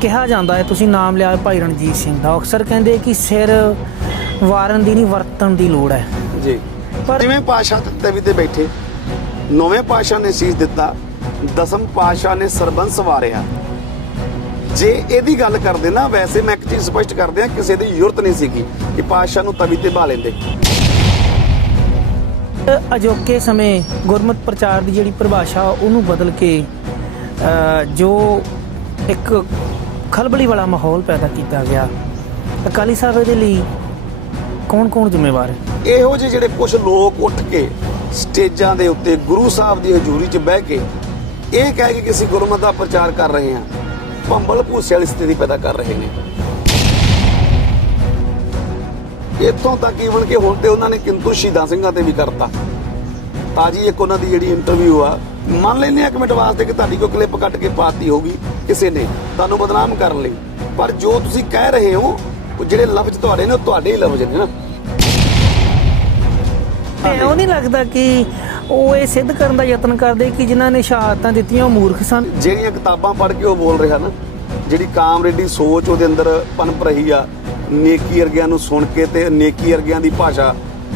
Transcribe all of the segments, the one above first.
ਕਿਹਾ ਜਾਂਦਾ ਹੈ, ਤੁਸੀਂ ਨਾਮ ਲਿਆ ਭਾਈ ਰਣਜੀਤ ਸਿੰਘ ਦਾ, ਅਕਸਰ ਕਹਿੰਦੇ ਕਿ ਸਿਰ ਵਾਰਨ ਦੀ ਨਹੀਂ ਵਰਤਣ ਦੀ ਲੋੜ ਹੈ ਜੀ। ਪਰ ਜਿਵੇਂ ਪਾਤਸ਼ਾਹ ਤਵੀ ਤੇ ਬੈਠੇ, ਨੌਵੇਂ ਪਾਤਸ਼ਾਹ ਨੇ ਸੀਸ ਦਿੱਤਾ, ਦਸਮ ਪਾਤਸ਼ਾਹ ਨੇ ਸਰਬੰਸ ਵਾਰਿਆ। ਜੇ ਇਹਦੀ ਗੱਲ ਕਰਦੇ ਨਾ, ਵੈਸੇ ਮੈਂ ਇੱਕ ਚੀਜ਼ ਸਪਸ਼ਟ ਕਰਦੇ ਆ, ਕਿਸੇ ਦੀ ਜ਼ਰੂਰਤ ਨਹੀਂ ਸੀਗੀ ਕਿ ਪਾਤਸ਼ਾਹ ਨੂੰ ਤਵੀ ਤੇ ਬਹਾ ਲੈਂਦੇ। ਅਜੋਕੇ ਸਮੇਂ ਗੁਰਮਤ ਪ੍ਰਚਾਰ ਦੀ ਜਿਹੜੀ ਪਰਿਭਾਸ਼ਾ ਉਹਨੂੰ ਬਦਲ ਕੇ ਜੋ ਇੱਕ ਖਲਬਲੀ ਵਾਲਾ ਮਾਹੌਲ ਪੈਦਾ ਕੀਤਾ ਗਿਆ, ਅਕਾਲੀ ਸਾਹਿਬ ਦੇ ਲਈ ਕੌਣ ਜ਼ਿੰਮੇਵਾਰ ਹੈ? ਇਹੋ ਜਿਹੇ ਜਿਹੜੇ ਕੁਝ ਲੋਕ ਉੱਠ ਕੇ ਸਟੇਜਾਂ ਦੇ ਉੱਤੇ ਗੁਰੂ ਸਾਹਿਬ ਦੀ ਹਜ਼ੂਰੀ 'ਚ ਬਹਿ ਕੇ ਇਹ ਕਹਿ ਕੇ ਕਿ ਅਸੀਂ ਗੁਰਮਤ ਦਾ ਪ੍ਰਚਾਰ ਕਰ ਰਹੇ ਹਾਂ, ਭੰਬਲ ਭੂਸੇ ਵਾਲੀ ਸਥਿਤੀ ਪੈਦਾ ਕਰ ਰਹੇ ਨੇ। ਇੱਥੋਂ ਤੱਕ ਈਵਨ ਕਿ ਹੁਣ ਤੇ ਉਹਨਾਂ ਨੇ ਕਿੰਤੂ ਸ਼ਹੀਦਾਂ ਸਿੰਘਾਂ ਤੇ ਵੀ ਕਰਤਾ। ਤਾਜੀ ਇੱਕ ਉਹਨਾਂ ਦੀ ਜਿਹੜੀ ਇੰਟਰਵਿਊ ਆ, ਮੰਨ ਲੈਂਦੇ ਆ ਇੱਕ ਮਿੰਟ ਵਾਸਤੇ ਕਿ ਤੁਹਾਡੀ ਕੋਈ ਕਲਿੱਪ ਕੱਟ ਕੇ ਪਾਤੀ ਹੋਗੀ ਕਿਸੇ ਨੇ ਤੁਹਾਨੂੰ ਬਦਨਾਮ ਕਰਨ ਲਈ, ਪਰ ਜੋ ਤੁਸੀਂ ਕਹਿ ਰਹੇ ਹੋ ਉਹ ਜਿਹੜੇ ਲਫ਼ਜ਼ ਤੁਹਾਡੇ ਨੇ ਉਹ ਤੁਹਾਡੇ ਹੀ ਲਫ਼ਜ਼ ਨੇ ਨਾ। ਤੇ ਉਹ ਨਹੀਂ ਲੱਗਦਾ ਕਿ ਉਹ ਇਹ ਸਿੱਧ ਕਰਨ ਦਾ ਯਤਨ ਕਰਦੇ ਕਿ ਜਿਨ੍ਹਾਂ ਨੇ ਸ਼ਹਾਦਤਾਂ ਦਿੱਤੀਆਂ ਉਹ ਮੂਰਖ ਸਨ? ਜਿਹੜੀਆਂ ਕਿਤਾਬਾਂ ਪੜ੍ਹ ਕੇ ਉਹ ਬੋਲ ਰਿਹਾ ਨਾ, ਜਿਹੜੀ ਕਾਮਰੇਡੀ ਸੋਚ ਉਹਦੇ ਅੰਦਰ ਪਨਪ ਰਹੀ ਆ, ਨੇਕੀ ਵਰਗਿਆਂ ਨੂੰ ਸੁਣ ਕੇ ਤੇ ਨੇਕੀ ਵਰਗਿਆਂ ਦੀ ਭਾਸ਼ਾ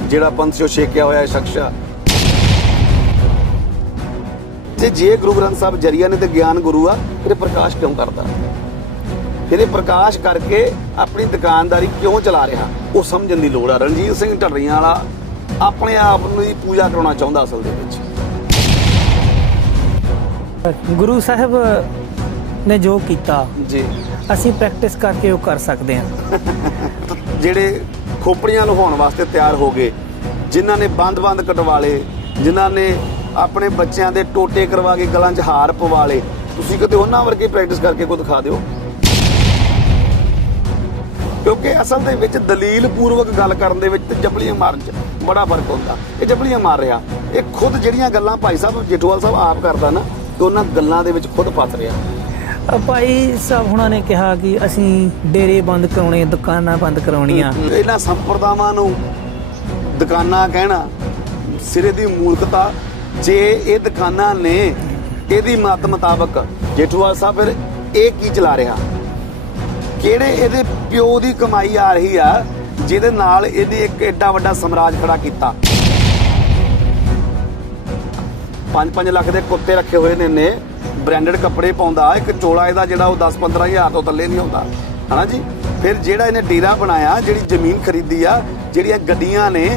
ਜਿਹੜਾ ਪੰਥ 'ਚੋਂ ਛੇਕਿਆ ਹੋਇਆ ਸ਼ਖਸ ਆ। ਤੇ ਜੇ ਗੁਰੂ ਗ੍ਰੰਥ ਸਾਹਿਬ ਜਰੀਆ ਨੇ ਤੇ ਗਿਆਨ ਗੁਰੂ ਆ, ਫਿਰ ਇਹ ਪ੍ਰਕਾਸ਼ ਕਿਉਂ ਕਰਦਾ? ਫਿਰ ਇਹ ਪ੍ਰਕਾਸ਼ ਕਰਕੇ ਆਪਣੀ ਦੁਕਾਨਦਾਰੀ ਕਿਉਂ ਚਲਾ ਰਿਹਾ? ਉਹ ਸਮਝਣ ਦੀ ਲੋੜ ਆ। ਰਣਜੀਤ ਸਿੰਘ ਢੱਡਰੀਆਂ ਵਾਲਾ ਆਪਣੇ ਆਪ ਨੂੰ ਹੀ ਪੂਜਾ ਕਰਾਉਣਾ ਚਾਹੁੰਦਾ ਅਸਲ ਦੇ ਵਿੱਚ। ਗੁਰੂ ਸਾਹਿਬ ਨੇ ਜੋ ਕੀਤਾ ਜੀ, ਅਸੀਂ ਪ੍ਰੈਕਟਿਸ ਕਰਕੇ ਉਹ ਕਰ ਸਕਦੇ ਹਾਂ। ਜਿਹੜੇ ਖੋਪੜੀਆਂ ਲੁਹਾਉਣ ਵਾਸਤੇ ਤਿਆਰ ਹੋ ਗਏ, ਜਿਨ੍ਹਾਂ ਨੇ ਬੰਦ ਕਟਵਾ ਲਏ, ਜਿਨ੍ਹਾਂ ਨੇ ਆਪਣੇ ਬੱਚਿਆਂ ਦੇ ਟੋਟੇ ਕਰਵਾ ਕੇ ਗਲਾਂ 'ਚ ਹਾਰ ਪਵਾ ਲਏ, ਤੁਸੀਂ ਕਿਤੇ ਉਹਨਾਂ ਵਰਗੇ ਪ੍ਰੈਕਟਿਸ ਕਰਕੇ ਕੋਈ ਦਿਖਾ ਦਿਓ। ਕਿਉਂਕਿ ਅਸਲ ਦੇ ਵਿੱਚ ਦਲੀਲ ਪੂਰਵਕ ਗੱਲ ਕਰਨ ਦੇ ਵਿੱਚ ਤੇ ਜਬਲੀਆਂ ਮਾਰਨ 'ਚ ਬੜਾ ਫਰਕ ਹੁੰਦਾ। ਇਹ ਜਬਲੀਆਂ ਮਾਰ ਰਿਹਾ, ਇਹ ਖੁਦ ਜਿਹੜੀਆਂ ਗੱਲਾਂ ਭਾਈ ਸਾਹਿਬ ਜੇਠੂਵਾਲ ਸਾਹਿਬ ਆਪ ਕਰਦਾ ਨਾ, ਤੇ ਉਹਨਾਂ ਗੱਲਾਂ ਦੇ ਵਿੱਚ ਖੁਦ ਫਸ ਰਿਹਾ। ਭਾਈ ਸਾਹਿਬ ਹੁਣਾਂ ਨੇ ਕਿਹਾ ਕਿ ਅਸੀਂ ਡੇਰੇ ਬੰਦ ਕਰਾਉਣੇ, ਦੁਕਾਨਾਂ ਬੰਦ ਕਰਾਉਣੀਆਂ। ਇਹਨਾਂ ਸੰਪਰਦਾਵਾਂ ਨੂੰ ਦੁਕਾਨਾਂ ਕਹਿਣਾ ਸਿਰੇ ਦੀ ਮੂਰਖਤਾ। ਜੇ ਇਹ ਦੁਕਾਨਾਂ ਨੇ ਇਹਦੀ ਮਤ ਮੁਤਾਬਕ ਜੇਠੂਵਾਲ ਸਾਹਿਬ ਫਿਰ ਇਹ ਕੀ ਚਲਾ ਰਿਹਾ? ਕਿਹੜੇ ਇਹਦੇ ਪਿਓ ਦੀ ਕਮਾਈ ਆ ਰਹੀ ਆ ਜਿਹਦੇ ਨਾਲ ਇਹਨੇ ਇੱਕ ਐਡਾ ਵੱਡਾ ਸਮਰਾਜ ਖੜਾ ਕੀਤਾ? 5-5 ਲੱਖ ਦੇ ਕੁੱਤੇ ਰੱਖੇ ਹੋਏ ਨੇ, ਬ੍ਰਾਂਡਡ ਕੱਪੜੇ ਪਾਉਂਦਾ, ਇੱਕ ਚੋਲਾ ਇਹਦਾ ਜਿਹੜਾ ਉਹ 10-15 ਹਜ਼ਾਰ ਤੋਂ ਥੱਲੇ ਨਹੀਂ ਹੁੰਦਾ, ਹਨਾ ਜੀ। ਫਿਰ ਜਿਹੜਾ ਇਹਨੇ ਡੇਰਾ ਬਣਾਇਆ, ਜਿਹੜੀ ਜ਼ਮੀਨ ਖਰੀਦੀ ਆ, ਜਿਹੜੀਆਂ ਗੱਡੀਆਂ ਨੇ,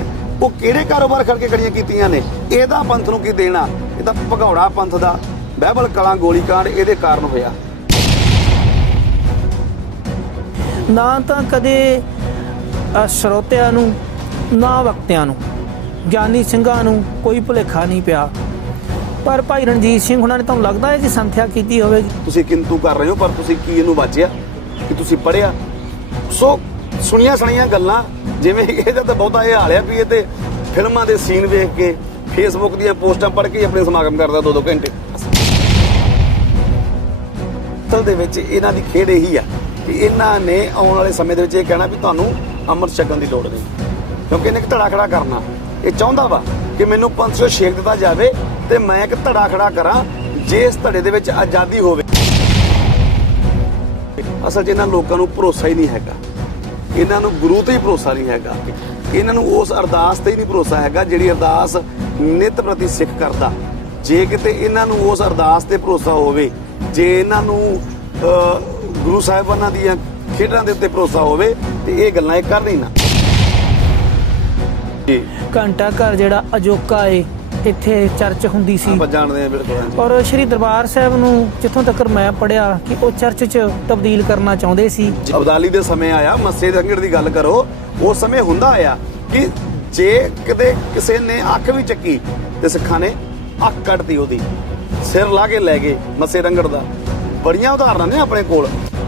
ਉਹ ਕਿਹੜੇ ਕਾਰੋਬਾਰ ਕਰਕੇ ਖੜੀਆਂ ਕੀਤੀਆਂ ਨੇ? ਇਹਦਾ ਪੰਥ ਨੂੰ ਕੀ ਦੇਣਾ? ਇਹਦਾ ਭਗੌੜਾ ਪੰਥ ਦਾ ਬਹਿਬਲ ਕਲਾਂ ਗੋਲੀकांड ਇਹਦੇ ਕਾਰਨ ਹੋਇਆ। ਨਾ ਤਾਂ ਕਦੇ ਸਰੋਤਿਆਂ ਨੂੰ, ਨਾ ਵਕਤਿਆਂ ਨੂੰ, ਗਿਆਨੀ ਸਿੰਘਾਂ ਨੂੰ ਕੋਈ ਭੁਲੇਖਾ ਨਹੀਂ ਪਿਆ। ਪਰ ਭਾਈ ਰਣਜੀਤ ਸਿੰਘ ਉਹਨਾਂ ਨੇ, ਤੁਹਾਨੂੰ ਲੱਗਦਾ ਹੈ ਕਿ ਸੰਥਿਆ ਕੀਤੀ ਹੋਵੇਗੀ? ਤੁਸੀਂ ਕਿੰਤੂ ਕਰ ਰਹੇ ਹੋ, ਪਰ ਤੁਸੀਂ ਕੀ ਇਹਨੂੰ ਵਾਚਿਆ ਕਿ ਤੁਸੀਂ ਪੜ੍ਹਿਆ? ਸੋ ਸੁਣੀਆਂ ਸੁਣੀਆਂ ਗੱਲਾਂ, ਜਿਵੇਂ ਇਹਦਾ ਤਾਂ ਬਹੁਤਾ ਇਹ ਹਾਲ ਆ ਵੀ ਇਹ ਤੇ ਫਿਲਮਾਂ ਦੇ ਸੀਨ ਵੇਖ ਕੇ, ਫੇਸਬੁੱਕ ਦੀਆਂ ਪੋਸਟਾਂ ਪੜ੍ਹ ਕੇ ਆਪਣੇ ਸਮਾਗਮ ਕਰਦਾ 2-2 ਘੰਟੇ। ਅਸਲ ਦੇ ਵਿੱਚ ਇਹਨਾਂ ਦੀ ਖੇਡ ਇਹੀ ਆ ਕਿ ਇਹਨਾਂ ਨੇ ਆਉਣ ਵਾਲੇ ਸਮੇਂ ਦੇ ਵਿੱਚ ਇਹ ਕਹਿਣਾ ਵੀ ਤੁਹਾਨੂੰ ਅੰਮ੍ਰਿਤ ਛਕਣ ਦੀ ਲੋੜ ਨਹੀਂ, ਕਿਉਂਕਿ ਇਹਨੇ ਇੱਕ ਧੜਾ ਖੜਾ ਕਰਨਾ। ਇਹ ਚਾਹੁੰਦਾ ਵਾ ਕਿ ਮੈਨੂੰ 500 ਛੇਕ ਦਿੱਤਾ ਜਾਵੇ ਤੇ ਮੈਂ ਇੱਕ ਧੜਾ ਖੜਾ ਕਰਾਂ, ਜੇ ਇਸ ਧੜੇ ਦੇ ਵਿੱਚ ਆਜ਼ਾਦੀ ਹੋਵੇ। ਅਸਲ 'ਚ ਇਹਨਾਂ ਲੋਕਾਂ ਨੂੰ ਭਰੋਸਾ ਹੀ ਨਹੀਂ ਹੈਗਾ, ਇਹਨਾਂ ਨੂੰ ਗੁਰੂ ਤੇ ਹੀ ਭਰੋਸਾ ਨਹੀਂ ਹੈਗਾ, ਇਹਨਾਂ ਨੂੰ ਉਸ ਅਰਦਾਸ ਤੇ ਹੀ ਨਹੀਂ ਭਰੋਸਾ ਹੈਗਾ ਜਿਹੜੀ ਅਰਦਾਸ ਨਿਤ ਪ੍ਰਤੀ ਸਿੱਖ ਕਰਦਾ। ਜੇ ਕਿਤੇ ਇਹਨਾਂ ਨੂੰ ਉਸ ਅਰਦਾਸ ਤੇ ਭਰੋਸਾ ਹੋਵੇ, ਜੇ ਇਹਨਾਂ ਨੂੰ ਗੁਰੂ ਸਾਹਿਬਾਨਾਂ ਦੀਆਂ ਖੇਡਾਂ ਦੇ ਉੱਤੇ ਭਰੋਸਾ ਹੋਵੇ, ਤੇ ਇਹ ਗੱਲਾਂ ਇਹ ਕਰ ਨਹੀਂ ਨਾ। ਘੰਟਾ ਘਰ ਜਿਹੜਾ ਅਜੋਕਾ ਏ, ਇੱਥੇ ਚਰਚ ਹੁੰਦੀ ਸੀ, ਆਪਾਂ ਜਾਣਦੇ ਹਾਂ ਬਿਲਕੁਲ। ਔਰ ਸ਼੍ਰੀ ਦਰਬਾਰ ਸਾਹਿਬ ਨੂੰ ਜਿੱਥੋਂ ਤੱਕ ਮੈਂ ਪੜ੍ਹਿਆ ਕਿ ਉਹ ਚਰਚ 'ਚ ਤਬਦੀਲ ਕਰਨਾ ਚਾਹੁੰਦੇ ਸੀ। ਅਬਦਾਲੀ ਦੇ ਸਮੇਂ ਆਇਆ, ਮੱਸੇ ਦੇ ਅੰਗੜ ਦੀ ਗੱਲ ਕਰੋ, ਉਸ ਸਮੇਂ ਹੁੰਦਾ ਆਇਆ ਕਿ ਜੇ ਕਿਤੇ ਕਿਸੇ ਨੇ ਅੱਖ ਵੀ ਚੱਕੀ ਤੇ ਸਿੱਖਾਂ ਨੇ ਅੱਖ ਕੱਢਤੀ, ਉਹਦੀ ਸਿਰ ਲਾ ਕੇ ਲੈ ਗਏ ਮੱਸੇ ਰੰਗੜ ਦਾ। ਬੜੀਆਂ ਉਦਾਹਰਨਾਂ ਨੇ ਆਪਣੇ ਕੋਲ।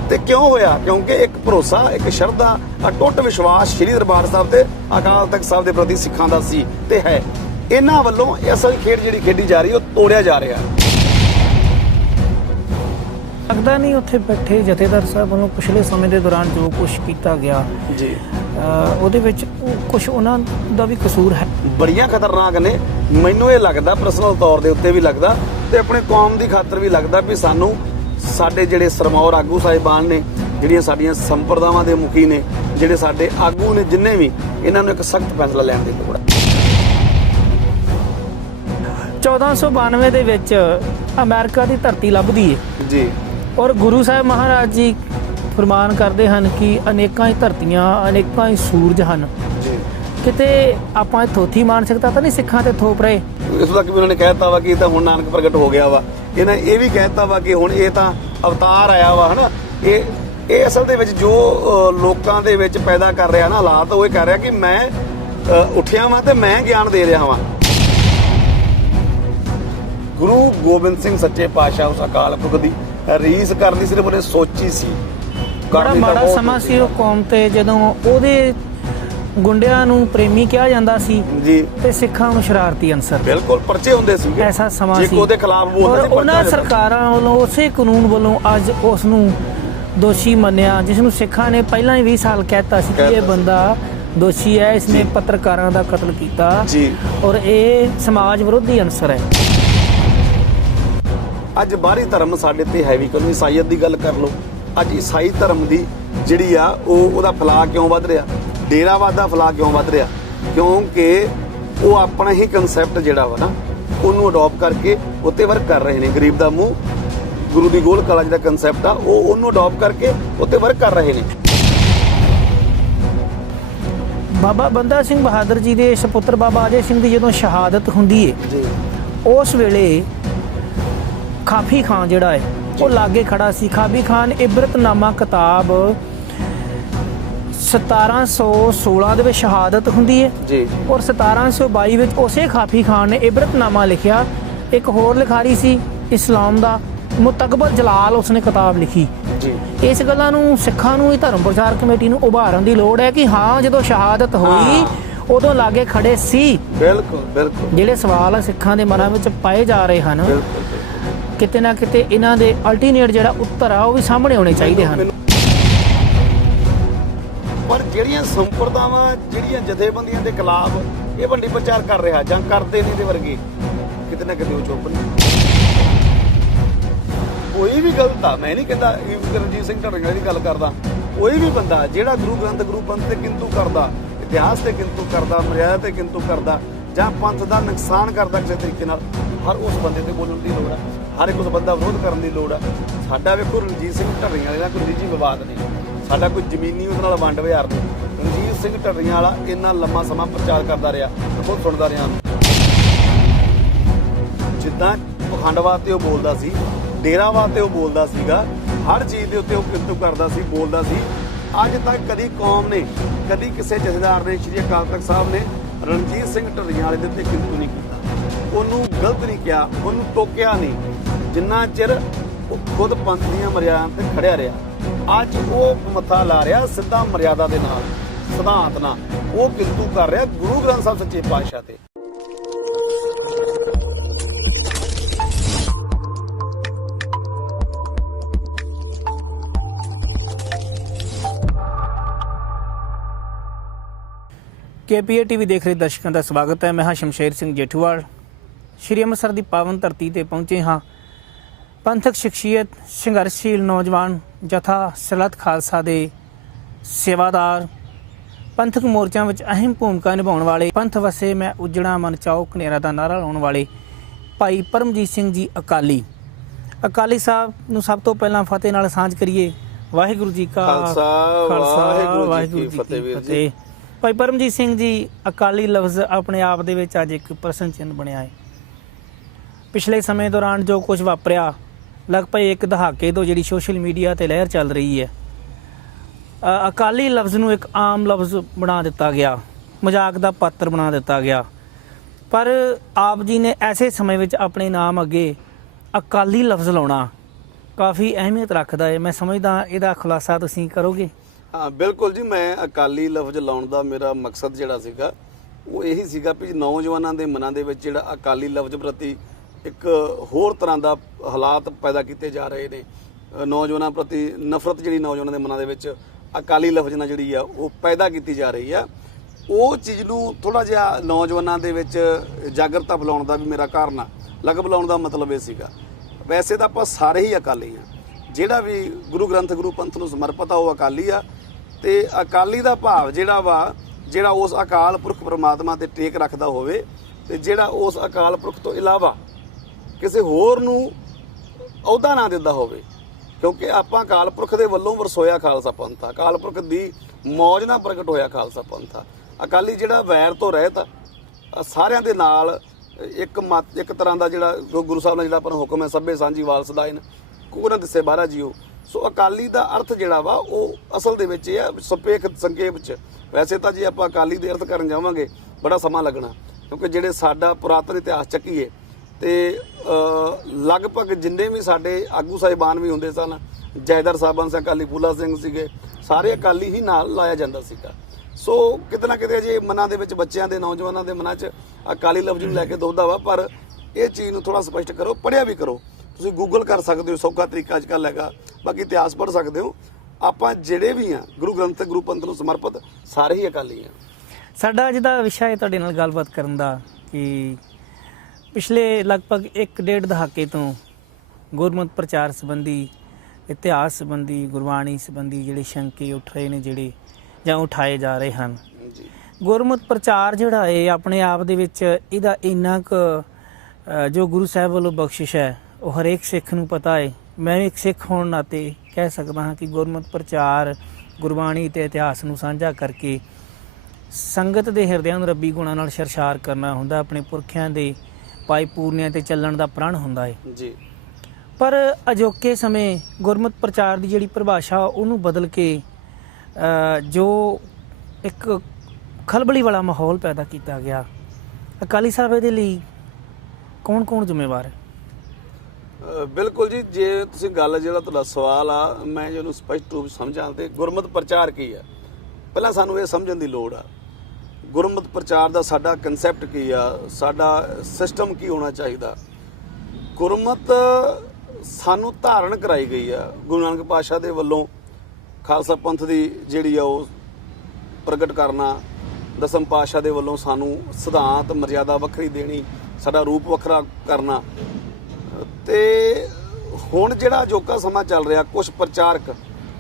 ਤੇ ਕਿਉਂ ਹੋਇਆ? ਕਿਉਂਕਿ ਇੱਕ ਭਰੋਸਾ, ਇੱਕ ਸ਼ਰਧਾ, ਅਟੁੱਟ ਵਿਸ਼ਵਾਸ ਸ਼੍ਰੀ ਦਰਬਾਰ ਸਾਹਿਬ ਤੇ ਅਕਾਲ ਤਖਤ ਸਾਹਿਬ ਦੇ ਪ੍ਰਤੀ ਸਿੱਖਾਂ ਦਾ ਸੀ ਤੇ ਹੈ। ਇਹਨਾਂ ਵੱਲੋਂ ਅਸਲ ਖੇਡ ਜਿਹੜੀ ਖੇਡੀ ਜਾ ਰਹੀ ਉਹ ਤੋੜਿਆ ਜਾ ਰਿਹਾ। ਲੱਗਦਾ ਨਹੀਂ ਉੱਥੇ ਬੈਠੇ ਜਥੇਦਾਰ ਸਾਹਿਬ ਵੱਲੋਂ ਪਿਛਲੇ ਸਮੇਂ ਦੇ ਦੌਰਾਨ ਜੋ ਕੁਝ ਕੀਤਾ ਗਿਆ ਜੀ, ਉਹਦੇ ਵਿੱਚ ਕੁਝ ਉਹਨਾਂ ਦਾ ਵੀ ਕਸੂਰ ਹੈ। ਬੜੀਆਂ ਖਤਰਨਾਕ ਨੇ। ਮੈਨੂੰ ਇਹ ਲੱਗਦਾ, ਪਰਸਨਲ ਤੌਰ ਦੇ ਉੱਤੇ ਵੀ ਲੱਗਦਾ ਤੇ ਆਪਣੇ ਕੌਮ ਦੀ ਖਾਤਰ ਵੀ ਲੱਗਦਾ ਵੀ ਸਾਨੂੰ ਸਾਡੇ ਜਿਹੜੇ ਸਰਮੌਰ ਆਗੂ ਸਾਹਿਬਾਨ ਨੇ, ਜਿਹੜੀਆਂ ਸਾਡੀਆਂ ਸੰਪਰਦਾਵਾਂ ਦੇ ਮੁਖੀ ਨੇ, ਜਿਹੜੇ ਸਾਡੇ ਆਗੂ ਨੇ, ਜਿੰਨੇ ਵੀ, ਇਹਨਾਂ ਨੂੰ ਇੱਕ ਸਖਤ ਫੈਸਲਾ ਲੈਣ ਦੀ ਲੋੜ ਹੈ। 1492 ਦੇ ਵਿੱਚ ਅਮਰੀਕਾ ਦੀ ਧਰਤੀ ਲੱਭਦੀ ਹੈ ਜੀ। ਔਰ ਗੁਰੂ ਸਾਹਿਬ ਮਹਾਰਾਜ ਜੀ ਫਰਮਾਨ ਕਰਦੇ ਹਨ ਕਿ ਅਨੇਕਾਂ ਹੀ ਧਰਤੀਆਂ, ਅਨੇਕਾਂ ਹੀ ਸੂਰਜ ਹਨ। ਜੀ। ਕਿਤੇ ਆਪਾਂ ਇਹ ਥੋਥੀ ਮਾਨਸਿਕਤਾ ਤਾਂ ਨਹੀਂ ਸਿੱਖਾਂ ਤੇ ਥੋਪ ਰਹੇ? ਇਸ ਤੱਕ ਵੀ ਉਹਨਾਂ ਨੇ ਕਹਿ ਦਿੱਤਾ ਵਾ ਕਿ ਇਹ ਤਾਂ ਹੁਣ ਨਾਨਕ ਪ੍ਰਗਟ ਹੋ ਗਿਆ ਵਾ। ਇਹਨਾਂ ਇਹ ਵੀ ਕਹਿ ਦਿੱਤਾ ਵਾ ਕਿ ਹੁਣ ਇਹ ਤਾਂ ਅਵਤਾਰ ਆਇਆ ਵਾ, ਹਨਾ। ਇਹ ਅਸਲ ਦੇ ਵਿੱਚ ਜੋ ਲੋਕਾਂ ਦੇ ਵਿੱਚ ਪੈਦਾ ਕਰ ਰਿਹਾ ਨਾ ਹਾਲਾਤ, ਉਹ ਇਹ ਕਰ ਰਿਹਾ ਕਿ ਮੈਂ ਉੱਠਿਆ ਵਾਂ ਤੇ ਮੈਂ ਗਿਆਨ ਦੇ ਰਿਹਾ ਵਾਂ। ਗੁਰੂ ਗੋਬਿੰਦ ਸਿੰਘ ਸੱਚੇ ਪਾਤਸ਼ਾਹ ਉਸ ਅਕਾਲ ਪੁਰਖ ਦੀ ਰੀਸ ਕਰਨੀ ਸਿਰਫ ਉਹਨੇ ਸੋਚੀ ਸੀ। ਬੜਾ ਮਾੜਾ ਸਮਾਂ ਸੀ ਉਹ ਕੌਮ ਤੇ, ਜਦੋਂ ਉਹਦੇ ਗੁੰਡਿਆਂ ਨੂੰ ਪ੍ਰੇਮੀ ਕਿਹਾ ਜਾਂਦਾ ਸੀ ਜੀ, ਤੇ ਸਿੱਖਾਂ ਨੂੰ ਸ਼ਰਾਰਤੀ ਅਨਸਰ। ਬਿਲਕੁਲ ਪਰਚੇ ਹੁੰਦੇ ਸੀ। ਐਸਾ ਸਮਾਂ ਜੇ ਸੀ। ਉਹਦੇ ਖਿਲਾਫ ਬੋਲਦਾ ਸੀ, ਉਹਨਾਂ ਸਰਕਾਰਾਂ ਵੱਲੋਂ, ਉਸੇ ਕਾਨੂੰਨ ਵੱਲੋਂ ਅੱਜ ਉਸ ਨੂੰ ਦੋਸ਼ੀ ਮੰਨਿਆ, ਜਿਸ ਨੂੰ ਸਿੱਖਾਂ ਨੇ ਪਹਿਲਾਂ ਹੀ 20 ਸਾਲ ਕਹਿਤਾ ਸੀ ਕਿ ਇਹ ਬੰਦਾ ਦੋਸ਼ੀ ਹੈ, ਇਸਨੇ ਪੱਤਰਕਾਰਾਂ ਦਾ ਕਤਲ ਕੀਤਾ ਜੀ, ਔਰ ਇਹ ਸਮਾਜ ਵਿਰੋਧੀ ਅਨਸਰ ਹੈ। ਅੱਜ ਬਾਹਰੀ ਧਰਮ ਸਾਡੇ ਤੇ ਹੈਵੀ ਕਰਨੀ। ਈਸਾਈਅਤ ਦੀ ਗੱਲ ਕਰ ਲਓ, ਅੱਜ ਈਸਾਈ ਧਰਮ ਦੀ ਜਿਹੜੀ ਆ ਉਹਦਾ ਫੈਲਾਅ ਕਿਉਂ ਵੱਧ ਰਿਹਾ, ਡੇਰਾਵਾਦ ਦਾ ਫੈਲਾਅ ਕਿਉਂ ਵੱਧ ਰਿਹਾ? ਕਿਉਂਕਿ ਉਹ ਆਪਣਾ ਹੀ ਕਨਸੈਪਟ ਜਿਹੜਾ ਵਾ ਨਾ, ਉਹਨੂੰ ਅਡਾਪਟ ਕਰਕੇ ਉੱਤੇ ਵਰਕ ਕਰ ਰਹੇ ਨੇ। ਗਰੀਬ ਦਾ ਮੂੰਹ, ਗੁਰੂ ਦੀ ਗੋਲ ਕਲਾ ਜਿਹੜਾ ਕਨਸੈਪਟ ਆ, ਉਹਨੂੰ ਅਡਾਪਟ ਕਰਕੇ ਉੱਤੇ ਵਰਕ ਕਰ ਰਹੇ ਨੇ। ਬਾਬਾ ਬੰਦਾ ਸਿੰਘ ਬਹਾਦਰ ਜੀ ਦੇ ਸੁਪੁੱਤਰ ਬਾਬਾ ਅਜੇ ਸਿੰਘ ਦੀ ਜਦੋਂ ਸ਼ਹਾਦਤ ਹੁੰਦੀ ਹੈ ਜੀ, ਉਸ ਵੇਲੇ ਖਾਫੀ ਖਾਨ ਜਿਹੜਾ ਹੈ ਉਹ ਲਾਗੇ ਖੜਾ ਸੀ। ਖਾਫੀ ਖਾਨ ਇਬਰਤਨਾਮਾ ਕਿਤਾਬ 1716 ਦੇ ਵਿੱਚ ਸ਼ਹਾਦਤ ਹੁੰਦੀ ਹੈ ਜੀ, ਔਰ 1722 ਵਿੱਚ ਉਸੇ ਖਾਫੀ ਖਾਨ ਨੇ ਇਬਰਤਨਾਮਾ ਲਿਖਿਆ। ਇੱਕ ਹੋਰ ਲਿਖਾਰੀ ਸੀ ਇਸਲਾਮ ਦਾ ਮੁਤਕਬਰ ਜਲਾਲ, ਉਸਨੇ ਕਿਤਾਬ ਲਿਖੀ ਜੀ। ਇਸ ਗੱਲਾਂ ਨੂੰ ਸਿੱਖਾਂ ਨੂੰ, ਧਰਮ ਪ੍ਰਚਾਰ ਕਮੇਟੀ ਨੂੰ ਉਭਾਰਨ ਦੀ ਲੋੜ ਹੈ ਕਿ ਹਾਂ, ਜਦੋਂ ਸ਼ਹਾਦਤ ਹੋਈ ਉਦੋਂ ਲਾਗੇ ਖੜੇ ਸੀ। ਬਿਲਕੁਲ ਬਿਲਕੁਲ। ਜਿਹੜੇ ਸਵਾਲ ਸਿੱਖਾਂ ਦੇ ਮਨਾਂ ਵਿੱਚ ਪਾਏ ਜਾ ਰਹੇ ਹਨ, ਕਿਤੇ ਨਾ ਕਿਤੇ ਇਹਨਾਂ ਦੇ ਅਲਟਰਨੇਟ ਜਿਹੜਾ ਉੱਤਰ ਆ ਉਹ ਵੀ ਸਾਹਮਣੇ ਆਉਣੇ ਚਾਹੀਦੇ ਹਨ। ਪਰ ਜਿਹੜੀਆਂ ਸੰਪਰਦਾਵਾਂ, ਜਿਹੜੀਆਂ ਜਥੇਬੰਦੀਆਂ ਦੇ ਖਿਲਾਫ ਇਹ ਵੱਡੀ ਪ੍ਰਚਾਰ ਕਰ ਰਿਹਾ ਜਾਂ ਕਰਦੇ ਨੇ, ਇਹਦੇ ਵਰਗੇ ਕਿਤੇ ਨਾ ਕਿਤੇ ਉਹ ਚੁੱਪ ਨਹੀਂ। ਕੋਈ ਵੀ ਗਲਤ ਆ, ਮੈਂ ਨਹੀਂ ਕਹਿੰਦਾ ਰਣਜੀਤ ਸਿੰਘ ਢੱਡਰੀਆਂ ਦੀ ਗੱਲ ਕਰਦਾ, ਕੋਈ ਵੀ ਬੰਦਾ ਜਿਹੜਾ ਗੁਰੂ ਗ੍ਰੰਥ, ਗੁਰੂ ਪੰਥ ਤੇ ਕਿੰਤੂ ਕਰਦਾ, ਇਤਿਹਾਸ ਤੇ ਕਿੰਤੂ ਕਰਦਾ, ਮਰਿਆਦਾ ਤੇ ਕਿੰਤੂ ਕਰਦਾ, ਜਾਂ ਪੰਥ ਦਾ ਨੁਕਸਾਨ ਕਰਦਾ ਕਿਸੇ ਤਰੀਕੇ ਨਾਲ, ਹਰ ਉਸ ਬੰਦੇ ਤੇ ਬੋਲਣ ਦੀ ਲੋੜ ਹੈ। ਹਰ ਇੱਕ ਉਸ ਬੰਦਾ ਵਿਰੋਧ ਕਰਨ ਦੀ ਲੋੜ ਹੈ। ਸਾਡਾ ਵੇਖੋ ਰਣਜੀਤ ਸਿੰਘ ਢੱਡਰੀਆਂ ਵਾਲੇ ਨਾਲ ਕੋਈ ਨਿੱਜੀ ਵਿਵਾਦ ਨਹੀਂ, ਸਾਡਾ ਕੋਈ ਜ਼ਮੀਨੀ ਉਹਦੇ ਨਾਲ ਵੰਡ ਵਿਹਾਰ ਨਹੀਂ। ਰਣਜੀਤ ਸਿੰਘ ਢੱਡਰੀਆਂ ਵਾਲਾ ਇੰਨਾ ਲੰਮਾ ਸਮਾਂ ਪ੍ਰਚਾਰ ਕਰਦਾ ਰਿਹਾ, ਬਹੁਤ ਸੁਣਦਾ ਰਿਹਾ। ਜਿੱਦਾਂ ਪਖੰਡਵਾਦ ਤੇ ਉਹ ਬੋਲਦਾ ਸੀ, ਡੇਰਾਵਾਦ ਤੇ ਉਹ ਬੋਲਦਾ ਸੀਗਾ, ਹਰ ਚੀਜ਼ ਦੇ ਉੱਤੇ ਉਹ ਕਿੰਤੂ ਕਰਦਾ ਸੀ, ਬੋਲਦਾ ਸੀ। ਅੱਜ ਤੱਕ ਕਦੀ ਕੌਮ ਨੇ, ਕਦੀ ਕਿਸੇ ਜਥੇਦਾਰ ਨੇ, ਸ਼੍ਰੀ ਅਕਾਲ ਤਖਤ ਸਾਹਿਬ ਨੇ ਰਣਜੀਤ ਸਿੰਘ ਢੱਡਰੀਆਂ ਵਾਲੇ ਦੇ ਉੱਤੇ ਕਿੰਤੂ ਨਹੀਂ ਕੀਤਾ, ਉਹਨੂੰ ਗਲਤ ਨਹੀਂ ਕਿਹਾ, ਉਹਨੂੰ ਟੋਕਿਆ ਨਹੀਂ, ਜਿੰਨਾ ਚਿਰ ਉਹ ਖੁਦ ਪੰਥ ਦੀਆਂ ਮਰਿਆਦਾਂ ਤੇ ਖੜਿਆ ਰਿਹਾ। ਅੱਜ ਉਹ ਮੱਥਾ ਲਾ ਰਿਹਾ ਸਿੱਧਾ ਮਰਿਆਦਾ ਦੇ ਨਾਲ, ਸਿਧਾਂਤ ਨਾਲ, ਉਹ ਕਿੰਤੂ ਕਰ ਰਿਹਾ ਗੁਰੂ ਗ੍ਰੰਥ ਸਾਹਿਬ ਸੱਚੇ ਪਾਤਸ਼ਾਹ ਤੇ। KPA TV ਦੇਖ ਰਹੇ ਦਰਸ਼ਕਾਂ ਦਾ ਸਵਾਗਤ ਹੈ। ਮੈਂ ਹਾਂ ਸ਼ਮਸ਼ੇਰ ਸਿੰਘ ਜੇਠੂਵਾਲ। ਸ਼੍ਰੀ ਅੰਮ੍ਰਿਤਸਰ ਦੀ ਪਾਵਨ ਧਰਤੀ ਤੇ ਪਹੁੰਚੇ ਹਾਂ। ਪੰਥਕ ਸ਼ਖਸੀਅਤ, ਸੰਘਰਸ਼ਸ਼ੀਲ ਨੌਜਵਾਨ, ਜਥਾ ਸਲਤ ਖਾਲਸਾ ਦੇ ਸੇਵਾਦਾਰ, ਪੰਥਕ ਮੋਰਚਿਆਂ ਵਿੱਚ ਅਹਿਮ ਭੂਮਿਕਾ ਨਿਭਾਉਣ ਵਾਲੇ, ਪੰਥ ਵਸੇ ਮੈਂ ਉਜੜਾ ਮਨ ਚਾਓ ਕਨੇਰਾ ਦਾ ਨਾਰਾ ਲਾਉਣ ਵਾਲੇ ਭਾਈ ਪਰਮਜੀਤ ਸਿੰਘ ਜੀ ਅਕਾਲੀ ਸਾਹਿਬ ਨੂੰ ਸਭ ਤੋਂ ਪਹਿਲਾਂ ਫਤਿਹ ਨਾਲ ਸਾਂਝ ਕਰੀਏ। ਵਾਹਿਗੁਰੂ ਜੀ ਕਾ ਖਾਲਸਾ, ਵਾਹਿਗੁਰੂ ਜੀ ਕੀ ਫਤਿਹ। ਭਾਈ ਪਰਮਜੀਤ ਸਿੰਘ ਜੀ, ਅਕਾਲੀ ਲਫ਼ਜ਼ ਆਪਣੇ ਆਪ ਦੇ ਵਿੱਚ ਅੱਜ ਇੱਕ ਪ੍ਰਸ਼ਨ ਚਿੰਨ੍ਹ ਬਣਿਆ ਹੈ। ਪਿਛਲੇ ਸਮੇਂ ਦੌਰਾਨ ਜੋ ਕੁਝ ਵਾਪਰਿਆ, ਲਗਭਗ ਇੱਕ ਦਹਾਕੇ ਤੋਂ ਜਿਹੜੀ ਸੋਸ਼ਲ ਮੀਡੀਆ ਤੇ ਲਹਿਰ ਚੱਲ ਰਹੀ ਹੈ, ਅਕਾਲੀ ਲਫ਼ਜ਼ ਨੂੰ ਇੱਕ ਆਮ ਲਫ਼ਜ਼ ਬਣਾ ਦਿੱਤਾ ਗਿਆ, ਮਜ਼ਾਕ ਦਾ ਪਾਤਰ ਬਣਾ ਦਿੱਤਾ ਗਿਆ। ਪਰ ਆਪ ਜੀ ਨੇ ਐਸੇ ਸਮੇਂ ਵਿੱਚ ਆਪਣੇ ਨਾਮ ਅੱਗੇ ਅਕਾਲੀ ਲਫ਼ਜ਼ ਲਾਉਣਾ ਕਾਫੀ ਅਹਿਮੀਅਤ ਰੱਖਦਾ ਹੈ। ਮੈਂ ਸਮਝਦਾ ਇਹਦਾ ਖੁਲਾਸਾ ਤੁਸੀਂ ਕਰੋਗੇ। ਹਾਂ ਬਿਲਕੁਲ ਜੀ, ਮੈਂ ਅਕਾਲੀ ਲਫ਼ਜ਼ ਲਾਉਣ ਦਾ ਮੇਰਾ ਮਕਸਦ ਜਿਹੜਾ ਸੀਗਾ ਉਹ ਇਹੀ ਸੀਗਾ ਵੀ ਨੌਜਵਾਨਾਂ ਦੇ ਮਨਾਂ ਦੇ ਵਿੱਚ ਜਿਹੜਾ ਅਕਾਲੀ ਲਫ਼ਜ਼ ਪ੍ਰਤੀ ਇੱਕ ਹੋਰ ਤਰ੍ਹਾਂ ਦਾ ਹਾਲਾਤ ਪੈਦਾ ਕੀਤੇ ਜਾ ਰਹੇ ਨੇ। ਨੌਜਵਾਨਾਂ ਪ੍ਰਤੀ ਨਫ਼ਰਤ ਜਿਹੜੀ ਨੌਜਵਾਨਾਂ ਦੇ ਮਨਾਂ ਦੇ ਵਿੱਚ ਅਕਾਲੀ ਲਫ਼ਜ਼ ਨਾਲ ਜਿਹੜੀ ਆ ਉਹ ਪੈਦਾ ਕੀਤੀ ਜਾ ਰਹੀ ਆ, ਉਹ ਚੀਜ਼ ਨੂੰ ਥੋੜਾ ਜਿਹਾ ਨੌਜਵਾਨਾਂ ਦੇ ਵਿੱਚ ਜਾਗਰਤਾ ਬੁਲਾਉਣ ਦਾ ਵੀ ਮੇਰਾ ਕਾਰਨ ਆ। ਲਗ ਬੁਲਾਉਣ ਦਾ ਮਤਲਬ ਇਹ ਸੀਗਾ, ਵੈਸੇ ਤਾਂ ਆਪਾਂ ਸਾਰੇ ਹੀ ਅਕਾਲੀ ਆ, ਜਿਹੜਾ ਵੀ ਗੁਰੂ ਗ੍ਰੰਥ ਗੁਰੂ ਪੰਥ ਨੂੰ ਸਮਰਪਿਤ ਆ ਉਹ ਅਕਾਲੀ ਆ। ਤੇ ਅਕਾਲੀ ਦਾ ਭਾਵ ਜਿਹੜਾ ਉਸ ਅਕਾਲ ਪੁਰਖ ਪ੍ਰਮਾਤਮਾ ਤੇ ਟੇਕ ਰੱਖਦਾ ਹੋਵੇ ਤੇ ਜਿਹੜਾ ਉਸ ਅਕਾਲ ਪੁਰਖ ਤੋਂ ਇਲਾਵਾ ਕਿਸੇ ਹੋਰ ਨੂੰ ਅਹੁਦਾ ਨਾ ਦਿੰਦਾ ਹੋਵੇ, ਕਿਉਂਕਿ ਆਪਾਂ ਅਕਾਲ ਪੁਰਖ ਦੇ ਵੱਲੋਂ ਵਰਸੋਇਆ ਖਾਲਸਾ ਪੰਥ ਆ, ਅਕਾਲ ਪੁਰਖ ਦੀ ਮੌਜ ਨਾਲ ਪ੍ਰਗਟ ਹੋਇਆ ਖਾਲਸਾ ਪੰਥ ਆ। ਅਕਾਲੀ ਜਿਹੜਾ ਵੈਰ ਤੋਂ ਰਹਿਤ ਸਾਰਿਆਂ ਦੇ ਨਾਲ ਇੱਕ ਤਰ੍ਹਾਂ ਦਾ ਜਿਹੜਾ ਗੁਰੂ ਸਾਹਿਬ ਨੇ ਜਿਹੜਾ ਆਪਾਂ ਨੂੰ ਹੁਕਮ ਹੈ ਸਭੇ ਸਾਂਝੀ ਵਾਲਸ ਦਾਇਨ ਕੋਰਨ ਦਿਸੇ ਬਾਹਰਾ ਜੀਓ। ਸੋ ਅਕਾਲੀ ਦਾ ਅਰਥ ਜਿਹੜਾ ਵਾ ਉਹ ਅਸਲ ਦੇ ਵਿੱਚ ਇਹ ਆ ਸਪੇਖ ਸੰਖੇਪ ਚ। ਵੈਸੇ ਤਾਂ ਜੇ ਆਪਾਂ ਅਕਾਲੀ ਦੇ ਅਰਥ ਕਰਨ ਜਾਵਾਂਗੇ ਬੜਾ ਸਮਾਂ ਲੱਗਣਾ, ਕਿਉਂਕਿ ਜਿਹੜੇ ਸਾਡਾ ਪੁਰਾਤਨ ਇਤਿਹਾਸ ਚੱਕੀਏ ਤੇ ਲਗਭਗ ਜਿੰਨੇ ਵੀ ਸਾਡੇ ਆਗੂ ਸਾਹਿਬਾਨ ਵੀ ਹੁੰਦੇ ਸਨ, ਜੈਦਰ ਸਾਹਿਬਾਨ ਸਿੰਘ, ਅਕਾਲੀ ਫੂਲਾ ਸਿੰਘ ਸੀਗੇ, ਸਾਰੇ ਅਕਾਲੀ ਹੀ ਨਾਲ ਲਾਇਆ ਜਾਂਦਾ ਸੀਗਾ। ਸੋ ਕਿਤੇ ਨਾ ਕਿਤੇ ਜੇ ਮਨਾਂ ਦੇ ਵਿੱਚ ਬੱਚਿਆਂ ਦੇ ਨੌਜਵਾਨਾਂ ਦੇ ਮਨਾਂ 'ਚ ਅਕਾਲੀ ਲਫ਼ਜ਼ ਨੂੰ ਲੈ ਕੇ ਦੋਦਾ ਵਾ, ਪਰ ਇਹ ਚੀਜ਼ ਨੂੰ ਥੋੜਾ ਸਪਸ਼ਟ ਕਰੋ, ਪੜ੍ਹਿਆ ਵੀ ਕਰੋ। ਤੁਸੀਂ ਗੂਗਲ ਕਰ ਸਕਦੇ ਹੋ, ਸੌਖਾ ਤਰੀਕਾ ਅੱਜ ਕੱਲ੍ਹ ਹੈਗਾ, ਬਾਕੀ ਇਤਿਹਾਸ ਪੜ੍ਹ ਸਕਦੇ ਹੋ। ਆਪਾਂ ਜਿਹੜੇ ਵੀ ਆ ਗੁਰੂ ਗ੍ਰੰਥ ਗੁਰੂ ਪੰਥ ਨੂੰ ਸਮਰਪਿਤ ਸਾਰੇ ਹੀ ਅਕਾਲੀ ਆ। ਸਾਡਾ ਅੱਜ ਦਾ ਵਿਸ਼ਾ ਹੈ ਤੁਹਾਡੇ ਨਾਲ ਗੱਲਬਾਤ ਕਰਨ ਦਾ ਕਿ ਪਿਛਲੇ ਲਗਭਗ 1.5 ਦਹਾਕੇ ਤੋਂ ਗੁਰਮਤਿ ਪ੍ਰਚਾਰ ਸੰਬੰਧੀ, ਇਤਿਹਾਸ ਸੰਬੰਧੀ, ਗੁਰਬਾਣੀ ਸੰਬੰਧੀ ਜਿਹੜੇ ਸ਼ੰਕੇ ਉੱਠ ਰਹੇ ਨੇ ਜਿਹੜੇ ਜਾਂ ਉਠਾਏ ਜਾ ਰਹੇ ਹਨ। ਗੁਰਮਤਿ ਪ੍ਰਚਾਰ ਜਿਹੜਾ ਹੈ ਆਪਣੇ ਆਪ ਦੇ ਵਿੱਚ ਇਹਦਾ ਇੰਨਾ ਕੁ ਜੋ ਗੁਰੂ ਸਾਹਿਬ ਵੱਲੋਂ ਬਖਸ਼ਿਸ਼ ਹੈ ਉਹ ਹਰੇਕ ਸਿੱਖ ਨੂੰ ਪਤਾ ਹੈ। ਮੈਂ ਇੱਕ ਸਿੱਖ ਹੋਣ ਨਾਤੇ ਕਹਿ ਸਕਦਾ ਹਾਂ ਕਿ ਗੁਰਮਤਿ ਪ੍ਰਚਾਰ ਗੁਰਬਾਣੀ ਤੇ ਇਤਿਹਾਸ ਨੂੰ ਸਾਂਝਾ ਕਰਕੇ ਸੰਗਤ ਦੇ ਹਿਰਦਿਆਂ ਨੂੰ ਰੱਬੀ ਗੁਣਾਂ ਨਾਲ ਸਰਸ਼ਾਰ ਕਰਨਾ ਹੁੰਦਾ, ਆਪਣੇ ਪੁਰਖਿਆਂ ਦੇ ਪਾਈ ਪੂਰਨਿਆਂ ਤੇ ਚੱਲਣ ਦਾ ਪ੍ਰਣ ਹੁੰਦਾ ਹੈ ਜੀ। ਪਰ ਅਜੋਕੇ ਸਮੇਂ ਗੁਰਮਤਿ ਪ੍ਰਚਾਰ ਦੀ ਜਿਹੜੀ ਪਰਿਭਾਸ਼ਾ ਉਹਨੂੰ ਬਦਲ ਕੇ ਜੋ ਇੱਕ ਖਲਬਲੀ ਵਾਲਾ ਮਾਹੌਲ ਪੈਦਾ ਕੀਤਾ ਗਿਆ, ਅਕਾਲੀ ਸਾਹਿਬ ਇਹਦੇ ਲਈ ਕੌਣ ਜ਼ਿੰਮੇਵਾਰ ਹੈ? ਬਿਲਕੁਲ ਜੀ, ਜੇ ਤੁਸੀਂ ਗੱਲ ਜਿਹੜਾ ਤੁਹਾਡਾ ਸਵਾਲ ਆ ਮੈਂ ਜਿਹਨੂੰ ਸਪਸ਼ਟ ਰੂਪ ਸਮਝਾਂ ਤੇ ਗੁਰਮਤਿ ਪ੍ਰਚਾਰ ਕੀ ਆ, ਪਹਿਲਾਂ ਸਾਨੂੰ ਇਹ ਸਮਝਣ ਦੀ ਲੋੜ ਆ ਗੁਰਮਤਿ ਪ੍ਰਚਾਰ ਦਾ ਸਾਡਾ ਕਨਸੈਪਟ ਕੀ ਆ, ਸਾਡਾ ਸਿਸਟਮ ਕੀ ਹੋਣਾ ਚਾਹੀਦਾ। ਗੁਰਮਤਿ ਸਾਨੂੰ ਧਾਰਨ ਕਰਾਈ ਗਈ ਆ ਗੁਰੂ ਨਾਨਕ ਪਾਤਸ਼ਾਹ ਦੇ ਵੱਲੋਂ, ਖਾਲਸਾ ਪੰਥ ਦੀ ਜਿਹੜੀ ਆ ਉਹ ਪ੍ਰਗਟ ਕਰਨਾ, ਦਸਮ ਪਾਤਸ਼ਾਹ ਦੇ ਵੱਲੋਂ ਸਾਨੂੰ ਸਿਧਾਂਤ ਮਰਜ਼ਾਦਾ ਵੱਖਰੀ ਦੇਣੀ, ਸਾਡਾ ਰੂਪ ਵੱਖਰਾ ਕਰਨਾ। ਤੇ ਹੁਣ ਜਿਹੜਾ ਅਜੋਕਾ ਸਮਾਂ ਚੱਲ ਰਿਹਾ, ਕੁਝ ਪ੍ਰਚਾਰਕ,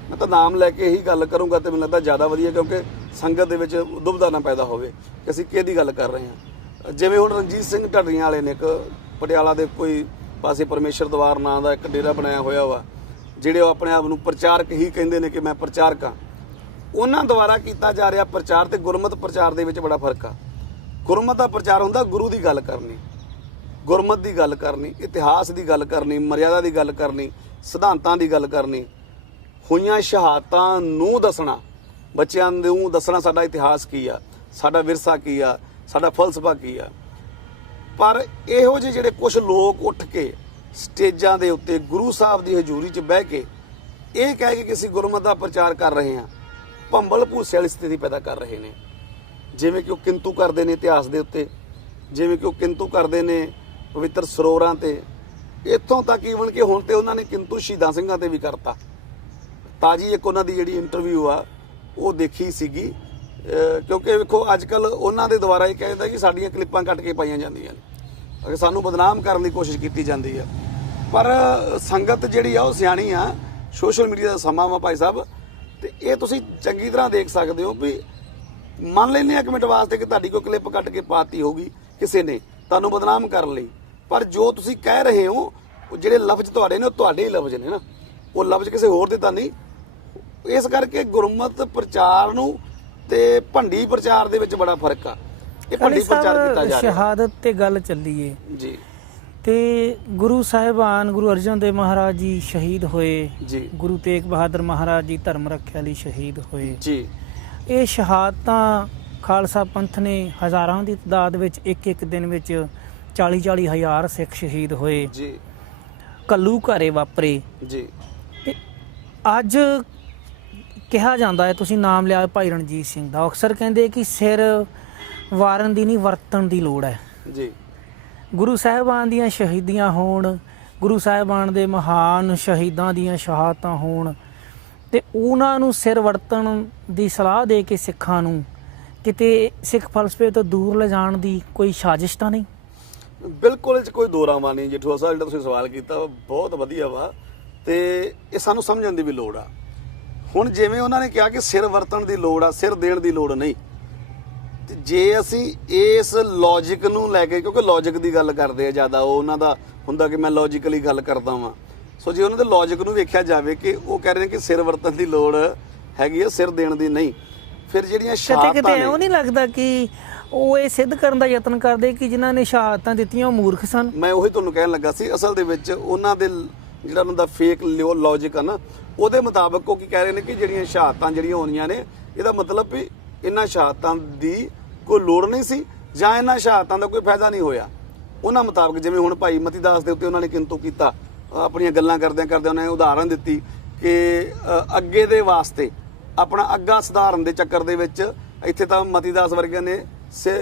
ਮੈਂ ਤਾਂ ਨਾਮ ਲੈ ਕੇ ਇਹੀ ਗੱਲ ਕਰੂੰਗਾ ਤੇ ਮੈਨੂੰ ਲੱਗਦਾ ਜ਼ਿਆਦਾ ਵਧੀਆ, ਕਿਉਂਕਿ ਸੰਗਤ ਦੇ ਵਿੱਚ ਦੁਬਿਧਾ ਨਾ ਪੈਦਾ ਹੋਵੇ ਕਿ ਅਸੀਂ ਕਿਹਦੀ ਗੱਲ ਕਰ ਰਹੇ ਹਾਂ। ਜਿਵੇਂ ਹੁਣ ਰਣਜੀਤ ਸਿੰਘ ਢੱਡਰੀਆਂ ਵਾਲੇ ਨੇ ਇੱਕ ਪਟਿਆਲਾ ਦੇ ਕੋਈ ਪਾਸੇ ਪਰਮੇਸ਼ਰ ਦਵਾਰ ਨਾਂ ਦਾ ਇੱਕ ਡੇਰਾ ਬਣਾਇਆ ਹੋਇਆ ਵਾ, ਜਿਹੜੇ ਉਹ ਆਪਣੇ ਆਪ ਨੂੰ ਪ੍ਰਚਾਰਕ ਹੀ ਕਹਿੰਦੇ ਨੇ ਕਿ ਮੈਂ ਪ੍ਰਚਾਰਕ ਹਾਂ। ਉਹਨਾਂ ਦੁਆਰਾ ਕੀਤਾ ਜਾ ਰਿਹਾ ਪ੍ਰਚਾਰ ਤੇ ਗੁਰਮਤਿ ਪ੍ਰਚਾਰ ਦੇ ਵਿੱਚ ਬੜਾ ਫਰਕ ਆ। ਗੁਰਮਤਿ ਦਾ ਪ੍ਰਚਾਰ ਹੁੰਦਾ ਗੁਰੂ ਦੀ ਗੱਲ ਕਰਨੀ, ਗੁਰਮਤਿ ਦੀ ਗੱਲ ਕਰਨੀ, ਇਤਿਹਾਸ ਦੀ ਗੱਲ ਕਰਨੀ, ਮਰਿਆਦਾ ਦੀ ਗੱਲ ਕਰਨੀ, ਸਿਧਾਂਤਾਂ ਦੀ ਗੱਲ ਕਰਨੀ, ਹੋਈਆਂ ਸ਼ਹਾਦਤਾਂ ਨੂੰ ਦੱਸਣਾ, ਬੱਚਿਆਂ ਨੂੰ ਦੱਸਣਾ ਸਾਡਾ ਇਤਿਹਾਸ ਕੀ ਆ, ਸਾਡਾ ਵਿਰਸਾ ਕੀ ਆ, ਸਾਡਾ ਫਲਸਫਾ ਕੀ ਆ। ਪਰ ਇਹੋ ਜਿਹੇ ਜਿਹੜੇ ਕੁਝ ਲੋਕ ਉੱਠ ਕੇ ਸਟੇਜਾਂ ਦੇ ਉੱਤੇ ਗੁਰੂ ਸਾਹਿਬ ਦੀ ਹਜ਼ੂਰੀ 'ਚ ਬਹਿ ਕੇ ਇਹ ਕਹਿ ਕੇ ਕਿ ਅਸੀਂ ਗੁਰਮਤਿ ਦਾ ਪ੍ਰਚਾਰ ਕਰ ਰਹੇ ਹਾਂ, ਭੰਬਲ ਭੂਸੇ ਵਾਲੀ ਸਥਿਤੀ ਪੈਦਾ ਕਰ ਰਹੇ ਨੇ। ਜਿਵੇਂ ਕਿ ਉਹ ਕਿੰਤੂ ਕਰਦੇ ਨੇ ਇਤਿਹਾਸ ਦੇ ਉੱਤੇ, ਜਿਵੇਂ ਕਿ ਉਹ ਕਿੰਤੂ ਕਰਦੇ ਨੇ ਪਵਿੱਤਰ ਸਰੋਵਰਾਂ ਤੇ, ਇੱਥੋਂ ਤੱਕ ਈਵਨ ਕਿ ਹੁਣ ਤੇ ਉਹਨਾਂ ਨੇ ਕਿੰਤੂ ਸ਼ਹੀਦਾਂ ਸਿੰਘਾਂ ਤੇ ਵੀ ਕਰਤਾ। ਤਾਜੀ ਇੱਕ ਉਹਨਾਂ ਦੀ ਜਿਹੜੀ ਇੰਟਰਵਿਊ ਆ ਉਹ ਦੇਖੀ ਸੀਗੀ, ਕਿਉਂਕਿ ਵੇਖੋ ਅੱਜ ਕੱਲ ਉਹਨਾਂ ਦੇ ਦੁਆਰਾ ਇਹ ਕਹਿੰਦਾ ਕਿ ਸਾਡੀਆਂ ਕਲਿੱਪਾਂ ਕੱਟ ਕੇ ਪਾਈਆਂ ਜਾਂਦੀਆਂ ਨੇ, ਸਾਨੂੰ ਬਦਨਾਮ ਕਰਨ ਦੀ ਕੋਸ਼ਿਸ਼ ਕੀਤੀ ਜਾਂਦੀ ਆ। ਪਰ ਸੰਗਤ ਜਿਹੜੀ ਆ ਉਹ ਸਿਆਣੀ ਆ, ਸੋਸ਼ਲ ਮੀਡੀਆ ਦਾ ਸਮਾਂ ਵਾ ਭਾਈ ਸਾਹਿਬ, ਤੇ ਇਹ ਤੁਸੀਂ ਚੰਗੀ ਤਰ੍ਹਾਂ ਦੇਖ ਸਕਦੇ ਹੋ ਵੀ ਮੰਨ ਲੈਂਦੇ ਆ ਇੱਕ ਮਿੰਟ ਵਾਸਤੇ ਕਿ ਤੁਹਾਡੀ ਕੋਈ ਕਲਿੱਪ ਕੱਟ ਕੇ ਪਾਤੀ ਹੋਊਗੀ ਕਿਸੇ ਨੇ ਤੁਹਾਨੂੰ ਬਦਨਾਮ ਕਰਨ ਲਈ, ਪਰ ਜੋ ਤੁਸੀਂ ਕਹਿ ਰਹੇ ਹੋ ਉਹ ਜਿਹੜੇ ਲਫ਼ਜ਼ ਤੁਹਾਡੇ ਨੇ ਉਹ ਤੁਹਾਡੇ ਹੀ ਲਫ਼ਜ਼ ਨੇ ਨਾ, ਉਹ ਲਫ਼ਜ਼ ਕਿਸੇ ਹੋਰ ਦੇ ਤਾਂ ਨਹੀਂ। ਇਸ ਕਰਕੇ ਗੁਰਮਤਿ ਪ੍ਰਚਾਰ ਨੂੰ ਤੇ ਭੰਡੀ ਪ੍ਰਚਾਰ ਦੇ ਵਿੱਚ ਬੜਾ ਫਰਕ ਆ। ਇਹ ਭੰਡੀ ਪ੍ਰਚਾਰ ਕੀਤਾ ਜਾ ਰਿਹਾ। ਸ਼ਹਾਦਤ ਤੇ ਗੱਲ ਚੱਲੀ ਏ ਜੀ, ਤੇ ਗੁਰੂ ਸਾਹਿਬਾਨ ਗੁਰੂ ਅਰਜਨ ਦੇਵ ਮਹਾਰਾਜ ਜੀ ਸ਼ਹੀਦ ਹੋਏ ਜੀ, ਗੁਰੂ ਤੇਗ ਬਹਾਦਰ ਮਹਾਰਾਜ ਜੀ ਧਰਮ ਰੱਖਿਆ ਲਈ ਸ਼ਹੀਦ ਹੋਏ ਜੀ। ਇਹ ਸ਼ਹਾਦਤਾਂ ਖਾਲਸਾ ਪੰਥ ਨੇ ਹਜ਼ਾਰਾਂ ਦੀ ਤਾਦਾਦ ਵਿੱਚ ਇੱਕ ਦਿਨ ਵਿੱਚ 40-40 ਹਜ਼ਾਰ ਸਿੱਖ ਸ਼ਹੀਦ ਹੋਏ ਜੀ, ਕੱਲੂ ਘਾਰੇ ਵਾਪਰੇ ਜੀ। ਤੇ ਅੱਜ ਕਿਹਾ ਜਾਂਦਾ ਹੈ, ਤੁਸੀਂ ਨਾਮ ਲਿਆ ਭਾਈ ਰਣਜੀਤ ਸਿੰਘ ਦਾ, ਅਕਸਰ ਕਹਿੰਦੇ ਕਿ ਸਿਰ ਵਾਰਨ ਦੀ ਨਹੀਂ ਵਰਤਣ ਦੀ ਲੋੜ ਹੈ ਜੀ। ਗੁਰੂ ਸਾਹਿਬਾਨ ਦੀਆਂ ਸ਼ਹੀਦੀਆਂ ਹੋਣ, ਗੁਰੂ ਸਾਹਿਬਾਨ ਦੇ ਮਹਾਨ ਸ਼ਹੀਦਾਂ ਦੀਆਂ ਸ਼ਹਾਦਤਾਂ ਹੋਣ ਤੇ ਉਹਨਾਂ ਨੂੰ ਸਿਰ ਵਰਤਣ ਦੀ ਸਲਾਹ ਦੇ ਕੇ ਸਿੱਖਾਂ ਨੂੰ ਕਿਤੇ ਸਿੱਖ ਫਲਸਫੇ ਤੋਂ ਦੂਰ ਲਿਜਾਣ ਦੀ ਕੋਈ ਸਾਜ਼ਿਸ਼ ਤਾਂ ਨਹੀਂ? ਬਿਲਕੁਲ ਇਹ 'ਚ ਕੋਈ ਦੋ ਰਾਵਾਂ ਨਹੀਂ। ਜੇਠੂਆ ਸਾਹਿਬ ਜਿਹੜਾ ਤੁਸੀਂ ਸਵਾਲ ਕੀਤਾ ਬਹੁਤ ਵਧੀਆ ਵਾ, ਤੇ ਇਹ ਸਾਨੂੰ ਸਮਝਣ ਦੀ ਵੀ ਲੋੜ ਆ। ਹੁਣ ਜਿਵੇਂ ਉਹਨਾਂ ਨੇ ਕਿਹਾ ਕਿ ਸਿਰ ਵਰਤਣ ਦੀ ਲੋੜ ਆ, ਸਿਰ ਦੇਣ ਦੀ ਲੋੜ ਨਹੀਂ, ਤੇ ਜੇ ਅਸੀਂ ਇਸ ਲੌਜੀਕ ਨੂੰ ਲੈ ਕੇ, ਕਿਉਂਕਿ ਲੌਜੀਕ ਦੀ ਗੱਲ ਕਰਦੇ ਆ ਜ਼ਿਆਦਾ, ਉਹ ਉਹਨਾਂ ਦਾ ਹੁੰਦਾ ਕਿ ਮੈਂ ਲੌਜੀਕਲੀ ਗੱਲ ਕਰਦਾ ਵਾਂ, ਸੋ ਜੇ ਉਹਨਾਂ ਦੇ ਲੌਜੀਕ ਨੂੰ ਵੇਖਿਆ ਜਾਵੇ ਕਿ ਉਹ ਕਹਿ ਰਹੇ ਨੇ ਕਿ ਸਿਰ ਵਰਤਣ ਦੀ ਲੋੜ ਹੈਗੀ ਆ, ਸਿਰ ਦੇਣ ਦੀ ਨਹੀਂ, ਫਿਰ ਜਿਹੜੀਆਂ ਸ਼ਹਾਦਤਾਂ ਕਿਤੇ ਨੇ, ਉਹ ਨਹੀਂ ਲੱਗਦਾ ਕਿ ਉਹ ਇਹ ਸਿੱਧ ਕਰਨ ਦਾ ਯਤਨ ਕਰਦੇ ਕਿ ਜਿਨ੍ਹਾਂ ਨੇ ਸ਼ਹਾਦਤਾਂ ਦਿੱਤੀਆਂ ਉਹ ਮੂਰਖ ਸਨ? ਮੈਂ ਉਹੀ ਤੁਹਾਨੂੰ ਕਹਿਣ ਲੱਗਾ ਸੀ, ਅਸਲ ਦੇ ਵਿੱਚ ਉਹਨਾਂ ਦੇ ਜਿਹੜਾ ਉਹਨਾਂ ਦਾ ਫੇਕ ਲੌਜੀਕ ਆ ਨਾ, ਉਹਦੇ ਮੁਤਾਬਕ ਉਹ ਕੀ ਕਹਿ ਰਹੇ ਨੇ ਕਿ ਜਿਹੜੀਆਂ ਸ਼ਹਾਦਤਾਂ ਜਿਹੜੀਆਂ ਹੋਣੀਆਂ ਨੇ, ਇਹਦਾ ਮਤਲਬ ਵੀ ਇਹਨਾਂ ਸ਼ਹਾਦਤਾਂ ਦੀ ਕੋਈ ਲੋੜ ਨਹੀਂ ਸੀ ਜਾਂ ਇਹਨਾਂ ਸ਼ਹਾਦਤਾਂ ਦਾ ਕੋਈ ਫਾਇਦਾ ਨਹੀਂ ਹੋਇਆ ਉਹਨਾਂ ਮੁਤਾਬਕ। ਜਿਵੇਂ ਹੁਣ ਭਾਈ ਮਤੀ ਦਾਸ ਦੇ ਉੱਤੇ ਉਹਨਾਂ ਨੇ ਕਿੰਤੂ ਕੀਤਾ, ਆਪਣੀਆਂ ਗੱਲਾਂ ਕਰਦਿਆਂ ਕਰਦਿਆਂ ਉਹਨਾਂ ਨੇ ਉਦਾਹਰਨ ਦਿੱਤੀ ਕਿ ਅੱਗੇ ਦੇ ਵਾਸਤੇ ਆਪਣਾ ਅੱਗਾ ਸੁਧਾਰਨ ਦੇ ਚੱਕਰ ਦੇ ਵਿੱਚ ਇੱਥੇ ਤਾਂ ਮਤੀ ਦਾਸ ਵਰਗਿਆਂ ਨੇ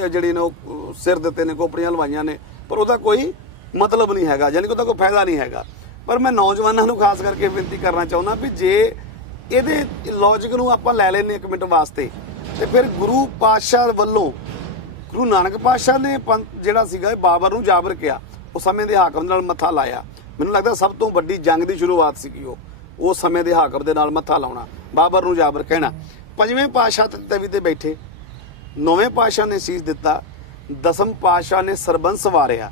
ਜਿਹੜੀ ਨੇ ਉਹ ਸਿਰ ਦਿੱਤੇ ਨੇ, ਕੋਪੜੀਆਂ ਲਵਾਈਆਂ ਨੇ, ਪਰ ਉਹਦਾ ਕੋਈ ਮਤਲਬ ਨਹੀਂ ਹੈਗਾ, ਯਾਨੀ ਕਿ ਉਹਦਾ ਕੋਈ ਫਾਇਦਾ ਨਹੀਂ ਹੈਗਾ। ਪਰ ਮੈਂ ਨੌਜਵਾਨਾਂ ਨੂੰ ਖਾਸ ਕਰਕੇ ਬੇਨਤੀ ਕਰਨਾ ਚਾਹੁੰਦਾ ਵੀ ਜੇ ਇਹਦੇ ਲੌਜਿਕ ਨੂੰ ਆਪਾਂ ਲੈ ਲੈਨੇ 1 ਮਿੰਟ ਵਾਸਤੇ, ਤੇ ਫਿਰ ਗੁਰੂ ਪਾਤਸ਼ਾਹ ਵੱਲੋਂ, ਗੁਰੂ ਨਾਨਕ ਪਾਤਸ਼ਾਹ ਨੇ ਜਿਹੜਾ ਸੀਗਾ ਇਹ ਬਾਬਰ ਨੂੰ ਜਾਬਰ ਕਿਹਾ, ਉਸ ਸਮੇਂ ਦੇ ਹਾਕਮ ਨਾਲ ਮੱਥਾ ਲਾਇਆ। ਮੈਨੂੰ ਲੱਗਦਾ ਸਭ ਤੋਂ ਵੱਡੀ ਜੰਗ ਦੀ ਸ਼ੁਰੂਆਤ ਸੀਗੀ ਉਹ ਸਮੇਂ ਦੇ ਹਾਕਮ ਦੇ ਨਾਲ ਮੱਥਾ ਲਾਉਣਾ, ਬਾਬਰ ਨੂੰ ਜਾਬਰ ਕਹਿਣਾ। 5ਵੇਂ ਪਾਤਸ਼ਾਹ ਤਵੀ ਤੇ ਬੈਠੇ, 9ਵੇਂ ਪਾਤਸ਼ਾਹ ਨੇ ਸੀਸ ਦਿੱਤਾ, 10ਵੇਂ ਪਾਤਸ਼ਾਹ ਨੇ ਸਰਬੰਸ ਵਾਰਿਆ।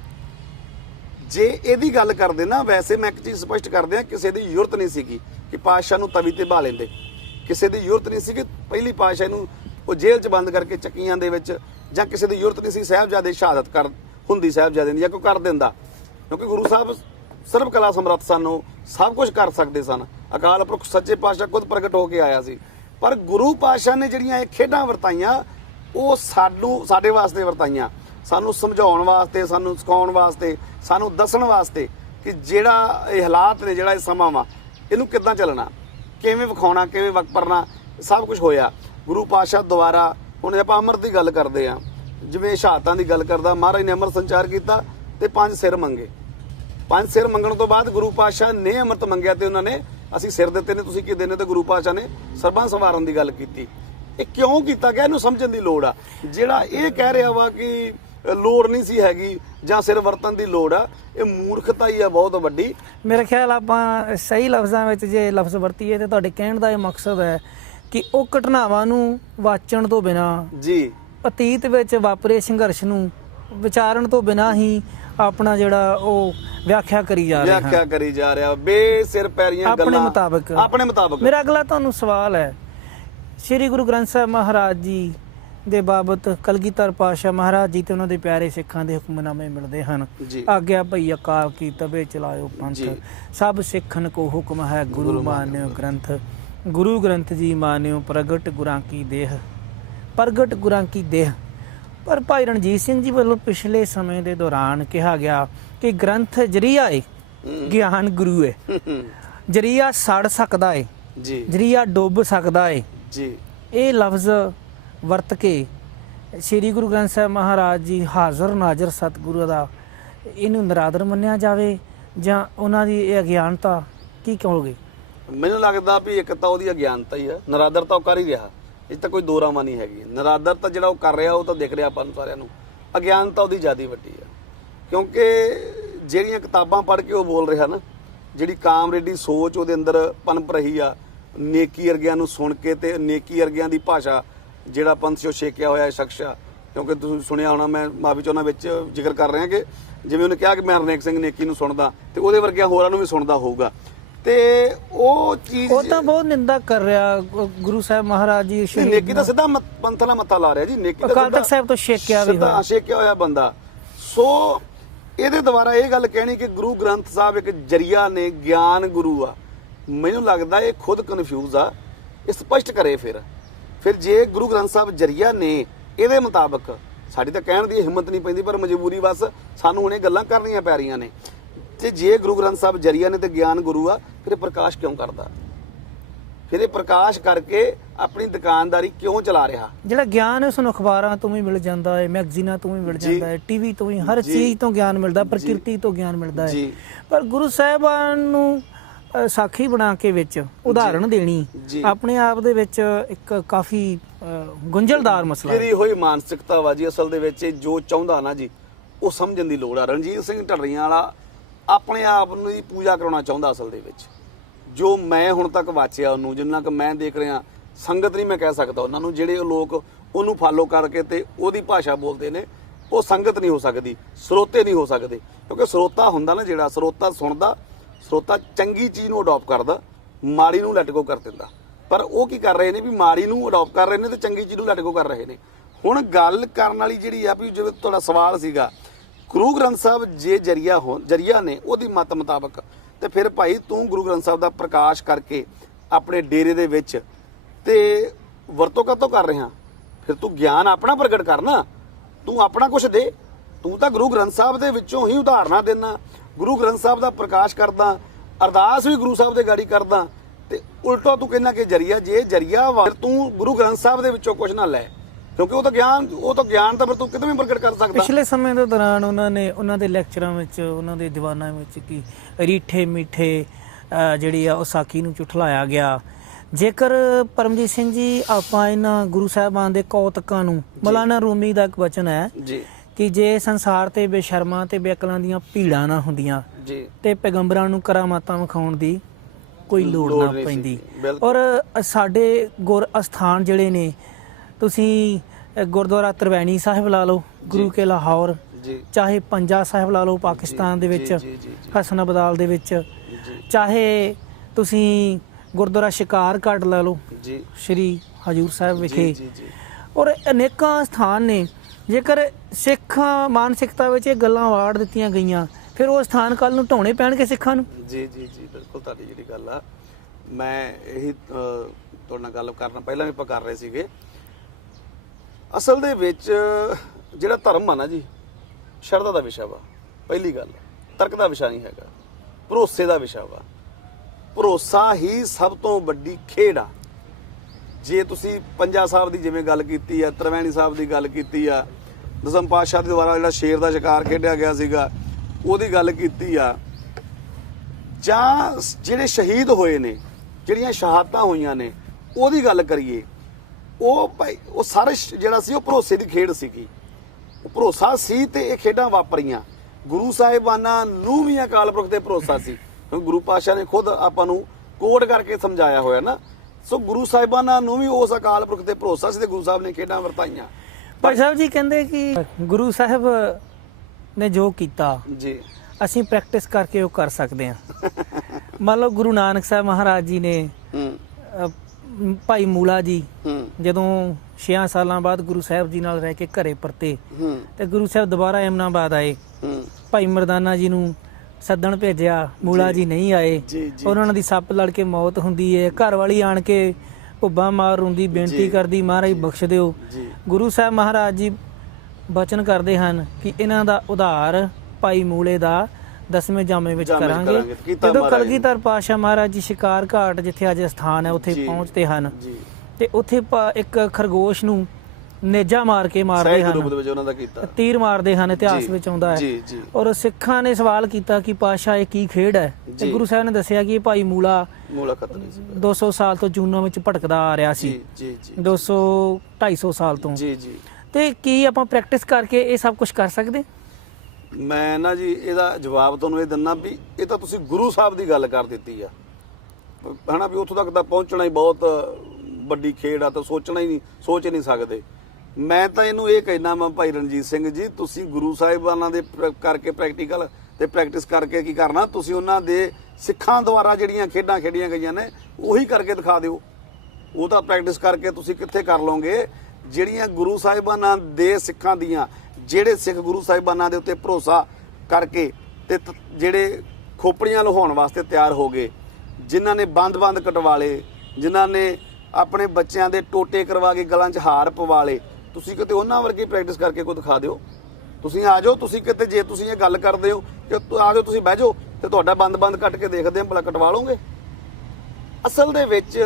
ਜੇ ਇਹਦੀ ਗੱਲ ਕਰਦੇ ਨਾ, ਵੈਸੇ ਮੈਂ ਇੱਕ ਚੀਜ਼ ਸਪਸ਼ਟ ਕਰਦੇ ਆ, ਕਿਸੇ ਦੀ ਜ਼ਰੂਰਤ ਨਹੀਂ ਸੀਗੀ ਕਿ ਪਾਤਸ਼ਾਹ ਨੂੰ ਤਵੀ ਤੇ ਬਹਾ ਲੈਂਦੇ, ਕਿਸੇ ਦੀ ਜ਼ਰੂਰਤ ਨਹੀਂ ਸੀ ਕਿ ਪਹਿਲੀ ਪਾਤਸ਼ਾਹ ਨੂੰ ਉਹ ਜੇਲ੍ਹ 'ਚ ਬੰਦ ਕਰਕੇ ਚੱਕੀਆਂ ਦੇ ਵਿੱਚ, ਜਾਂ ਕਿਸੇ ਦੀ ਜ਼ਰੂਰਤ ਨਹੀਂ ਸੀ ਸਾਹਿਬਜ਼ਾਦੇ ਸ਼ਹਾਦਤ ਕਰ ਹੁੰਦੀ ਸਾਹਿਬਜ਼ਾਦੇ ਦੀ, ਜਾਂ ਕੋਈ ਕਰ ਦਿੰਦਾ, ਕਿਉਂਕਿ ਗੁਰੂ ਸਾਹਿਬ ਸਰਬ ਕਲਾ ਸਮਰੱਥ ਸਨ, ਉਹ ਸਭ ਕੁਝ ਕਰ ਸਕਦੇ ਸਨ। ਅਕਾਲ ਪੁਰਖ ਸੱਚੇ ਪਾਤਸ਼ਾਹ ਖੁਦ ਪ੍ਰਗਟ ਹੋ ਕੇ ਆਇਆ ਸੀ। ਪਰ ਗੁਰੂ ਪਾਤਸ਼ਾਹ ਨੇ ਜਿਹੜੀਆਂ ਇਹ ਖੇਡਾਂ ਵਰਤਾਈਆਂ, ਉਹ ਸਾਡੇ ਵਾਸਤੇ ਵਰਤਾਈਆਂ, ਸਾਨੂੰ ਸਮਝਾਉਣ ਵਾਸਤੇ, ਸਾਨੂੰ ਸਿਖਾਉਣ ਵਾਸਤੇ, ਸਾਨੂੰ ਦੱਸਣ ਵਾਸਤੇ ਕਿ ਜਿਹੜਾ ਇਹ ਹਾਲਾਤ ਨੇ, ਜਿਹੜਾ ਇਹ ਸਮਾਂ ਵਾ, ਇਹਨੂੰ ਕਿੱਦਾਂ ਚੱਲਣਾ, ਕਿਵੇਂ ਵਿਖਾਉਣਾ, ਕਿਵੇਂ ਵਰਤਣਾ, ਸਭ ਕੁਝ ਹੋਇਆ ਗੁਰੂ ਪਾਤਸ਼ਾਹ ਦੁਆਰਾ। ਹੁਣ ਆਪਾਂ ਅੰਮ੍ਰਿਤ ਦੀ ਗੱਲ ਕਰਦੇ ਆ, ਜਿਵੇਂ ਸ਼ਹਾਦਤਾਂ ਦੀ ਗੱਲ ਕਰਦਾ, ਮਹਾਰਾਜ ਨੇ ਅੰਮ੍ਰਿਤ ਸੰਚਾਰ ਕੀਤਾ ਤੇ 5 ਸਿਰ ਮੰਗੇ। 5 ਸਿਰ ਮੰਗਣ ਤੋਂ ਬਾਅਦ ਗੁਰੂ ਪਾਤਸ਼ਾਹ ਨੇ ਅੰਮ੍ਰਿਤ ਮੰਗਿਆ ਤੇ ਉਹਨਾਂ ਨੇ ਅਸੀਂ ਸਿਰ ਦਿੱਤੇ ਨੇ, ਤੁਸੀਂ ਕੀ ਦੇਣੇ, ਤੇ ਗੁਰੂ ਪਾਤਸ਼ਾਹ ਨੇ ਸਰਬੰਸ ਸੰਵਾਰਨ ਦੀ ਗੱਲ ਕੀਤੀ। ਇਹ ਕਿਉਂ ਕੀਤਾ ਗਿਆ, ਇਹਨੂੰ ਸਮਝਣ ਦੀ ਲੋੜ ਆ। ਜਿਹੜਾ ਇਹ ਕਹਿ ਰਿਹਾ ਵਾ ਕਿ ਲੋੜ ਨਹੀਂ ਸੀ ਹੈਗੀ ਜਾਂ ਸਿਰ ਵਰਤਨ ਦੀ ਲੋੜ ਆ, ਇਹ ਮੂਰਖਤਾ ਹੀ ਆ ਬਹੁਤ ਵੱਡੀ। ਮੇਰਾ ਖਿਆਲ ਆਪਾਂ ਸਹੀ ਲਫ਼ਜ਼ਾਂ ਵਿੱਚ ਜੇ ਲਫ਼ਜ਼ ਵਰਤੀਏ ਤੇ ਤੁਹਾਡੇ ਕਹਿਣ ਦਾ ਇਹ ਮਕਸਦ ਹੈ ਕਿ ਉਹ ਘਟਨਾਵਾਂ ਨੂੰ ਵਾਚਣ ਤੋਂ ਬਿਨਾਂ ਜੀ, ਅਤੀਤ ਵਿੱਚ ਵਾਪਰੇ ਸੰਘਰਸ਼ ਨੂੰ ਵਿਚਾਰਨ ਤੋਂ ਬਿਨਾਂ ਹੀ ਆਪਣਾ ਜਿਹੜਾ ਉਹ ਵਿਆਖਿਆ ਕਰੀ ਜਾ ਰਿਹਾ ਬੇਸਿਰ ਪੈਰੀਆਂ ਗੱਲਾਂ ਆਪਣੇ ਮੁਤਾਬਕ। ਮੇਰਾ ਅਗਲਾ ਤੁਹਾਨੂੰ ਸਵਾਲ ਹੈ, ਸ੍ਰੀ ਗੁਰੂ ਗ੍ਰੰਥ ਸਾਹਿਬ ਮਹਾਰਾਜ ਜੀ ਦੇ ਬਾਬਤ ਕਲਗੀਧਰ ਪਾਤਸ਼ਾਹ ਮਹਾਰਾਜ ਜੀ ਤੇ ਉਹਨਾਂ ਦੇ ਪਿਆਰੇ ਸਿੱਖਾਂ ਦੇ ਹੁਕਮਨਾਮੇ ਮਿਲਦੇ ਹਨ। ਆਗਿਆ ਭਈ ਅਕਾਲ ਕੀ ਤਬੇ ਚਲਾਇਓ ਪੰਥ, ਸਭ ਸਿੱਖਨ ਕੋ ਹੁਕਮ ਹੈ ਗੁਰੂ ਮਾਨਿਓ ਗ੍ਰੰਥ, ਗੁਰੂ ਗ੍ਰੰਥ ਜੀ ਮਾਨਿਓ ਪ੍ਰਗਟ ਗੁਰਾਂ ਕੀ ਦੇਹ, ਪ੍ਰਗਟ ਗੁਰਾਂ ਕੀ ਦੇਹ। ਪਰ ਭਾਈ ਰਣਜੀਤ ਸਿੰਘ ਜੀ ਵੱਲੋਂ ਪਿਛਲੇ ਸਮੇਂ ਦੇ ਦੌਰਾਨ ਕਿਹਾ ਗਿਆ ਕਿ ਗ੍ਰੰਥ ਜਰੀਆ ਏ, ਗਿਆਨ ਗੁਰੂ ਏ, ਜਰੀਆ ਸੜ ਸਕਦਾ ਏ, ਜਰੀਆ ਡੁੱਬ ਸਕਦਾ ਏ। ਇਹ ਲਫ਼ਜ਼ ਵਰਤ ਕੇ ਸ੍ਰੀ ਗੁਰੂ ਗ੍ਰੰਥ ਸਾਹਿਬ ਮਹਾਰਾਜ ਜੀ ਹਾਜ਼ਰ ਨਾਜ਼ਰ ਸਤਿਗੁਰੂ ਦਾ ਇਹਨੂੰ ਨਰਾਦਰ ਮੰਨਿਆ ਜਾਵੇ ਜਾਂ ਉਹਨਾਂ ਦੀ ਇਹ ਅਗਿਆਨਤਾ, ਕੀ ਕਹੋਗੇ? ਮੈਨੂੰ ਲੱਗਦਾ ਵੀ ਇੱਕ ਤਾਂ ਉਹਦੀ ਅਗਿਆਨਤਾ ਹੀ ਆ, ਨਰਾਦਰ ਤਾਂ ਉਹ ਕਰ ਹੀ ਰਿਹਾ, ਇਹ ਤਾਂ ਕੋਈ ਦੋਰਾਵਾਂ ਨਹੀਂ ਹੈਗੀ। ਨਰਾਦਰ ਤਾਂ ਜਿਹੜਾ ਉਹ ਕਰ ਰਿਹਾ ਉਹ ਤਾਂ ਦਿਖ ਰਿਹਾ ਆਪਾਂ ਨੂੰ ਸਾਰਿਆਂ ਨੂੰ, ਅਗਿਆਨਤਾ ਉਹਦੀ ਜ਼ਿਆਦਾ ਵੱਡੀ ਆ। ਕਿਉਂਕਿ ਜਿਹੜੀਆਂ ਕਿਤਾਬਾਂ ਪੜ੍ਹ ਕੇ ਉਹ ਬੋਲ ਰਿਹਾ ਨਾ, ਜਿਹੜੀ ਕਾਮਰੇਡੀ ਸੋਚ ਉਹਦੇ ਅੰਦਰ ਪਨਪ ਰਹੀ ਆ, ਨੇਕੀ ਅਰਗਿਆਂ ਨੂੰ ਸੁਣ ਕੇ ਤੇ ਨੇਕੀ ਅਰਗਿਆਂ ਦੀ ਭਾਸ਼ਾ ਜਿਹੜਾ ਪੰਥ ਚੋਂ ਛੇਕਿਆ ਹੋਇਆ ਸ਼ਖਸ ਆ। ਕਿਉਂਕਿ ਤੁਸੀਂ ਸੁਣਿਆ ਹੋਣਾ, ਮੈਂ ਮਾਫੀ ਚਾਹੁੰਦਾ ਵਿੱਚ ਜ਼ਿਕਰ ਕਰ ਰਿਹਾ ਕਿ ਜਿਵੇਂ ਉਹਨੇ ਕਿਹਾ ਕਿ ਮੈਂ ਹਰਨੇਕ ਸਿੰਘ ਨੇਕੀ ਨੂੰ ਸੁਣਦਾ, ਤੇ ਉਹਦੇ ਵਰਗਿਆਂ ਹੋਰਾਂ ਨੂੰ ਵੀ ਸੁਣਦਾ ਹੋਊਗਾ। ਤੇ ਉਹ ਚੀਜ਼ ਉਹ ਤਾਂ ਬਹੁਤ ਨਿੰਦਾ ਕਰ ਰਿਹਾ ਗੁਰੂ ਸਾਹਿਬ ਮਹਾਰਾਜ ਜੀ। ਨੇਕੀ ਤਾਂ ਸਿੱਧਾ ਪੰਥ ਨਾਲ ਮੱਥਾ ਲਾ ਰਿਹਾ ਜੀ, ਨੇਕੀ ਅਕਾਲ ਤਖਤ ਸਾਹਿਬ ਤੋਂ ਛੇਕਿਆ ਹੋਇਆ ਬੰਦਾ। ਸੋ ਇਹਦੇ ਦੁਆਰਾ ਇਹ ਗੱਲ ਕਹਿਣੀ ਕਿ ਗੁਰੂ ਗ੍ਰੰਥ ਸਾਹਿਬ ਇੱਕ ਜਰੀਆ ਨੇ, ਗਿਆਨ ਗੁਰੂ ਆ, ਮੈਨੂੰ ਲੱਗਦਾ ਇਹ ਖੁਦ ਕਨਫਿਊਜ਼ ਆ। ਇਹ ਸਪਸ਼ਟ ਕਰੇ ਫਿਰ ਜੇ ਗੁਰੂ ਗ੍ਰੰਥ ਸਾਹਿਬ ਜਰੀਆ ਨੇ, ਇਹਦੇ ਮੁਤਾਬਕ ਸਾਡੀ ਤਾਂ ਕਹਿਣ ਦੀ ਹਿੰਮਤ ਨਹੀਂ ਪੈਂਦੀ, ਪਰ ਮਜਬੂਰੀ ਬਸ ਸਾਨੂੰ ਹੁਣ ਇਹ ਗੱਲਾਂ ਕਰਨੀਆਂ ਪੈ ਰਹੀਆਂ ਨੇ। ਤੇ ਜੇ ਗੁਰੂ ਗ੍ਰੰਥ ਸਾਹਿਬ ਜਰੀਆ ਨੇ ਤੇ ਗਿਆਨ ਗੁਰੂ ਆ, ਫਿਰ ਇਹ ਪ੍ਰਕਾਸ਼ ਕਿਉਂ ਕਰਦਾ? ਫਿਰ ਇਹ ਪ੍ਰਕਾਸ਼ ਕਰਕੇ ਆਪਣੀ ਦੁਕਾਨਦਾਰੀ ਕਿਉਂ ਚਲਾ ਰਿਹਾ? ਜਿਹੜਾ ਗਿਆਨ ਉਸ ਨੂੰ ਅਖਬਾਰਾਂ ਤੋਂ ਵੀ ਮਿਲ ਜਾਂਦਾ ਹੈ, ਮੈਗਜ਼ੀਨਾਂ ਤੋਂ ਵੀ ਮਿਲ ਜਾਂਦਾ ਹੈ, ਟੀਵੀ ਤੋਂ ਵੀ, ਹਰ ਚੀਜ਼ ਤੋਂ ਗਿਆਨ ਮਿਲਦਾ, ਪ੍ਰਕਿਰਤੀ ਤੋਂ ਗਿਆਨ ਮਿਲਦਾ ਹੈ। ਪਰ ਗੁਰੂ ਸਾਹਿਬਾਨ ਨੂੰ ਸਾਖੀ ਬਣਾ ਕੇ ਵਿੱਚ ਉਦਾਹਰਣ ਦੇਣੀ ਆਪਣੇ ਆਪ ਦੇ ਵਿੱਚ ਇੱਕ ਕਾਫੀ ਗੁੰਝਲਦਾਰ ਮਸਲਾ ਹੈ। ਜਿਹੜੀ ਹੋਈ ਮਾਨਸਿਕਤਾ ਵਾ ਜੀ, ਅਸਲ ਦੇ ਵਿੱਚ ਜੋ ਚਾਹੁੰਦਾ ਨਾ ਜੀ, ਉਹ ਸਮਝਣ ਦੀ ਲੋੜ ਆ। ਰਣਜੀਤ ਸਿੰਘ ਢੱਡਰੀਆਂ ਵਾਲਾ ਆਪਣੇ ਆਪ ਨੂੰ ਹੀ ਪੂਜਾ ਕਰਾਉਣਾ ਚਾਹੁੰਦਾ ਅਸਲ ਦੇ ਵਿੱਚ, ਜੋ ਮੈਂ ਹੁਣ ਤੱਕ ਵਾਚਿਆ ਉਹਨੂੰ, ਜਿੰਨਾ ਕਿ ਮੈਂ ਦੇਖ ਰਿਹਾ, ਸੰਗਤ ਨਹੀਂ ਮੈਂ ਕਹਿ ਸਕਦਾ ਉਹਨਾਂ ਨੂੰ, ਜਿਹੜੇ ਉਹ ਲੋਕ ਉਹਨੂੰ ਫਾਲੋ ਕਰਕੇ ਤੇ ਉਹਦੀ ਭਾਸ਼ਾ ਬੋਲਦੇ ਨੇ, ਉਹ ਸੰਗਤ ਨਹੀਂ ਹੋ ਸਕਦੀ, ਸਰੋਤੇ ਨਹੀਂ ਹੋ ਸਕਦੇ। ਕਿਉਂਕਿ ਸਰੋਤਾ ਹੁੰਦਾ ਨਾ, ਜਿਹੜਾ ਸਰੋਤਾ ਸੁਣਦਾ, ਸਰੋਤਾ ਚੰਗੀ ਚੀਜ਼ ਨੂੰ ਅਡਾਪਟ ਕਰਦਾ, ਮਾੜੀ ਨੂੰ ਲੈਟ ਗੋ ਕਰ ਦਿੰਦਾ। ਪਰ ਉਹ ਕੀ ਕਰ ਰਹੇ ਨੇ ਵੀ ਮਾੜੀ ਨੂੰ ਅਡਾਪਟ ਕਰ ਰਹੇ ਨੇ ਤੇ ਚੰਗੀ ਚੀਜ਼ ਨੂੰ ਲੈਟ ਗੋ ਕਰ ਰਹੇ ਨੇ। ਹੁਣ ਗੱਲ ਕਰਨ ਵਾਲੀ ਜਿਹੜੀ ਆ ਵੀ, ਜਿਵੇਂ ਤੁਹਾਡਾ ਸਵਾਲ ਸੀਗਾ, ਗੁਰੂ ਗ੍ਰੰਥ ਸਾਹਿਬ ਜੇ ਜਰੀਆ ਨੇ ਉਹਦੀ ਮਤ ਮੁਤਾਬਕ, ਤੇ ਫਿਰ ਭਾਈ ਤੂੰ ਗੁਰੂ ਗ੍ਰੰਥ ਸਾਹਿਬ ਦਾ ਪ੍ਰਕਾਸ਼ ਕਰਕੇ ਆਪਣੇ ਡੇਰੇ ਦੇ ਵਿੱਚ ਤੇ ਵਰਤੋਂ ਕਾਤੋਂ ਕਰ ਰਿਹਾ? ਫਿਰ ਤੂੰ ਗਿਆਨ ਆਪਣਾ ਪ੍ਰਗਟ ਕਰਨਾ, ਤੂੰ ਆਪਣਾ ਕੁਝ ਦੇ। ਤੂੰ ਤਾਂ ਗੁਰੂ ਗ੍ਰੰਥ ਸਾਹਿਬ ਦੇ ਵਿੱਚੋਂ ਹੀ ਉਦਾਹਰਨਾਂ ਦੇਣਾ, ਗੁਰੂ ਗ੍ਰੰਥ ਸਾਹਿਬ ਦਾ ਪ੍ਰਕਾਸ਼ ਕਰਦਾ, ਅਰਦਾਸ ਵੀ ਗੁਰੂ ਸਾਹਿਬ ਦੇ ਗਾੜੀ ਕਰਦਾ, ਤੇ ਉਲਟਾ ਤੂੰ ਕਹਿੰਦਾ ਕਿ ਜਰੀਆ, ਜੇ ਜਰੀਆ ਵਾ ਤੂੰ ਗੁਰੂ ਗ੍ਰੰਥ ਸਾਹਿਬ ਦੇ ਵਿੱਚੋਂ ਕੁਝ ਨਾ ਲੈ, ਕਿਉਂਕਿ ਉਹ ਤਾਂ ਗਿਆਨ ਤਾਂ ਫਿਰ ਤੂੰ ਕਿਤੇ ਵੀ ਪ੍ਰਗਟ ਕਰ ਸਕਦਾ। ਪਿਛਲੇ ਸਮੇਂ ਦੇ ਦੌਰਾਨ ਉਹਨਾਂ ਦੇ ਲੈਕਚਰਾਂ ਵਿੱਚ, ਉਹਨਾਂ ਦੇ ਦੀਵਾਨਾਂ ਵਿੱਚ ਕੀ ਰੀਠੇ ਮਿੱਠੇ ਜਿਹੜੀ ਆ ਉਹ ਸਾਖੀ ਨੂੰ ਝੁਠਲਾਇਆ ਗਿਆ। ਜੇਕਰ ਪਰਮਜੀਤ ਸਿੰਘ ਜੀ ਆਪਾਂ ਇਹਨਾਂ ਗੁਰੂ ਸਾਹਿਬਾਨ ਦੇ ਕੌਤਕਾਂ ਨੂੰ, ਮੌਲਾਨਾ ਰੂਮੀ ਦਾ ਇੱਕ ਵਚਨ ਹੈ ਜੀ ਕਿ ਜੇ ਸੰਸਾਰ ਤੇ ਬੇਸ਼ਰਮਾਂ ਤੇ ਬੇਅਕਲਾਂ ਦੀਆਂ ਭੀੜਾਂ ਨਾ ਹੁੰਦੀਆਂ ਜੀ ਤੇ ਪੈਗੰਬਰਾਂ ਨੂੰ ਕਰਾਮਾਤਾਂ ਵਿਖਾਉਣ ਦੀ ਕੋਈ ਲੋੜ ਨਾ ਪੈਂਦੀ। ਔਰ ਸਾਡੇ ਗੁਰ ਅਸਥਾਨ ਜਿਹੜੇ ਨੇ, ਤੁਸੀਂ ਗੁਰਦੁਆਰਾ ਤਰਵੈਣੀ ਸਾਹਿਬ ਲਾ ਲਓ, ਗੁਰੂ ਕੇ ਲਾਹੌਰ, ਚਾਹੇ ਪੰਜਾ ਸਾਹਿਬ ਲਾ ਲਓ ਪਾਕਿਸਤਾਨ ਦੇ ਵਿੱਚ, ਹਸਨ ਅਬਦਾਲ ਦੇ ਵਿੱਚ, ਚਾਹੇ ਤੁਸੀਂ ਗੁਰਦੁਆਰਾ ਸ਼ਿਕਾਰ ਘਾਟ ਲਾ ਲਓ ਸ਼੍ਰੀ ਹਜੂਰ ਸਾਹਿਬ ਵਿਖੇ, ਔਰ ਅਨੇਕਾਂ ਸਥਾਨ ਨੇ। ਜੇਕਰ ਸਿੱਖ ਮਾਨਸਿਕਤਾ ਵਿੱਚ ਇਹ ਗੱਲਾਂ ਵਾੜ ਦਿੱਤੀਆਂ ਗਈਆਂ, ਫਿਰ ਉਹ ਸਥਾਨ ਕੱਲ ਨੂੰ ਢਾਉਣੇ ਪੈਣਗੇ ਸਿੱਖਾਂ ਨੂੰ। ਜੀ ਜੀ ਜੀ ਬਿਲਕੁਲ, ਤੁਹਾਡੀ ਜਿਹੜੀ ਗੱਲ ਆ, ਮੈਂ ਇਹੀ ਤੁਹਾਡੇ ਨਾਲ ਗੱਲ ਕਰਨਾ ਪਹਿਲਾਂ ਵੀ ਆਪਾਂ ਕਰ ਰਹੇ ਸੀਗੇ। ਅਸਲ ਦੇ ਵਿੱਚ ਜਿਹੜਾ ਧਰਮ ਆ ਨਾ ਜੀ, ਸ਼ਰਧਾ ਦਾ ਵਿਸ਼ਾ ਵਾ, ਪਹਿਲੀ ਗੱਲ, ਤਰਕ ਦਾ ਵਿਸ਼ਾ ਨਹੀਂ ਹੈਗਾ, ਭਰੋਸੇ ਦਾ ਵਿਸ਼ਾ ਵਾ। ਭਰੋਸਾ ਹੀ ਸਭ ਤੋਂ ਵੱਡੀ ਖੇਡ ਆ। ਜੇ ਤੁਸੀਂ ਪੰਜਾ ਸਾਹਿਬ ਦੀ ਜਿਵੇਂ ਗੱਲ ਕੀਤੀ ਆ, ਤਰਵੈਣੀ ਸਾਹਿਬ ਦੀ ਗੱਲ ਕੀਤੀ ਆ, ਦਸਮ ਪਾਤਸ਼ਾਹ ਦੇ ਦੁਆਰਾ ਜਿਹੜਾ ਸ਼ੇਰ ਦਾ ਸ਼ਿਕਾਰ ਖੇਡਿਆ ਗਿਆ ਸੀਗਾ, ਉਹਦੀ ਗੱਲ ਕੀਤੀ ਆ, ਜਾਂ ਜਿਹੜੇ ਸ਼ਹੀਦ ਹੋਏ ਨੇ, ਜਿਹੜੀਆਂ ਸ਼ਹਾਦਤਾਂ ਹੋਈਆਂ ਨੇ, ਉਹਦੀ ਗੱਲ ਕਰੀਏ, ਉਹ ਭਾਈ ਉਹ ਸਾਰੇ ਜਿਹੜਾ ਸੀ ਉਹ ਭਰੋਸੇ ਦੀ ਖੇਡ ਸੀਗੀ। ਉਹ ਭਰੋਸਾ ਸੀ ਤੇ ਇਹ ਖੇਡਾਂ ਵਾਪਰੀਆਂ। ਗੁਰੂ ਸਾਹਿਬਾਨਾਂ ਨੂੰ ਵੀ ਅਕਾਲ ਪੁਰਖ ਤੇ ਭਰੋਸਾ ਸੀ, ਕਿਉਂਕਿ ਗੁਰੂ ਪਾਤਸ਼ਾਹ ਨੇ ਖੁਦ ਆਪਾਂ ਨੂੰ ਕੋਡ ਕਰਕੇ ਸਮਝਾਇਆ ਹੋਇਆ ਨਾ। ਸੋ ਗੁਰੂ ਸਾਹਿਬਾਨਾਂ ਨੂੰ ਵੀ ਉਸ ਅਕਾਲ ਪੁਰਖ ਤੇ ਭਰੋਸਾ ਸੀ ਤੇ ਗੁਰੂ ਸਾਹਿਬ ਨੇ ਖੇਡਾਂ ਵਰਤਾਈਆਂ। ਭਾਈ ਸਾਹਿਬ ਜੀ ਕਹਿੰਦੇ ਕਿ ਗੁਰੂ ਸਾਹਿਬ ਨੇ ਜੋ ਕੀਤਾ ਜੀ ਅਸੀਂ ਪ੍ਰੈਕਟਿਸ ਕਰਕੇ ਉਹ ਕਰ ਸਕਦੇ ਹਾਂ। ਮੰਨ ਲਓ ਗੁਰੂ ਨਾਨਕ ਸਾਹਿਬ ਮਹਾਰਾਜ ਜੀ ਨੇ, ਭਾਈ ਮੂਲਾ ਜੀ ਜਦੋਂ 6 ਸਾਲਾਂ ਬਾਅਦ ਗੁਰੂ ਸਾਹਿਬ ਜੀ ਨਾਲ ਰਹਿ ਕੇ ਘਰੇ ਪਰਤੇ, ਤੇ ਗੁਰੂ ਸਾਹਿਬ ਦੁਬਾਰਾ ਐਮਨਾਬਾਦ ਆਏ, ਭਾਈ ਮਰਦਾਨਾ ਜੀ ਨੂੰ ਸੱਦਣ ਭੇਜਿਆ, ਮੂਲਾ ਜੀ ਨਹੀਂ ਆਏ, ਉਹਨਾਂ ਦੀ ਸੱਪ ਲੜ ਕੇ ਮੌਤ ਹੁੰਦੀ ਹੈ, ਘਰ ਵਾਲੀ ਆਣ ਕੇ ਭੁੱਬਾ ਮਾਰ ਹੁੰਦੀ, ਬੇਨਤੀ ਕਰਦੀ ਮਹਾਰਾਜ ਬਖਸ਼ ਦਿਓ। ਗੁਰੂ ਸਾਹਿਬ ਮਹਾਰਾਜ ਜੀ ਬਚਨ ਕਰਦੇ ਹਨ ਕਿ ਇਹਨਾਂ ਦਾ ਉਧਾਰ ਭਾਈ ਮੂਲੇ ਦਾ 10ਵੇਂ ਜਾਮੇ ਵਿੱਚ ਕਰਾਂਗੇ। ਜਦੋਂ ਕਲਗੀਧਰ ਪਾਤਸ਼ਾਹ ਮਹਾਰਾਜ ਜੀ ਸ਼ਿਕਾਰ ਘਾਟ, ਜਿੱਥੇ ਅੱਜ ਸਥਾਨ ਹੈ, ਉੱਥੇ ਪਹੁੰਚਦੇ ਹਨ ਤੇ ਉੱਥੇ ਇੱਕ ਖਰਗੋਸ਼ ਨੂੰ ਨੇਜਾ ਮਾਰ ਕੇ ਮਾਰਦੇ ਹਨ, ਤੀਰ ਮਾਰਦੇ ਹਨ, ਇਤਿਹਾਸ ਵਿੱਚ ਆਉਂਦਾ ਹੈ। ਔਰ ਸਿੱਖਾਂ ਨੇ ਸਵਾਲ ਕੀਤਾ ਕਿ ਪਾਤਸ਼ਾਹ ਇਹ ਕੀ ਖੇਡ ਹੈ, ਤੇ ਗੁਰੂ ਸਾਹਿਬ ਨੇ ਦੱਸਿਆ ਕਿ ਇਹ ਭਾਈ ਮੂਲਾ 200 ਸਾਲ ਤੋਂ ਜੂਨਾਂ ਵਿੱਚ ਭਟਕਦਾ ਆ ਰਿਹਾ ਸੀ, 200-250 ਸਾਲ ਤੋਂ। ਤੇ ਕੀ ਆਪਾਂ ਪ੍ਰੈਕਟਿਸ ਕਰਕੇ ਇਹ ਸਭ ਕੁਝ ਕਰ ਸਕਦੇ? ਮੈਂ ਨਾ ਜੀ ਇਹਦਾ ਜਵਾਬ ਤੁਹਾਨੂੰ ਇਹ ਦਿੰਦਾ ਵੀ ਇਹ ਤਾਂ ਤੁਸੀਂ ਗੁਰੂ ਸਾਹਿਬ ਦੀ ਗੱਲ ਕਰ ਦਿੱਤੀ ਆ, ਹਨਾ, ਵੀ ਉੱਥੋਂ ਤੱਕ ਤਾਂ ਪਹੁੰਚਣਾ ਹੀ ਬਹੁਤ ਵੱਡੀ ਖੇਡ ਆ, ਤਾਂ ਸੋਚ ਹੀ ਨਹੀਂ ਸਕਦੇ। ਮੈਂ ਤਾਂ ਇਹਨੂੰ ਇਹ ਕਹਿਣਾ ਮੈਂ ਭਾਈ ਰਣਜੀਤ ਸਿੰਘ ਜੀ, ਤੁਸੀਂ ਗੁਰੂ ਸਾਹਿਬਾਨਾਂ ਦੇ ਕਰਕੇ ਪ੍ਰੈਕਟੀਕਲ ਤੇ ਪ੍ਰੈਕਟਿਸ ਕਰਕੇ ਕੀ ਕਰਨਾ, ਤੁਸੀਂ ਉਹਨਾਂ ਦੇ ਸਿੱਖਾਂ ਦੁਆਰਾ ਜਿਹੜੀਆਂ ਖੇਡਾਂ ਖੇਡੀਆਂ ਗਈਆਂ ਨੇ ਉਹੀ ਕਰਕੇ ਦਿਖਾ ਦਿਓ। ਉਹ ਤਾਂ ਪ੍ਰੈਕਟਿਸ ਕਰਕੇ ਤੁਸੀਂ ਕਿੱਥੇ ਕਰ ਲਓਗੇ, ਜਿਹੜੀਆਂ ਗੁਰੂ ਸਾਹਿਬਾਨਾਂ ਦੇ ਸਿੱਖਾਂ ਦੀਆਂ, ਜਿਹੜੇ ਸਿੱਖ ਗੁਰੂ ਸਾਹਿਬਾਨਾਂ ਦੇ ਉੱਤੇ ਭਰੋਸਾ ਕਰਕੇ ਤੇ ਜਿਹੜੇ ਖੋਪੜੀਆਂ ਲਹਾਉਣ ਵਾਸਤੇ ਤਿਆਰ ਹੋ ਗਏ, ਜਿਨ੍ਹਾਂ ਨੇ ਬੰਦ ਕਟਵਾ ਲਏ, ਜਿਨ੍ਹਾਂ ਨੇ ਆਪਣੇ ਬੱਚਿਆਂ ਦੇ ਟੋਟੇ ਕਰਵਾ ਕੇ ਗਲਾਂ 'ਚ ਹਾਰ ਪਵਾ ਲਏ, ਤੁਸੀਂ ਕਿਤੇ ਉਹਨਾਂ ਵਰਗੀ ਪ੍ਰੈਕਟਿਸ ਕਰਕੇ ਕੋਈ ਦਿਖਾ ਦਿਓ। ਤੁਸੀਂ ਆ ਜਾਓ, ਤੁਸੀਂ ਕਿਤੇ ਜੇ ਤੁਸੀਂ ਇਹ ਗੱਲ ਕਰਦੇ ਹੋ ਕਿ ਆ ਜਾਓ, ਤੁਸੀਂ ਬਹਿ ਜਾਓ ਤੇ ਤੁਹਾਡਾ ਬੰਦ ਕੱਟ ਕੇ ਦੇਖਦੇ ਹਾਂ ਭਲਾ ਕਟਵਾ ਲਓਗੇ। ਅਸਲ ਦੇ ਵਿੱਚ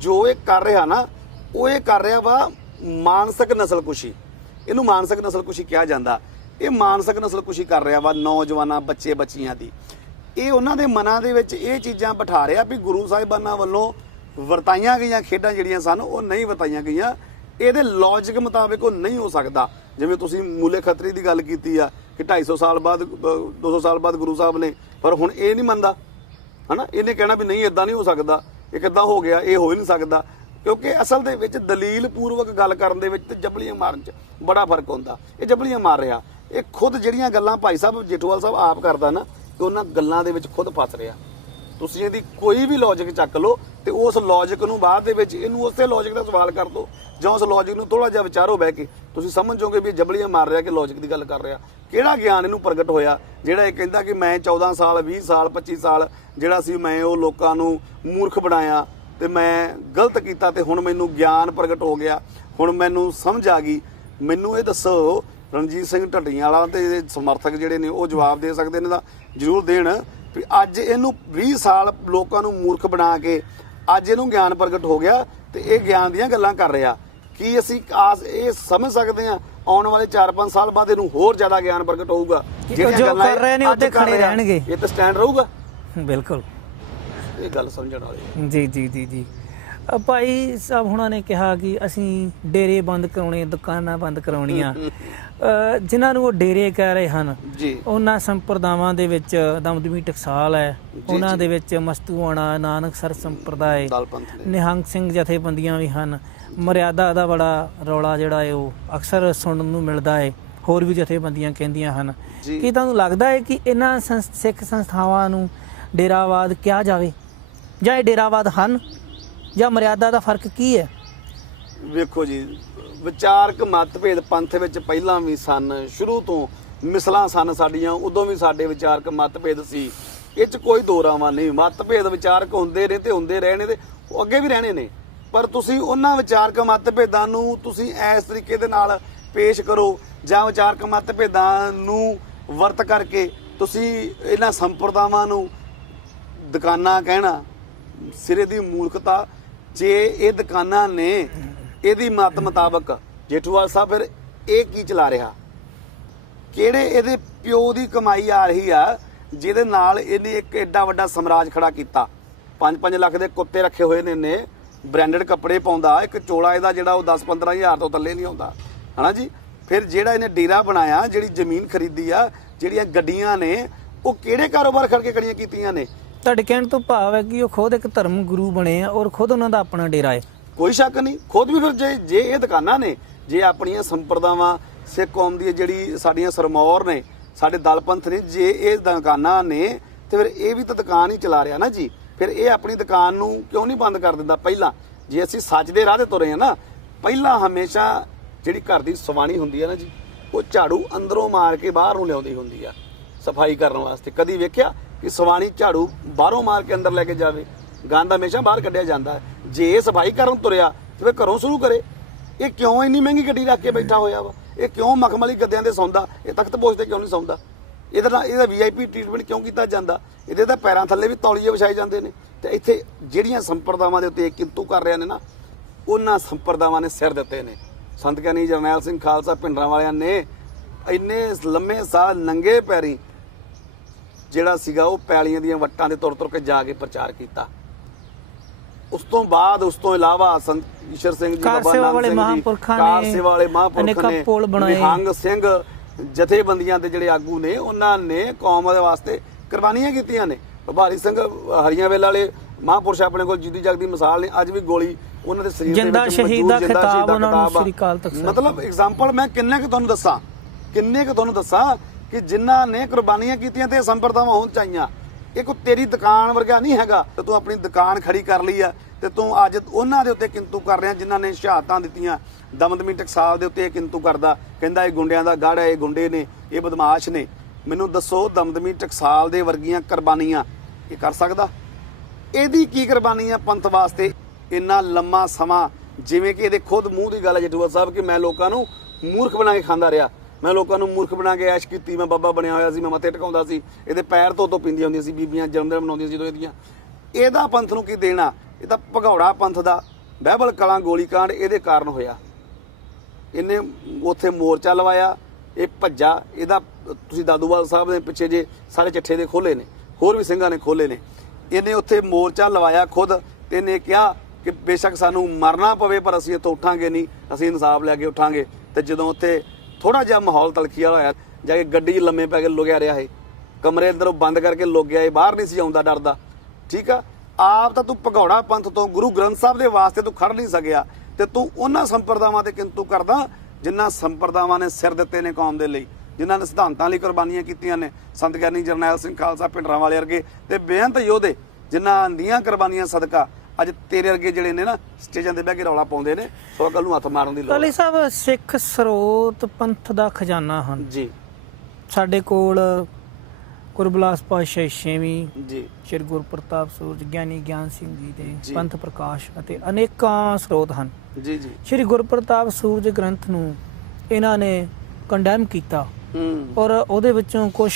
ਜੋ ਇਹ ਕਰ ਰਿਹਾ ਨਾ, ਉਹ ਇਹ ਕਰ ਰਿਹਾ ਵਾ ਮਾਨਸਿਕ ਨਸਲਕੁਸ਼ੀ। ਇਹਨੂੰ ਮਾਨਸਿਕ ਨਸਲਕੁਸ਼ੀ ਕਿਹਾ ਜਾਂਦਾ। ਇਹ ਮਾਨਸਿਕ ਨਸਲਕੁਸ਼ੀ ਕਰ ਰਿਹਾ ਵਾ ਨੌਜਵਾਨਾਂ, ਬੱਚਿਆਂ ਦੀ। ਇਹ ਉਹਨਾਂ ਦੇ ਮਨਾਂ ਦੇ ਵਿੱਚ ਇਹ ਚੀਜ਼ਾਂ ਬਿਠਾ ਰਿਹਾ ਵੀ ਗੁਰੂ ਸਾਹਿਬਾਨਾਂ ਵੱਲੋਂ ਵਰਤਾਈਆਂ ਗਈਆਂ ਖੇਡਾਂ ਜਿਹੜੀਆਂ ਸਨ ਉਹ ਨਹੀਂ ਵਰਤਾਈਆਂ ਗਈਆਂ, ਇਹਦੇ ਲੌਜਿਕ ਮੁਤਾਬਿਕ ਉਹ ਨਹੀਂ ਹੋ ਸਕਦਾ। ਜਿਵੇਂ ਤੁਸੀਂ ਮੂਲੇ ਖੱਤਰੀ ਦੀ ਗੱਲ ਕੀਤੀ ਆ ਕਿ 250 ਸਾਲ ਬਾਅਦ 200 ਸਾਲ ਬਾਅਦ ਗੁਰੂ ਸਾਹਿਬ ਨੇ, ਪਰ ਹੁਣ ਇਹ ਨਹੀਂ ਮੰਨਦਾ, ਹਨਾ। ਇਹਨੇ ਕਹਿਣਾ ਵੀ ਨਹੀਂ ਇਦਾਂ ਨਹੀਂ ਹੋ ਸਕਦਾ, ਇਹ ਕਿੱਦਾਂ ਹੋ ਗਿਆ, ਇਹ ਹੋ ਹੀ ਨਹੀਂ ਸਕਦਾ। ਕਿਉਂਕਿ ਅਸਲ ਦੇ ਵਿੱਚ ਦਲੀਲ ਪੂਰਵਕ ਗੱਲ ਕਰਨ ਦੇ ਵਿੱਚ ਤੇ ਜਬਲੀਆਂ ਮਾਰਨ 'ਚ ਬੜਾ ਫਰਕ ਹੁੰਦਾ। ਇਹ ਜਬਲੀਆਂ ਮਾਰ ਰਿਹਾ, ਇਹ ਖੁਦ ਜਿਹੜੀਆਂ ਗੱਲਾਂ ਭਾਈ ਸਾਹਿਬ ਜੇਠੂਵਾਲ ਸਾਹਿਬ ਆਪ ਕਰਦਾ ਨਾ, ਕਿ ਉਹਨਾਂ ਗੱਲਾਂ ਦੇ ਵਿੱਚ ਖੁਦ ਫਸ ਰਿਹਾ। ਤੁਸੀਂ ਇਹਦੀ ਕੋਈ ਵੀ ਲੌਜਿਕ ਚੱਕ ਲਓ ਤੇ ਉਸ ਲੌਜਿਕ ਨੂੰ ਬਾਅਦ ਦੇ ਵਿੱਚ ਇਹਨੂੰ ਉਸੇ ਲੌਜਿਕ ਦਾ ਸਵਾਲ ਕਰ ਦਿਓ, ਜਾਂ ਉਸ ਲੌਜਿਕ ਨੂੰ ਥੋੜਾ ਜਿਹਾ ਵਿਚਾਰੋ ਬਹਿ ਕੇ, ਤੁਸੀਂ ਸਮਝ ਜਾਓਗੇ ਵੀ ਇਹ ਜਬਲੀਆਂ ਮਾਰ ਰਿਹਾ ਕਿ ਲੌਜਿਕ ਦੀ ਗੱਲ ਕਰ ਰਿਹਾ। ਕਿਹੜਾ ਗਿਆਨ ਇਹਨੂੰ ਪ੍ਰਗਟ ਹੋਇਆ ਜਿਹੜਾ ਇਹ ਕਹਿੰਦਾ ਕਿ ਮੈਂ 14 ਸਾਲ 20 ਸਾਲ 25 ਸਾਲ ਜਿਹੜਾ ਸੀ ਮੈਂ ਉਹ ਲੋਕਾਂ ਨੂੰ ਮੂਰਖ ਬਣਾਇਆ ਤੇ ਮੈਂ ਗਲਤ ਕੀਤਾ ਤੇ ਹੁਣ ਮੈਨੂੰ ਗਿਆਨ ਪ੍ਰਗਟ ਹੋ ਗਿਆ, ਹੁਣ ਮੈਨੂੰ ਸਮਝ ਆ ਗਈ। ਮੈਨੂੰ ਇਹ ਦੱਸੋ, ਰਣਜੀਤ ਸਿੰਘ ਢੱਡੀਆਂ ਵਾਲਾ ਤੇ ਇਹਦੇ ਸਮਰਥਕ ਜਿਹੜੇ ਨੇ ਉਹ ਜਵਾਬ ਦੇ ਸਕਦੇ ਨੇ ਤਾਂ ਜ਼ਰੂਰ ਦੇਣ ਵੀ ਅੱਜ ਇਹਨੂੰ 20 ਸਾਲ ਲੋਕਾਂ ਨੂੰ ਮੂਰਖ ਬਣਾ ਕੇ ਅੱਜ ਇਹਨੂੰ ਗਿਆਨ ਪ੍ਰਗਟ ਹੋ ਗਿਆ ਤੇ ਇਹ ਗਿਆਨ ਦੀਆਂ ਗੱਲਾਂ ਕਰ ਰਿਹਾ। ਕੀ ਅਸੀਂ ਇਹ ਸਮਝ ਸਕਦੇ ਹਾਂ ਆਉਣ ਵਾਲੇ 4-5 ਸਾਲ ਬਾਅਦ ਇਹਨੂੰ ਹੋਰ ਜ਼ਿਆਦਾ ਗਿਆਨ ਪ੍ਰਗਟ ਹੋਊਗਾ? ਜਿਹੜੀਆਂ ਗੱਲਾਂ ਕਰ ਰਹੇ ਨੇ ਉੱਤੇ ਖੜੇ ਰਹਿਣਗੇ, ਇਹ ਤਾਂ ਸਟੈਂਡ ਰਹੂਗਾ। ਬਿਲਕੁਲ, ਇਹ ਗੱਲ ਸਮਝਣ ਵਾਲੀ। ਜੀ ਜੀ ਜੀ ਜੀ। ਭਾਈ ਸਾਹਿਬ ਹੁਣਾਂ ਨੇ ਕਿਹਾ ਕਿ ਅਸੀਂ ਡੇਰੇ ਬੰਦ ਕਰਾਉਣੇ, ਦੁਕਾਨਾਂ ਬੰਦ ਕਰਾਉਣੀਆਂ। ਜਿਨ੍ਹਾਂ ਨੂੰ ਉਹ ਡੇਰੇ ਕਹਿ ਰਹੇ ਹਨ ਜੀ, ਉਹਨਾਂ ਸੰਪਰਦਾਵਾਂ ਦੇ ਵਿੱਚ ਦਮਦਮੀ ਟਕਸਾਲ ਹੈ, ਉਹਨਾਂ ਦੇ ਵਿੱਚ ਮਸਤੂਆਣਾ, ਨਾਨਕਸਰ ਸੰਪਰਦਾਇ, ਨਿਹੰਗ ਸਿੰਘ ਜਥੇਬੰਦੀਆਂ ਵੀ ਹਨ। ਮਰਿਆਦਾ ਦਾ ਬੜਾ ਰੌਲਾ ਜਿਹੜਾ ਹੈ ਉਹ ਅਕਸਰ ਸੁਣਨ ਨੂੰ ਮਿਲਦਾ ਹੈ, ਹੋਰ ਵੀ ਜਥੇਬੰਦੀਆਂ ਕਹਿੰਦੀਆਂ ਹਨ। ਕੀ ਤੁਹਾਨੂੰ ਲੱਗਦਾ ਹੈ ਕਿ ਇਹਨਾਂ ਸਿੱਖ ਸੰਸਥਾਵਾਂ ਨੂੰ ਡੇਰਾਵਾਦ ਕਿਹਾ ਜਾਵੇ, ਜਾਂ ਇਹ ਡੇਰਾਵਾਦ ਹਨ, ਜਾਂ ਮਰਿਆਦਾ ਦਾ ਫਰਕ ਕੀ ਹੈ? ਵੇਖੋ ਜੀ, ਵਿਚਾਰਕ ਮਤਭੇਦ ਪੰਥ ਵਿੱਚ ਪਹਿਲਾਂ ਵੀ ਸਨ, ਸ਼ੁਰੂ ਤੋਂ ਮਿਸਲਾਂ ਸਨ ਸਾਡੀਆਂ, ਉਦੋਂ ਵੀ ਸਾਡੇ ਵਿਚਾਰਕ ਮਤਭੇਦ ਸੀ। ਇਹ 'ਚ ਕੋਈ ਦੋ ਰਾਵਾਂ ਨਹੀਂ। ਮਤਭੇਦ ਵਿਚਾਰਕ ਹੁੰਦੇ ਨੇ ਤੇ ਹੁੰਦੇ ਰਹਿਣੇ ਤੇ ਉਹ ਅੱਗੇ ਵੀ ਰਹਿਣੇ ਨੇ, ਪਰ ਤੁਸੀਂ ਉਹਨਾਂ ਵਿਚਾਰਕ ਮਤਭੇਦਾਂ ਨੂੰ ਤੁਸੀਂ ਇਸ ਤਰੀਕੇ ਦੇ ਨਾਲ ਪੇਸ਼ ਕਰੋ, ਜਾਂ ਵਿਚਾਰਕ ਮਤਭੇਦਾਂ ਨੂੰ ਵਰਤ ਕਰਕੇ ਤੁਸੀਂ ਇਹਨਾਂ ਸੰਪਰਦਾਵਾਂ ਨੂੰ ਦੁਕਾਨਾਂ ਕਹਿਣਾ ਸਿਰੇ ਦੀ ਮੂਰਖਤਾ। ਜੇ ਇਹ ਦੁਕਾਨਾਂ ਨੇ ਇਹਦੀ ਮਤ ਮੁਤਾਬਕ ਜੇਠੂਵਾਲ ਸਾਹਿਬ ਫਿਰ ਇਹ ਕੀ ਚਲਾ ਰਿਹਾ? ਕਿਹੜੇ ਇਹਦੇ ਪਿਓ ਦੀ ਕਮਾਈ ਆ ਰਹੀ ਆ ਜਿਹਦੇ ਨਾਲ ਇਹਨੇ ਇੱਕ ਐਡਾ ਵੱਡਾ ਸਮਰਾਜ ਖੜਾ ਕੀਤਾ? 5-5 ਲੱਖ ਦੇ ਕੁੱਤੇ ਰੱਖੇ ਹੋਏ ਨੇ, ਨੇ ਬ੍ਰਾਂਡਡ ਕੱਪੜੇ ਪਾਉਂਦਾ, ਇੱਕ ਚੋਲਾ ਇਹਦਾ ਜਿਹੜਾ ਉਹ 10-15 ਹਜ਼ਾਰ ਤੋਂ ਥੱਲੇ ਨਹੀਂ ਆਉਂਦਾ, ਹਨਾ ਜੀ। ਫਿਰ ਜਿਹੜਾ ਇਹਨੇ ਡੇਰਾ ਬਣਾਇਆ, ਜਿਹੜੀ ਜ਼ਮੀਨ ਖਰੀਦੀ ਆ, ਜਿਹੜੀਆਂ ਗੱਡੀਆਂ ਨੇ, ਉਹ ਕਿਹੜੇ ਕਾਰੋਬਾਰ ਕਰਕੇ ਖੜੀਆਂ ਕੀਤੀਆਂ ਨੇ? ਤੁਹਾਡੇ ਕਹਿਣ ਤੋਂ ਭਾਵ ਹੈ ਕਿ ਉਹ ਖੁਦ ਇੱਕ ਧਰਮ ਗੁਰੂ ਬਣੇ ਆ ਔਰ ਖੁਦ ਉਹਨਾਂ ਦਾ ਆਪਣਾ ਡੇਰਾ ਹੈ। ਕੋਈ ਸ਼ੱਕ ਨਹੀਂ, ਖੁਦ ਵੀ। ਫਿਰ ਜੇ ਇਹ ਦੁਕਾਨਾਂ ਨੇ, ਜੇ ਆਪਣੀਆਂ ਸੰਪਰਦਾਵਾਂ ਸਿੱਖ ਕੌਮ ਦੀ ਜਿਹੜੀ ਸਾਡੀਆਂ ਸਰਮੌਰ ਨੇ, ਸਾਡੇ ਦਲ ਪੰਥ ਨੇ, ਜੇ ਇਹ ਦੁਕਾਨਾਂ ਨੇ ਤੇ ਫਿਰ ਇਹ ਵੀ ਤਾਂ ਦੁਕਾਨ ਹੀ ਚਲਾ ਰਿਹਾ ਨਾ ਜੀ। ਫਿਰ ਇਹ ਆਪਣੀ ਦੁਕਾਨ ਨੂੰ ਕਿਉਂ ਨਹੀਂ ਬੰਦ ਕਰ ਦਿੰਦਾ? ਪਹਿਲਾਂ ਜੇ ਅਸੀਂ ਸੱਚ ਦੇ ਰਾਹ ਤੇ ਤੁਰੇ ਆ ਨਾ, ਪਹਿਲਾਂ ਹਮੇਸ਼ਾ ਜਿਹੜੀ ਘਰ ਦੀ ਸਵਾਣੀ ਹੁੰਦੀ ਆ ਨਾ ਜੀ, ਉਹ ਝਾੜੂ ਅੰਦਰੋਂ ਮਾਰ ਕੇ ਬਾਹਰ ਨੂੰ ਲਿਆਉਂਦੀ ਹੁੰਦੀ ਆ ਸਫਾਈ ਕਰਨ ਵਾਸਤੇ। ਕਦੀ ਵੇਖਿਆ ਕਿ ਸਵਾਣੀ ਝਾੜੂ ਬਾਹਰੋਂ ਮਾਰ ਕੇ ਅੰਦਰ ਲੈ ਕੇ ਜਾਵੇ? ਗੰਦ ਹਮੇਸ਼ਾ ਬਾਹਰ ਕੱਢਿਆ ਜਾਂਦਾ ਹੈ। ਜੇ ਇਹ ਸਫਾਈ ਕਰਨ ਤੁਰਿਆ ਤੇ ਫਿਰ ਘਰੋਂ ਸ਼ੁਰੂ kare। ਇਹ ਕਿਉਂ ਇੰਨੀ ਮਹਿੰਗੀ ਗੱਡੀ ਰੱਖ ਕੇ ਬੈਠਾ ਹੋਇਆ ਵਾ? ਇਹ ਕਿਉਂ ਮਖਮਲੀ ਗੱਦਿਆਂ ਤੇ ਸੌਂਦਾ? ਇਹ ਤਖਤ ਪੋਸ਼ ਤੇ ਕਿਉਂ ਨਹੀਂ ਸੌਂਦਾ? ਇਹਦਾ VIP ਟ੍ਰੀਟਮੈਂਟ ਕਿਉਂ ਕੀਤਾ ਜਾਂਦਾ? ਇਹਦੇ ਤਾਂ ਪੈਰਾਂ ਥੱਲੇ ਵੀ ਤੌਲੀਏ ਵਿਛਾਏ ਜਾਂਦੇ ਨੇ। ਤੇ ਇੱਥੇ ਜਿਹੜੀਆਂ ਸੰਪਰਦਾਵਾਂ ਦੇ ਉੱਤੇ ਕਿੰਤੂ ਕਰ ਰਹੇ ਨੇ ਨਾ, ਉਹਨਾਂ ਸੰਪਰਦਾਵਾਂ ਨੇ ਸਿਰ ਦਿੱਤੇ ਨੇ। ਸੰਤ ਗਿਆਨੀ ਜਰਨੈਲ ਸਿੰਘ ਖਾਲਸਾ ਭਿੰਡਰਾਂ ਵਾਲਿਆਂ ਨੇ ਇੰਨੇ ਲੰਮੇ ਸਾਲ ਨੰਗੇ ਪੈਰੀ ਜਿਹੜਾ ਸੀਗਾ ਉਹ ਪੈਲੀਆਂ ਦੀਆਂ ਵੱਟਾਂ ਦੇ ਤੁਰ ਕੇ ਜਾ ਕੇ ਪ੍ਰਚਾਰ ਕੀਤਾ। ਉਸ ਤੋਂ ਬਾਅਦ ਉਸ ਤੋਂ ਇਲਾਵਾ ਸੰਤ ਈਸ਼ਰ ਸਿੰਘ ਜੀ, ਬਾਬਾ ਨਾਨਕ ਸਿੰਘ ਜੀ, ਕਾਰ ਸੇਵਾ ਵਾਲੇ ਮਹਾਂਪੁਰਖ ਨੇ, ਨਿਹੰਗ ਸਿੰਘ ਜਥੇਬੰਦੀਆਂ ਦੇ ਜਿਹੜੇ ਆਗੂ ਨੇ, ਉਹਨਾਂ ਨੇ ਕੌਮ ਦੇ ਵਾਸਤੇ ਕੁਰਬਾਨੀਆਂ ਕੀਤੀਆਂ ਨੇ। ਭਾਰੀ ਸਿੰਘ ਹਰੀਆਂਵੇਲ ਵਾਲੇ ਮਹਾਂਪੁਰਸ਼ ਆਪਣੇ ਕੋਲ ਜਿੱਦੀ ਜਗਦੀ ਮਿਸਾਲ ਨੇ, ਅੱਜ ਵੀ ਗੋਲੀ ਉਹਨਾਂ ਦੇ ਸਰੀਰ ਦੇ ਵਿੱਚ ਮੌਜੂਦ, ਸ਼ਹੀਦ ਦਾ ਖਿਤਾਬ ਉਹਨਾਂ ਨੂੰ ਸ੍ਰੀ ਅਕਾਲ ਤਖਤ। ਮਤਲਬ ਐਗਜ਼ਾਮਪਲ ਮੈਂ ਕਿੰਨੇ ਕੁ ਤੁਹਾਨੂੰ ਦੱਸਾਂ ਕਿ ਜਿਨ੍ਹਾਂ ਨੇ ਕੁਰਬਾਨੀਆਂ ਕੀਤੀਆਂ ਤੇ ਸੰਪਰਦਾਵਾਂ ਹੋਣ ਚਾਹੀਆਂ। ਇਹ ਕੋਈ ਤੇਰੀ ਦੁਕਾਨ ਵਰਗਾ ਨਹੀਂ ਹੈਗਾ ਤੇ ਤੂੰ ਆਪਣੀ ਦੁਕਾਨ ਖੜੀ ਕਰ ਲਈ ਆ ਤੇ ਤੂੰ ਅੱਜ ਉਹਨਾਂ ਦੇ ਉੱਤੇ ਕਿੰਤੂ ਕਰ ਰਿਹਾ ਜਿਨ੍ਹਾਂ ਨੇ ਸ਼ਹਾਦਤਾਂ ਦਿੱਤੀਆਂ। ਦਮਦਮੀ ਟਕਸਾਲ ਦੇ ਉੱਤੇ ਇਹ ਕਿੰਤੂ ਕਰਦਾ, ਕਹਿੰਦਾ ਇਹ ਗੁੰਡਿਆਂ ਦਾ ਗੜ੍ਹ ਹੈ, ਇਹ ਗੁੰਡੇ ਨੇ, ਇਹ ਬਦਮਾਸ਼ ਨੇ। ਮੈਨੂੰ ਦੱਸੋ, ਦਮਦਮੀ ਟਕਸਾਲ ਦੇ ਵਰਗੀਆਂ ਕੁਰਬਾਨੀਆਂ ਇਹ ਕਰ ਸਕਦਾ? ਇਹਦੀ ਕੀ ਕੁਰਬਾਨੀਆਂ ਪੰਥ ਵਾਸਤੇ ਇੰਨਾ ਲੰਮਾ ਸਮਾਂ? ਜਿਵੇਂ ਕਿ ਇਹਦੇ ਖੁਦ ਮੂੰਹ ਦੀ ਗੱਲ ਹੈ ਜੇਠੂਵਾਲ ਸਾਹਿਬ ਕਿ ਮੈਂ ਲੋਕਾਂ ਨੂੰ ਮੂਰਖ ਬਣਾ ਕੇ ਖਾਂਦਾ ਰਿਹਾ, ਮੈਂ ਲੋਕਾਂ ਨੂੰ ਮੂਰਖ ਬਣਾ ਕੇ ਐਸ਼ ਕੀਤੀ, ਮੈਂ ਬਾਬਾ ਬਣਿਆ ਹੋਇਆ ਸੀ, ਮੈਂ ਮੱਥੇ ਟਿਕਾਉਂਦਾ ਸੀ, ਇਹਦੇ ਪੈਰ ਤੋਂ ਪੀਂਦੀਆਂ ਹੁੰਦੀਆਂ ਸੀ ਬੀਬੀਆਂ, ਜਨਮ ਦਿਨ ਮਨਾਉਂਦੀਆਂ ਸੀ ਜਦੋਂ ਇਹਦੀਆਂ। ਇਹਦਾ ਪੰਥ ਨੂੰ ਕੀ ਦੇਣਾ? ਇਹ ਤਾਂ ਭਗੌੜਾ ਪੰਥ ਦਾ ਬਹਿਬਲ ਕਲਾਂ ਗੋਲੀकांड ਇਹਦੇ ਕਾਰਨ ਹੋਇਆ। ਇਹਨੇ ਉੱਥੇ ਮੋਰਚਾ ਲਵਾਇਆ, ਇਹ ਭੱਜਾ। ਇਹਦਾ ਤੁਸੀਂ ਦਾਦੂਵਾਲ ਸਾਹਿਬ ਦੇ ਪਿੱਛੇ ਜੇ ਸਾਰੇ ਚੱਠੇ ਦੇ ਖੋਲੇ ਨੇ, ਹੋਰ ਵੀ ਸਿੰਘਾਂ ਨੇ ਖੋਲੇ ਨੇ। ਇਹਨੇ ਉੱਥੇ ਮੋਰਚਾ ਲਵਾਇਆ ਖੁਦ, ਤੇ ਇਹਨੇ ਕਿਹਾ ਕਿ ਬੇਸ਼ੱਕ ਸਾਨੂੰ ਮਰਨਾ ਪਵੇ ਪਰ ਅਸੀਂ ਇੱਥੋਂ ਉੱਠਾਂਗੇ ਨਹੀਂ, ਅਸੀਂ ਇਨਸਾਫ ਲੈ ਕੇ ਉੱਠਾਂਗੇ। ਤੇ ਜਦੋਂ ਉੱਥੇ ਥੋੜਾ ਜਿਹਾ ਮਾਹੌਲ ਤਲਖੀ ਵਾਲਾ ਹੋਇਆ, ਜਾ ਕੇ ਗੱਡੀ 'ਚ ਲੰਮੇ ਪੈ ਕੇ ਲੁਕਿਆ ਰਿਹਾ। ਇਹ ਕਮਰੇ ਅੰਦਰੋਂ ਬੰਦ ਕਰਕੇ ਲੁਕ ਗਿਆ, ਇਹ ਬਾਹਰ ਨਹੀਂ ਸੀ ਆਉਂਦਾ, ਡਰਦਾ। ਠੀਕ ਆ। ਆਪ ਤਾਂ ਤੂੰ ਭਗੌੜਾ ਪੰਥ ਤੋਂ ਗੁਰੂ ਗ੍ਰੰਥ ਸਾਹਿਬ ਦੇ ਵਾਸਤੇ ਤੂੰ ਖੜ ਨਹੀਂ ਸਕਿਆ, ਤੇ ਤੂੰ ਉਹਨਾਂ ਸੰਪਰਦਾਵਾਂ ਤੇ ਕਿੰਤੂ ਕਰਦਾ ਜਿਨ੍ਹਾਂ ਸੰਪਰਦਾਵਾਂ ਨੇ ਸਿਰ ਦਿੱਤੇ ਨੇ ਕੌਮ ਦੇ ਲਈ, ਜਿਨ੍ਹਾਂ ਨੇ ਸਿਧਾਂਤਾਂ ਲਈ ਕੁਰਬਾਨੀਆਂ ਕੀਤੀਆਂ ਨੇ। ਸੰਤ ਗਿਆਨੀ ਜਰਨੈਲ ਸਿੰਘ ਖਾਲਸਾ ਭਿੰਡਰਾਂਵਾਲੇ ਵਰਗੇ ਤੇ ਬੇਅੰਤ ਯੋਧੇ ਜਿਨ੍ਹਾਂ ਦੀਆਂ ਕੁਰਬਾਨੀਆਂ ਸਦਕਾ ਅੱਜ ਤੇਰੇ ਵਰਗੇ ਜਿਹੜੇ ਨੇ ਨਾ ਸਟੇਜਾਂ ਤੇ ਬਹਿ ਕੇ ਰੌਲਾ ਪਾਉਂਦੇ ਨੇ, ਸੋ ਗੱਲ ਨੂੰ ਹੱਥ ਮਾਰਨ ਦੀ ਲੋੜ ਕਾਲੀ ਸਾਹਿਬ ਸਿੱਖ ਸਰੋਤ ਪੰਥ ਦਾ ਖਜ਼ਾਨਾ ਹਨ ਜੀ। ਸਾਡੇ ਕੋਲ ਗੁਰਬਿਲਾਸ ਪਾਤਸ਼ਾਹ ਛੇਵੀਂ ਜੀ ਸ਼੍ਰੀ ਗੁਰਪ੍ਰਤਾਪ ਸੂਰਜ ਗਿਆਨੀ ਗਿਆਨ ਸਿੰਘ ਜੀ ਜੀ। ਦੇ ਪੰਥ ਪ੍ਰਕਾਸ਼ ਅਤੇ ਅਨੇਕਾਂ ਸਰੋਤ ਹਨ। ਜੀ ਜੀ ਸ਼੍ਰੀ ਗੁਰਪ੍ਰਤਾਪ ਸੂਰਜ ਗ੍ਰੰਥ ਨੂੰ ਇਹਨਾਂ ਨੇ ਕੰਡੈਮ ਕੀਤਾ ਔਰ ਉਹਦੇ ਵਿੱਚੋਂ ਕੁਝ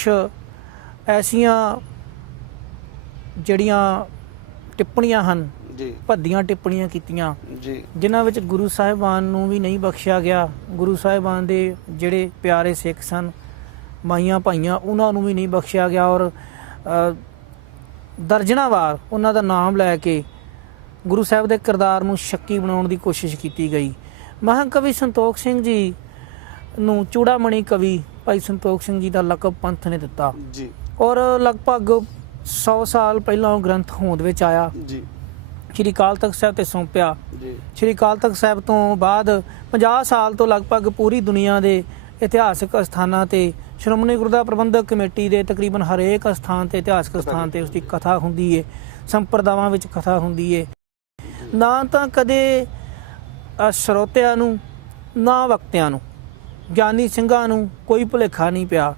ਐਸੀਆਂ ਜਿਹੜੀਆਂ ਟਿੱਪਣੀਆਂ ਹਨ, ਜੀ ਭੱਦੀਆਂ ਟਿੱਪਣੀਆਂ ਕੀਤੀਆਂ, ਜੀ ਜਿਨ੍ਹਾਂ ਵਿੱਚ ਗੁਰੂ ਸਾਹਿਬਾਨ ਨੂੰ ਵੀ ਨਹੀਂ ਬਖਸ਼ਿਆ ਗਿਆ। ਗੁਰੂ ਸਾਹਿਬਾਨ ਦੇ ਜਿਹੜੇ ਪਿਆਰੇ ਸਿੱਖ ਸਨ, ਮਾਈਆਂ ਭਾਈਆਂ, ਉਹਨਾਂ ਨੂੰ ਵੀ ਨਹੀਂ ਬਖਸ਼ਿਆ ਗਿਆ ਔਰ ਦਰਜਨਾਂ ਵਾਰ ਉਹਨਾਂ ਦਾ ਨਾਮ ਲੈ ਕੇ ਗੁਰੂ ਸਾਹਿਬ ਦੇ ਕਿਰਦਾਰ ਨੂੰ ਸ਼ੱਕੀ ਬਣਾਉਣ ਦੀ ਕੋਸ਼ਿਸ਼ ਕੀਤੀ ਗਈ। ਮਹਾਕਵੀ ਸੰਤੋਖ ਸਿੰਘ ਜੀ ਨੂੰ ਚੂੜਾਮਣੀ ਕਵੀ ਭਾਈ ਸੰਤੋਖ ਸਿੰਘ ਜੀ ਦਾ ਲਕਬ ਪੰਥ ਨੇ ਦਿੱਤਾ ਜੀ ਔਰ ਲਗਭਗ 100 ਸਾਲ ਪਹਿਲਾਂ ਉਹ ਗ੍ਰੰਥ ਹੋਂਦ ਵਿੱਚ ਆਇਆ। ਜੀ ਸ਼੍ਰੀ ਅਕਾਲ ਤਖਤ ਸਾਹਿਬ ਤੇ ਸੌਂਪਿਆ। ਜੀ ਸ਼੍ਰੀ ਅਕਾਲ ਤਖਤ ਸਾਹਿਬ ਤੋਂ ਬਾਅਦ 50 ਸਾਲ ਤੋਂ ਲਗਭਗ ਪੂਰੀ ਦੁਨੀਆ ਦੇ ਇਤਿਹਾਸਕ ਸਥਾਨਾਂ ਤੇ ਸ਼੍ਰੋਮਣੀ ਗੁਰਦੁਆਰਾ ਪ੍ਰਬੰਧਕ ਕਮੇਟੀ ਦੇ ਤਕਰੀਬਨ ਹਰੇਕ ਸਥਾਨ ਤੇ ਇਤਿਹਾਸਕ ਸਥਾਨ ਤੇ ਉਸਦੀ ਕਥਾ ਹੁੰਦੀ ਏ, ਸੰਪਰਦਾਵਾਂ ਵਿੱਚ ਕਥਾ ਹੁੰਦੀ ਏ। ਨਾ ਤਾਂ ਕਦੇ ਸਰੋਤਿਆਂ ਨੂੰ ਨਾ ਵਕਤਿਆਂ ਨੂੰ, ਗਿਆਨੀ ਸਿੰਘਾਂ ਨੂੰ ਕੋਈ ਭੁਲੇਖਾ ਨਹੀਂ ਪਿਆ।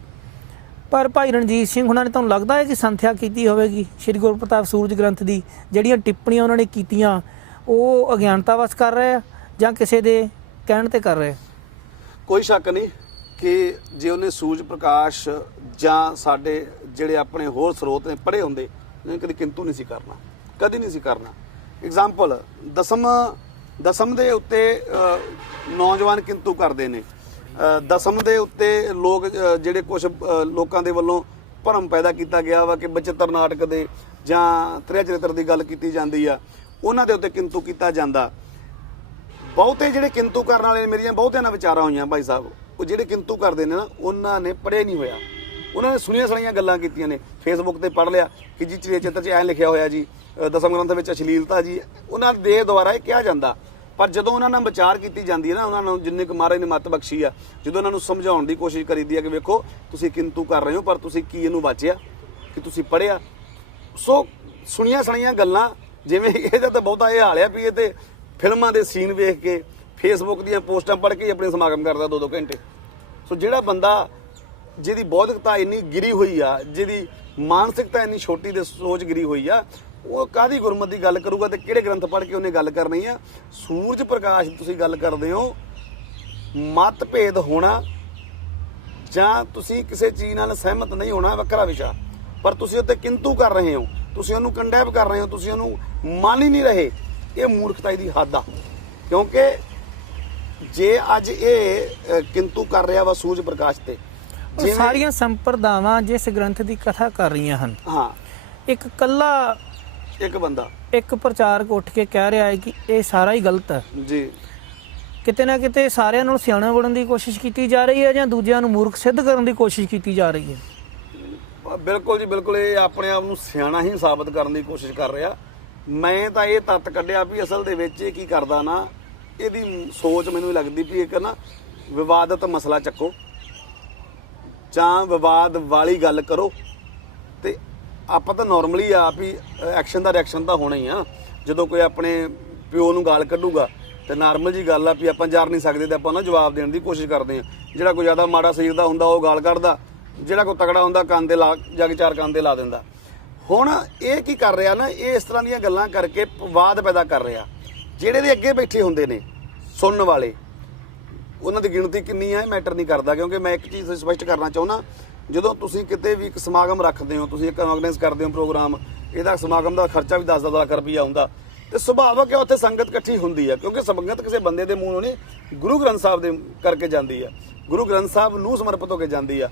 ਪਰ ਭਾਈ ਰਣਜੀਤ ਸਿੰਘ ਉਹਨਾਂ ਨੇ, ਤੁਹਾਨੂੰ ਲੱਗਦਾ ਹੈ ਕਿ ਸੰਥਿਆ ਕੀਤੀ ਹੋਵੇਗੀ ਸ਼੍ਰੀ ਗੁਰਪ੍ਰਤਾਪ ਸੂਰਜ ਗ੍ਰੰਥ ਦੀ? ਜਿਹੜੀਆਂ ਟਿੱਪਣੀਆਂ ਉਹਨਾਂ ਨੇ ਕੀਤੀਆਂ ਉਹ ਅਗਿਆਨਤਾ ਵਸ ਕਰ ਰਹੇ ਆ ਜਾਂ ਕਿਸੇ ਦੇ ਕਹਿਣ ਤੇ ਕਰ ਰਹੇ? ਕੋਈ ਸ਼ੱਕ ਨਹੀਂ ਕਿ ਜੇ ਉਹਨੇ ਸੂਰਜ ਪ੍ਰਕਾਸ਼ ਜਾਂ ਸਾਡੇ ਜਿਹੜੇ ਆਪਣੇ ਹੋਰ ਸਰੋਤ ਨੇ ਪੜ੍ਹੇ ਹੁੰਦੇ, ਉਹਨੇ ਕਦੀ ਕਿੰਤੂ ਨਹੀਂ ਸੀ ਕਰਨਾ, ਕਦੀ ਨਹੀਂ ਸੀ ਕਰਨਾ। ਐਗਜ਼ਾਮਪਲ ਦਸਮ ਦੇ ਉੱਤੇ ਨੌਜਵਾਨ ਕਿੰਤੂ ਕਰਦੇ ਨੇ। ਦਸਮ ਦੇ ਉੱਤੇ ਲੋਕ ਜਿਹੜੇ ਕੁਝ ਲੋਕਾਂ ਦੇ ਵੱਲੋਂ ਭਰਮ ਪੈਦਾ ਕੀਤਾ ਗਿਆ ਵਾ ਕਿ ਬਚਿੱਤਰ ਨਾਟਕ ਦੇ ਜਾਂ ਤ੍ਰਿਆ ਚਰਿੱਤਰ ਦੀ ਗੱਲ ਕੀਤੀ ਜਾਂਦੀ ਆ, ਉਹਨਾਂ ਦੇ ਉੱਤੇ ਕਿੰਤੂ ਕੀਤਾ ਜਾਂਦਾ। ਬਹੁਤੇ ਜਿਹੜੇ ਕਿੰਤੂ ਕਰਨ ਵਾਲੇ ਨੇ, ਮੇਰੀਆਂ ਬਹੁਤਿਆਂ ਨਾਲ ਵਿਚਾਰਾਂ ਹੋਈਆਂ ਭਾਈ ਸਾਹਿਬ, ਉਹ ਜਿਹੜੇ ਕਿੰਤੂ ਕਰਦੇ ਨੇ ਨਾ, ਉਹਨਾਂ ਨੇ ਪੜ੍ਹੇ ਨਹੀਂ ਹੋਇਆ, ਉਹਨਾਂ ਨੇ ਸੁਣੀਆਂ ਸੁਣੀਆਂ ਗੱਲਾਂ ਕੀਤੀਆਂ ਨੇ, ਫੇਸਬੁੱਕ ਤੇ ਪੜ੍ਹ ਲਿਆ ਕਿ ਜੀ ਤ੍ਰਿਆ ਚਰਿੱਤਰ 'ਚ ਐਂ ਲਿਖਿਆ ਹੋਇਆ ਜੀ, ਦਸਮ ਗ੍ਰੰਥ ਵਿੱਚ ਅਸ਼ਲੀਲਤਾ ਜੀ, ਉਹਨਾਂ ਦੇ ਦੁਆਰਾ ਇਹ ਕਿਹਾ ਜਾਂਦਾ। ਪਰ ਜਦੋਂ ਉਹਨਾਂ ਨਾਲ ਵਿਚਾਰ ਕੀਤੀ ਜਾਂਦੀ ਹੈ ਨਾ, ਉਹਨਾਂ ਨੂੰ ਜਿੰਨੇ ਕੁ ਮਹਾਰਾਜ ਨੇ ਮੱਤ ਬਖਸ਼ੀ ਆ, ਜਦੋਂ ਉਹਨਾਂ ਨੂੰ ਸਮਝਾਉਣ ਦੀ ਕੋਸ਼ਿਸ਼ ਕਰੀਦੀ ਆ ਕਿ ਵੇਖੋ ਤੁਸੀਂ ਕਿੰਤੂ ਕਰ ਰਹੇ ਹੋ, ਪਰ ਤੁਸੀਂ ਕੀ ਇਹਨੂੰ ਵਾਚਿਆ, ਕਿ ਤੁਸੀਂ ਪੜ੍ਹਿਆ। ਸੋ ਸੁਣੀਆਂ ਸੁਣੀਆਂ ਗੱਲਾਂ, ਜਿਵੇਂ ਇਹਦਾ ਤਾਂ ਬਹੁਤਾ ਇਹ ਹਾਲ ਆ ਵੀ ਇਹ ਤੇ ਫਿਲਮਾਂ ਦੇ ਸੀਨ ਵੇਖ ਕੇ, ਫੇਸਬੁੱਕ ਦੀਆਂ ਪੋਸਟਾਂ ਪੜ੍ਹ ਕੇ ਆਪਣੇ ਸਮਾਗਮ ਕਰਦਾ 2-2 ਘੰਟੇ। ਸੋ ਜਿਹੜਾ ਬੰਦਾ ਜਿਹਦੀ ਬੌਧਿਕਤਾ ਇੰਨੀ ਗਿਰੀ ਹੋਈ ਆ, ਜਿਹਦੀ ਮਾਨਸਿਕਤਾ ਇੰਨੀ ਛੋਟੀ ਦੇ ਸੋਚ ਗਿਰੀ ਹੋਈ ਆ, ਉਹ ਕਾਹਦੀ ਗੁਰਮਤਿ ਦੀ ਗੱਲ ਕਰੂਗਾ ਤੇ ਕਿਹੜੇ ਗ੍ਰੰਥ ਪੜ੍ਹ ਕੇ ਉਹਨੇ ਗੱਲ ਕਰਨੀ ਆ? ਸੂਰਜ ਪ੍ਰਕਾਸ਼ ਤੁਸੀਂ ਗੱਲ ਕਰਦੇ ਹੋ, ਮਤਭੇਦ ਹੋਣਾ ਜਾਂ ਤੁਸੀਂ ਕਿਸੇ ਚੀਜ਼ ਨਾਲ ਸਹਿਮਤ ਨਹੀਂ ਹੋਣਾ ਵੱਖਰਾ ਵਿਸ਼ਾ, ਪਰ ਤੁਸੀਂ ਉੱਤੇ ਕਿੰਤੂ ਕਰ ਰਹੇ ਹੋ, ਤੁਸੀਂ ਉਹਨੂੰ ਕੰਡੈਮ ਕਰ ਰਹੇ ਹੋ, ਤੁਸੀਂ ਉਹਨੂੰ ਮੰਨ ਹੀ ਨਹੀਂ ਰਹੇ। ਇਹ ਮੂਰਖਤਾਈ ਦੀ ਹੱਦ ਆ। ਕਿਉਂਕਿ ਜੇ ਅੱਜ ਇਹ ਕਿੰਤੂ ਕਰ ਰਿਹਾ ਵਾ ਸੂਰਜ ਪ੍ਰਕਾਸ਼ ਤੇ, ਸਾਰੀਆਂ ਸੰਪਰਦਾਵਾਂ ਜਿਸ ਗ੍ਰੰਥ ਦੀ ਕਥਾ ਕਰ ਰਹੀਆਂ ਹਨ, ਹਾਂ, ਇੱਕ ਬੰਦਾ, ਇੱਕ ਪ੍ਰਚਾਰਕ ਉੱਠ ਕੇ ਕਹਿ ਰਿਹਾ ਹੈ ਕਿ ਇਹ ਸਾਰਾ ਹੀ ਗਲਤ ਹੈ ਜੀ, ਕਿਤੇ ਨਾ ਕਿਤੇ ਸਾਰਿਆਂ ਨੂੰ ਸਿਆਣਾ ਬਣਨ ਦੀ ਕੋਸ਼ਿਸ਼ ਕੀਤੀ ਜਾ ਰਹੀ ਹੈ ਜਾਂ ਦੂਜਿਆਂ ਨੂੰ ਮੂਰਖ ਸਿੱਧ ਕਰਨ ਦੀ ਕੋਸ਼ਿਸ਼ ਕੀਤੀ ਜਾ ਰਹੀ ਹੈ? ਬਿਲਕੁਲ ਜੀ ਬਿਲਕੁਲ, ਇਹ ਆਪਣੇ ਆਪ ਨੂੰ ਸਿਆਣਾ ਹੀ ਸਾਬਤ ਕਰਨ ਦੀ ਕੋਸ਼ਿਸ਼ ਕਰ ਰਿਹਾ। ਮੈਂ ਤਾਂ ਇਹ ਤੱਤ ਕੱਢਿਆ ਵੀ ਅਸਲ ਦੇ ਵਿੱਚ ਇਹ ਕੀ ਕਰਦਾ ਨਾ, ਇਹਦੀ ਸੋਚ ਮੈਨੂੰ ਲੱਗਦੀ ਵੀ ਇੱਕ ਨਾ ਵਿਵਾਦਤ ਮਸਲਾ ਚੱਕੋ ਜਾਂ ਵਿਵਾਦ ਵਾਲੀ ਗੱਲ ਕਰੋ, ਤੇ ਆਪਾਂ ਤਾਂ ਨਾਰਮਲੀ ਆ ਵੀ ਐਕਸ਼ਨ ਦਾ ਰਿਐਕਸ਼ਨ ਤਾਂ ਹੋਣਾ ਹੀ ਆ। ਜਦੋਂ ਕੋਈ ਆਪਣੇ ਪਿਓ ਨੂੰ ਗਾਲ ਕੱਢੂਗਾ ਤੇ ਨਾਰਮਲ ਜੀ ਗੱਲ ਆ ਵੀ ਆਪਾਂ ਜਰ ਨਹੀਂ ਸਕਦੇ ਤੇ ਆਪਾਂ ਉਹਨੂੰ ਜਵਾਬ ਦੇਣ ਦੀ ਕੋਸ਼ਿਸ਼ ਕਰਦੇ ਆ। ਜਿਹੜਾ ਕੋਈ ਜ਼ਿਆਦਾ ਮਾੜਾ ਸਰੀਰ ਦਾ ਹੁੰਦਾ ਉਹ ਗਾਲ ਕੱਢਦਾ, ਜਿਹੜਾ ਕੋਈ ਤਕੜਾ ਹੁੰਦਾ ਕੰਨ ਦੇ ਲਾ ਜਾ ਕੇ 4 ਕੰਨ ਦੇ ਲਾ ਦਿੰਦਾ। ਹੁਣ ਇਹ ਕੀ ਕਰ ਰਿਹਾ ਨਾ, ਇਹ ਇਸ ਤਰ੍ਹਾਂ ਦੀਆਂ ਗੱਲਾਂ ਕਰਕੇ ਵਿਵਾਦ ਪੈਦਾ ਕਰ ਰਿਹਾ। ਜਿਹੜੇ ਦੇ ਅੱਗੇ ਬੈਠੇ ਹੁੰਦੇ ਨੇ ਸੁਣਨ ਵਾਲੇ, ਉਹਨਾਂ ਦੀ ਗਿਣਤੀ ਕਿੰਨੀ ਹੈ ਮੈਟਰ ਨਹੀਂ ਕਰਦਾ। ਕਿਉਂਕਿ ਮੈਂ ਇੱਕ ਚੀਜ਼ ਸਪਸ਼ਟ ਕਰਨਾ ਚਾਹੁੰਦਾ, ਜਦੋਂ ਤੁਸੀਂ ਕਿਤੇ ਵੀ ਇੱਕ ਸਮਾਗਮ ਰੱਖਦੇ ਹੋ, ਤੁਸੀਂ ਇੱਕ ਆਰਗੇਨਾਈਜ਼ ਕਰਦੇ ਹੋ ਪ੍ਰੋਗਰਾਮ, ਇਹਦਾ ਸਮਾਗਮ ਦਾ ਖਰਚਾ ਵੀ 10-10 ਲੱਖ ਰੁਪਈਆ ਆਉਂਦਾ, ਤੇ ਸੁਭਾਵਕ ਹੈ ਉੱਥੇ ਸੰਗਤ ਇਕੱਠੀ ਹੁੰਦੀ ਹੈ। ਕਿਉਂਕਿ ਸੰਗਤ ਕਿਸੇ ਬੰਦੇ ਦੇ ਮੂੰਹੋਂ ਨਹੀਂ, ਗੁਰੂ ਗ੍ਰੰਥ ਸਾਹਿਬ ਦੇ ਕਰਕੇ ਜਾਂਦੀ ਆ, ਗੁਰੂ ਗ੍ਰੰਥ ਸਾਹਿਬ ਨੂੰ ਸਮਰਪਿਤ ਹੋ ਕੇ ਜਾਂਦੀ ਆ।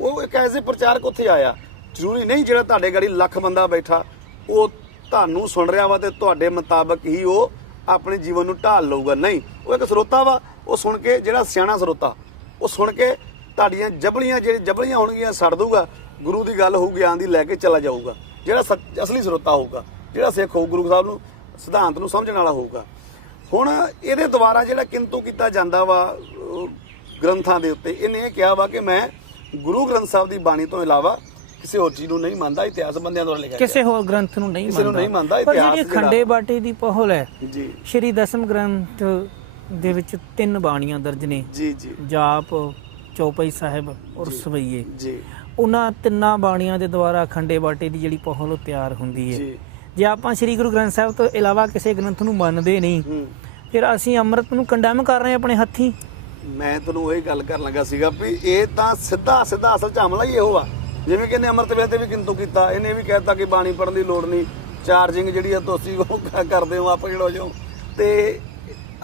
ਉਹ ਇੱਕ ਐਸੇ ਪ੍ਰਚਾਰਕ ਉੱਥੇ ਆਇਆ, ਜ਼ਰੂਰੀ ਨਹੀਂ ਜਿਹੜਾ ਤੁਹਾਡੇ ਗਾੜੀ ਲੱਖ ਬੰਦਾ ਬੈਠਾ ਉਹ ਤੁਹਾਨੂੰ ਸੁਣ ਰਿਹਾ ਵਾ ਤੇ ਤੁਹਾਡੇ ਮੁਤਾਬਕ ਹੀ ਉਹ ਆਪਣੇ ਜੀਵਨ ਨੂੰ ਢਾਲ ਲਊਗਾ, ਨਹੀਂ। ਉਹ ਇੱਕ ਸਰੋਤਾ ਵਾ, ਉਹ ਸੁਣ ਕੇ, ਜਿਹੜਾ ਸਿਆਣਾ ਸਰੋਤਾ, ਉਹ ਸੁਣ ਕੇ ਤੁਹਾਡੀਆਂ ਜਬਲੀਆਂ, ਜਿਹੜੀ ਜਬਲੀਆਂ ਹੋਣਗੀਆਂ ਛੱਡ ਦਊਗਾ, ਗੁਰੂ ਦੀ ਗੱਲ ਹੋਊ ਗਿਆਨ ਦੀ ਲੈ ਕੇ ਚਲਾ ਜਾਊਗਾ। ਜਿਹੜਾ ਅਸਲੀ ਸਰੋਤਾ ਹੋਊਗਾ, ਜਿਹੜਾ ਸਿੱਖ ਹੋਊ, ਗੁਰੂ ਸਾਹਿਬ ਨੂੰ ਸਿਧਾਂਤ ਨੂੰ ਸਮਝਣ ਵਾਲਾ ਹੋਊਗਾ। ਹੁਣ ਇਹਦੇ ਦੁਆਰਾ ਜਿਹੜਾ ਕਿੰਤੂ ਕੀਤਾ ਜਾਂਦਾ ਵਾ ਗ੍ਰੰਥਾਂ ਦੇ ਉੱਤੇ, ਇਹਨੇ ਇਹ ਕਿਹਾ ਵਾ ਕਿ ਮੈਂ ਗੁਰੂ ਗ੍ਰੰਥ ਸਾਹਿਬ ਦੀ ਬਾਣੀ ਤੋਂ ਇਲਾਵਾ ਕਿਸੇ ਹੋਰ ਚੀਜ਼ ਨੂੰ ਨਹੀਂ ਮੰਨਦਾ। ਇਤਿਹਾਸ ਬੰਦਿਆਂ ਦੁਆਰਾ ਲਿਖਿਆ ਕਿਸੇ ਹੋਰ ਗ੍ਰੰਥ ਨੂੰ ਨਹੀਂ ਮੰਨਦਾ। ਪਰ ਜਿਹੜੀ ਖੰਡੇ ਬਾਟੇ ਦੀ ਪਹੁਲ ਹੈ ਜੀ, ਸ਼੍ਰੀ ਦਸਮ ਗ੍ਰੰਥ ਦੇ ਵਿੱਚ 3 ਬਾਣੀਆਂ ਦਰਜ ਨੇ ਜੀ ਜੀ, ਜਾਪ, ਚੌਪਈ ਸਾਹਿਬ ਔਰ ਸਵਈਏ ਜੀ। ਉਹਨਾਂ 3 ਬਾਣੀਆਂ ਦੇ ਦੁਆਰਾ ਖੰਡੇ ਬਾਟੇ ਦੀ ਜਿਹੜੀ ਪਹੁਲ ਤਿਆਰ ਹੁੰਦੀ ਹੈ। ਜੇ ਆਪਾਂ ਸ਼੍ਰੀ ਗੁਰੂ ਗ੍ਰੰਥ ਸਾਹਿਬ ਤੋਂ ਇਲਾਵਾ ਕਿਸੇ ਗ੍ਰੰਥ ਨੂੰ ਮੰਨਦੇ ਨਹੀਂ, ਫਿਰ ਅਸੀਂ ਅੰਮ੍ਰਿਤ ਨੂੰ ਕੰਡੈਮ ਕਰ ਰਹੇ ਆਪਣੇ ਹੱਥੀਂ। ਮੈਂ ਤੁਹਾਨੂੰ ਇਹ ਗੱਲ ਕਰਨ ਲੱਗਾ ਸੀਗਾ ਵੀ ਇਹ ਤਾਂ ਸਿੱਧਾ ਅਸਲ ਚ ਹਮਲਾ ਹੀ ਇਹੋ ਆ। ਜਿਵੇਂ ਕਿ ਇਹਨੇ ਅੰਮ੍ਰਿਤ ਵੇਲੇ ਤੇ ਵੀ ਕਿੰਤੂ ਕੀਤਾ, ਇਹਨੇ ਵੀ ਕਹਿਤਾ ਕਿ ਬਾਣੀ ਪੜ੍ਹਨ ਦੀ ਲੋੜ ਨਹੀਂ, ਚਾਰਜਿੰਗ ਜਿਹੜੀ ਆ ਤੁਸੀਂ ਉਹ ਕਰਦੇ ਹੋ, ਆਪ ਜਿਹੜਾ ਹੋ ਜਾਓ। ਤੇ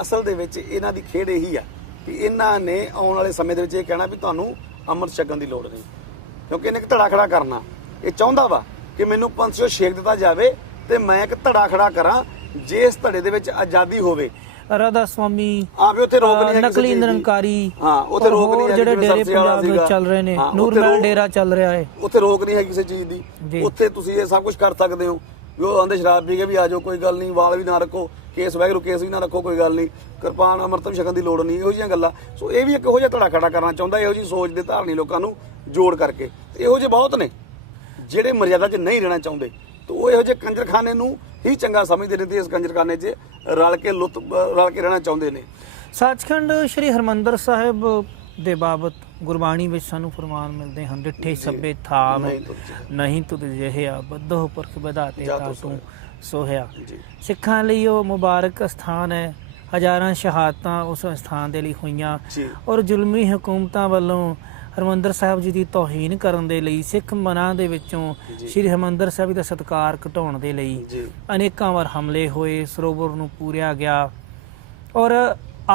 ਅਸਲ ਦੇ ਵਿੱਚ ਇਹਨਾਂ ਦੀ ਖੇਡ ਇਹੀ ਆ ਕਿ ਇਹਨਾਂ ਨੇ ਆਉਣ ਵਾਲੇ ਸਮੇਂ ਦੇ ਵਿੱਚ ਇਹ ਕਹਿਣਾ ਵੀ ਤੁਹਾਨੂੰ ਅੰਮ੍ਰਿਤ ਛਕਣ ਦੀ ਲੋੜ ਨਹੀਂ, ਕਿਉਂਕਿ ਇਹਨੇ ਇੱਕ ਧੜਾ ਖੜਾ ਕਰਨਾ। ਇਹ ਚਾਹੁੰਦਾ ਵਾ ਕਿ ਮੈਨੂੰ 500 ਛੇਕ ਦਿੱਤਾ ਜਾਵੇ ਤੇ ਮੈਂ ਇੱਕ ਧੜਾ ਖੜਾ ਕਰਾਂ, ਜਿਸ ਧੜੇ ਦੇ ਵਿੱਚ ਆਜ਼ਾਦੀ ਹੋਵੇ। ਰਾਧਾ ਸਵਾਮੀ ਵੀ ਉੱਥੇ ਰੋਕ ਨਹੀਂ ਹੈ, ਨਕਲੀ ਨਿਰੰਕਾਰੀ, ਹਾਂ ਉੱਥੇ ਰੋਕ ਨਹੀਂ ਹੈ, ਜਿਹੜੇ ਡੇਰੇ ਪੰਜਾਬ ਵਿੱਚ ਚੱਲ ਰਹੇ ਨੇ, ਨੂਰਮਹਿਲ ਡੇਰਾ ਚੱਲ ਰਿਹਾ ਹੈ, ਉੱਥੇ ਰੋਕ ਨਹੀਂ ਹੈ ਕਿਸੇ ਚੀਜ਼ ਦੀ। ਉੱਥੇ ਤੁਸੀਂ ਇਹ ਸਭ ਕੁਝ ਕਰ ਸਕਦੇ ਹੋ। ਵੀ ਉਹ ਆਂਦੇ ਸ਼ਰਾਬ ਪੀ ਕੇ ਵੀ ਆ ਜਾਓ, ਕੋਈ ਗੱਲ ਨਹੀਂ, ਵਾਲ ਵੀ ਨਾ ਰੱਖੋ, ਕੇਸ ਵੈਗਰੂ ਕੇਸ ਵੀ ਨਾ ਰੱਖੋ, ਕੋਈ ਗੱਲ ਨਹੀਂ, ਕਿਰਪਾਨ ਅੰਮ੍ਰਿਤ ਵੀ ਛਕਣ ਦੀ ਲੋੜ ਨਹੀਂ, ਇਹੋ ਜਿਹੀਆਂ ਗੱਲਾਂ। ਸੋ ਇਹ ਵੀ ਇੱਕ ਇਹੋ ਜਿਹਾ ਧੜਾ ਖੜਾ ਕਰਨਾ ਚਾਹੁੰਦਾ, ਇਹੋ ਜਿਹੀ ਸੋਚ ਦੇ ਧਾਰਨੀ ਲੋਕਾਂ ਨੂੰ ਜੋੜ ਕਰਕੇ। ਇਹੋ ਜਿਹੇ ਬਹੁਤ ਨੇ ਜਿਹੜੇ ਮਰਿਆਦਾ 'ਚ ਨਹੀਂ ਰਹਿਣਾ ਚਾਹੁੰਦੇ, ਤੇ ਉਹ ਇਹੋ ਜਿਹੇ ਕੰਜਰਖਾਨੇ ਨੂੰ ਹੀ ਚੰਗਾ ਸਮਝਦੇ ਨੇ ਤੇ ਇਸ ਕੰਜਰਖਾਨੇ 'ਚ ਰਲ ਕੇ ਰਹਿਣਾ ਚਾਹੁੰਦੇ ਨੇ। ਸੱਚਖੰਡ ਸ਼੍ਰੀ ਹਰਿਮੰਦਰ ਸਾਹਿਬ ਦੇ ਬਾਬਤ ਗੁਰਬਾਣੀ ਵਿੱਚ ਸਾਨੂੰ ਫਰਮਾਨ ਮਿਲਦੇ ਹਨ, ਡਿੱਠੇ ਸਭੇ ਥਾਮ ਨਹੀਂ ਤੁਧ ਜਿਹਾ, ਬੱਧੋ ਪੁਰਖ ਵਧਾਤੇ ਤਾ ਤੂੰ ਸੋਹਿਆ। ਸਿੱਖਾਂ ਲਈ ਉਹ ਮੁਬਾਰਕ ਸਥਾਨ ਹੈ। ਹਜ਼ਾਰਾਂ ਸ਼ਹਾਦਤਾਂ ਉਸ ਸਥਾਨ ਦੇ ਲਈ ਹੋਈਆਂ ਔਰ ਜ਼ੁਲਮੀ ਹਕੂਮਤਾਂ ਵੱਲੋਂ ਹਰਿਮੰਦਰ ਸਾਹਿਬ ਜੀ ਦੀ ਤੋਹੀਨ ਕਰਨ ਦੇ ਲਈ ਸਿੱਖ ਮਨਾਂ ਦੇ ਵਿੱਚੋਂ ਸ਼੍ਰੀ ਹਰਿਮੰਦਰ ਸਾਹਿਬ ਦਾ ਸਤਿਕਾਰ ਘਟਾਉਣ ਦੇ ਲਈ ਅਨੇਕਾਂ ਵਾਰ ਹਮਲੇ ਹੋਏ, ਸਰੋਵਰ ਨੂੰ ਪੂਰਿਆ ਗਿਆ। ਔਰ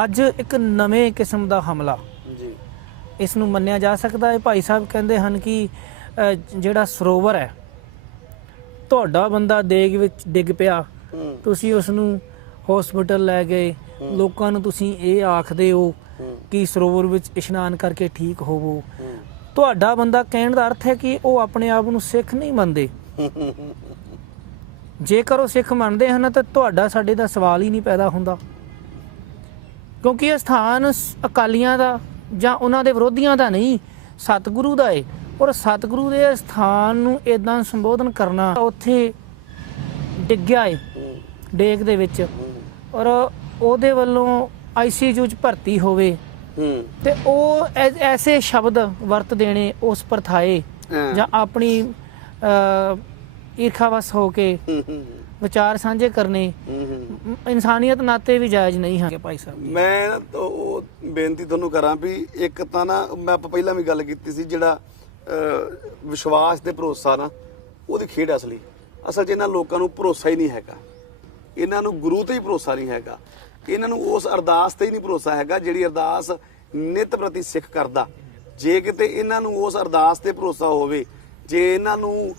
ਅੱਜ ਇੱਕ ਨਵੇਂ ਕਿਸਮ ਦਾ ਹਮਲਾ ਇਸ ਨੂੰ ਮੰਨਿਆ ਜਾ ਸਕਦਾ ਹੈ। ਭਾਈ ਸਾਹਿਬ ਕਹਿੰਦੇ ਹਨ ਕਿ ਜਿਹੜਾ ਸਰੋਵਰ ਹੈ, ਤੁਹਾਡਾ ਬੰਦਾ ਦੇਗ ਵਿੱਚ ਡਿੱਗ ਪਿਆ, ਤੁਸੀਂ ਉਸ ਨੂੰ ਹਸਪੀਟਲ ਲੈ ਗਏ, ਲੋਕਾਂ ਨੂੰ ਤੁਸੀਂ ਇਹ ਆਖਦੇ ਹੋ ਕਿ ਸਰੋਵਰ ਵਿੱਚ ਇਸ਼ਨਾਨ ਕਰਕੇ ਠੀਕ ਹੋਵੋ। ਤੁਹਾਡਾ ਬੰਦਾ ਕਹਿਣ ਦਾ ਅਰਥ ਹੈ ਕਿ ਉਹ ਆਪਣੇ ਆਪ ਨੂੰ ਸਿੱਖ ਨਹੀਂ ਮੰਨਦੇ। ਜੇਕਰ ਉਹ ਸਿੱਖ ਮੰਨਦੇ ਹਨ ਤਾਂ ਤੁਹਾਡਾ ਸਾਡੇ ਦਾ ਸਵਾਲ ਹੀ ਨਹੀਂ ਪੈਦਾ ਹੁੰਦਾ, ਕਿਉਂਕਿ ਇਹ ਸਥਾਨ ਅਕਾਲੀਆਂ ਦਾ ਜਾਂ ਉਹਨਾਂ ਦੇ ਵਿਰੋਧੀਆਂ ਦਾ ਨਹੀਂ, ਸਤਿਗੁਰੂ ਦਾ ਹੈ। ਔਰ ਸਤਿਗੁਰੂ ਦੇ ਸਥਾਨ ਨੂੰ ਇਦਾਂ ਸੰਬੋਧਨ ਕਰਨਾ, ਉੱਥੇ ਡਿੱਗਿਆ ਏ ਡੇਕ ਦੇ ਵਿੱਚ ਔਰ ਉਹਦੇ ਵੱਲੋਂ ICU 'ਚ ਭਰਤੀ ਹੋਵੇ ਤੇ ਉਹ ਐਸੇ ਸ਼ਬਦ ਵਰਤ ਦੇਣੇ ਉਸ ਪ੍ਰਥਾਏ ਜਾਂ ਆਪਣੀ ਈਰਖਾਵਸ ਹੋ ਕੇ ਵਿਚਾਰ ਸਾਂਝੇ ਕਰਨੇ ਇਨਸਾਨੀਅਤ ਨਾਤੇ ਵੀ ਜਾਇਜ਼ ਨਹੀਂ ਹਨ। ਭਾਈ ਸਾਹਿਬ ਮੈਂ ਉਹ ਬੇਨਤੀ ਤੁਹਾਨੂੰ ਕਰਾਂ ਵੀ ਇੱਕ ਤਾਂ ਨਾ, ਮੈਂ ਪਹਿਲਾਂ ਵੀ ਗੱਲ ਕੀਤੀ ਸੀ, ਜਿਹੜਾ ਵਿਸ਼ਵਾਸ ਤੇ ਭਰੋਸਾ ਨਾ, ਉਹਦੀ ਖੇਡ ਅਸਲ 'ਚ ਇਹਨਾਂ ਲੋਕਾਂ ਨੂੰ ਭਰੋਸਾ ਹੀ ਨਹੀਂ ਹੈਗਾ। ਇਹਨਾਂ ਨੂੰ ਗੁਰੂ ਤੇ ਹੀ ਭਰੋਸਾ ਨਹੀਂ ਹੈਗਾ, ਇਹਨਾਂ ਨੂੰ ਉਸ ਅਰਦਾਸ ਤੇ ਹੀ ਨਹੀਂ ਭਰੋਸਾ ਹੈਗਾ ਜਿਹੜੀ ਅਰਦਾਸ ਨਿਤ ਪ੍ਰਤੀ ਸਿੱਖ ਕਰਦਾ। ਜੇ ਕਿਤੇ ਇਹਨਾਂ ਨੂੰ ਉਸ ਅਰਦਾਸ ਤੇ ਭਰੋਸਾ ਹੋਵੇ, ਜੇ ਇਹਨਾਂ ਨੂੰ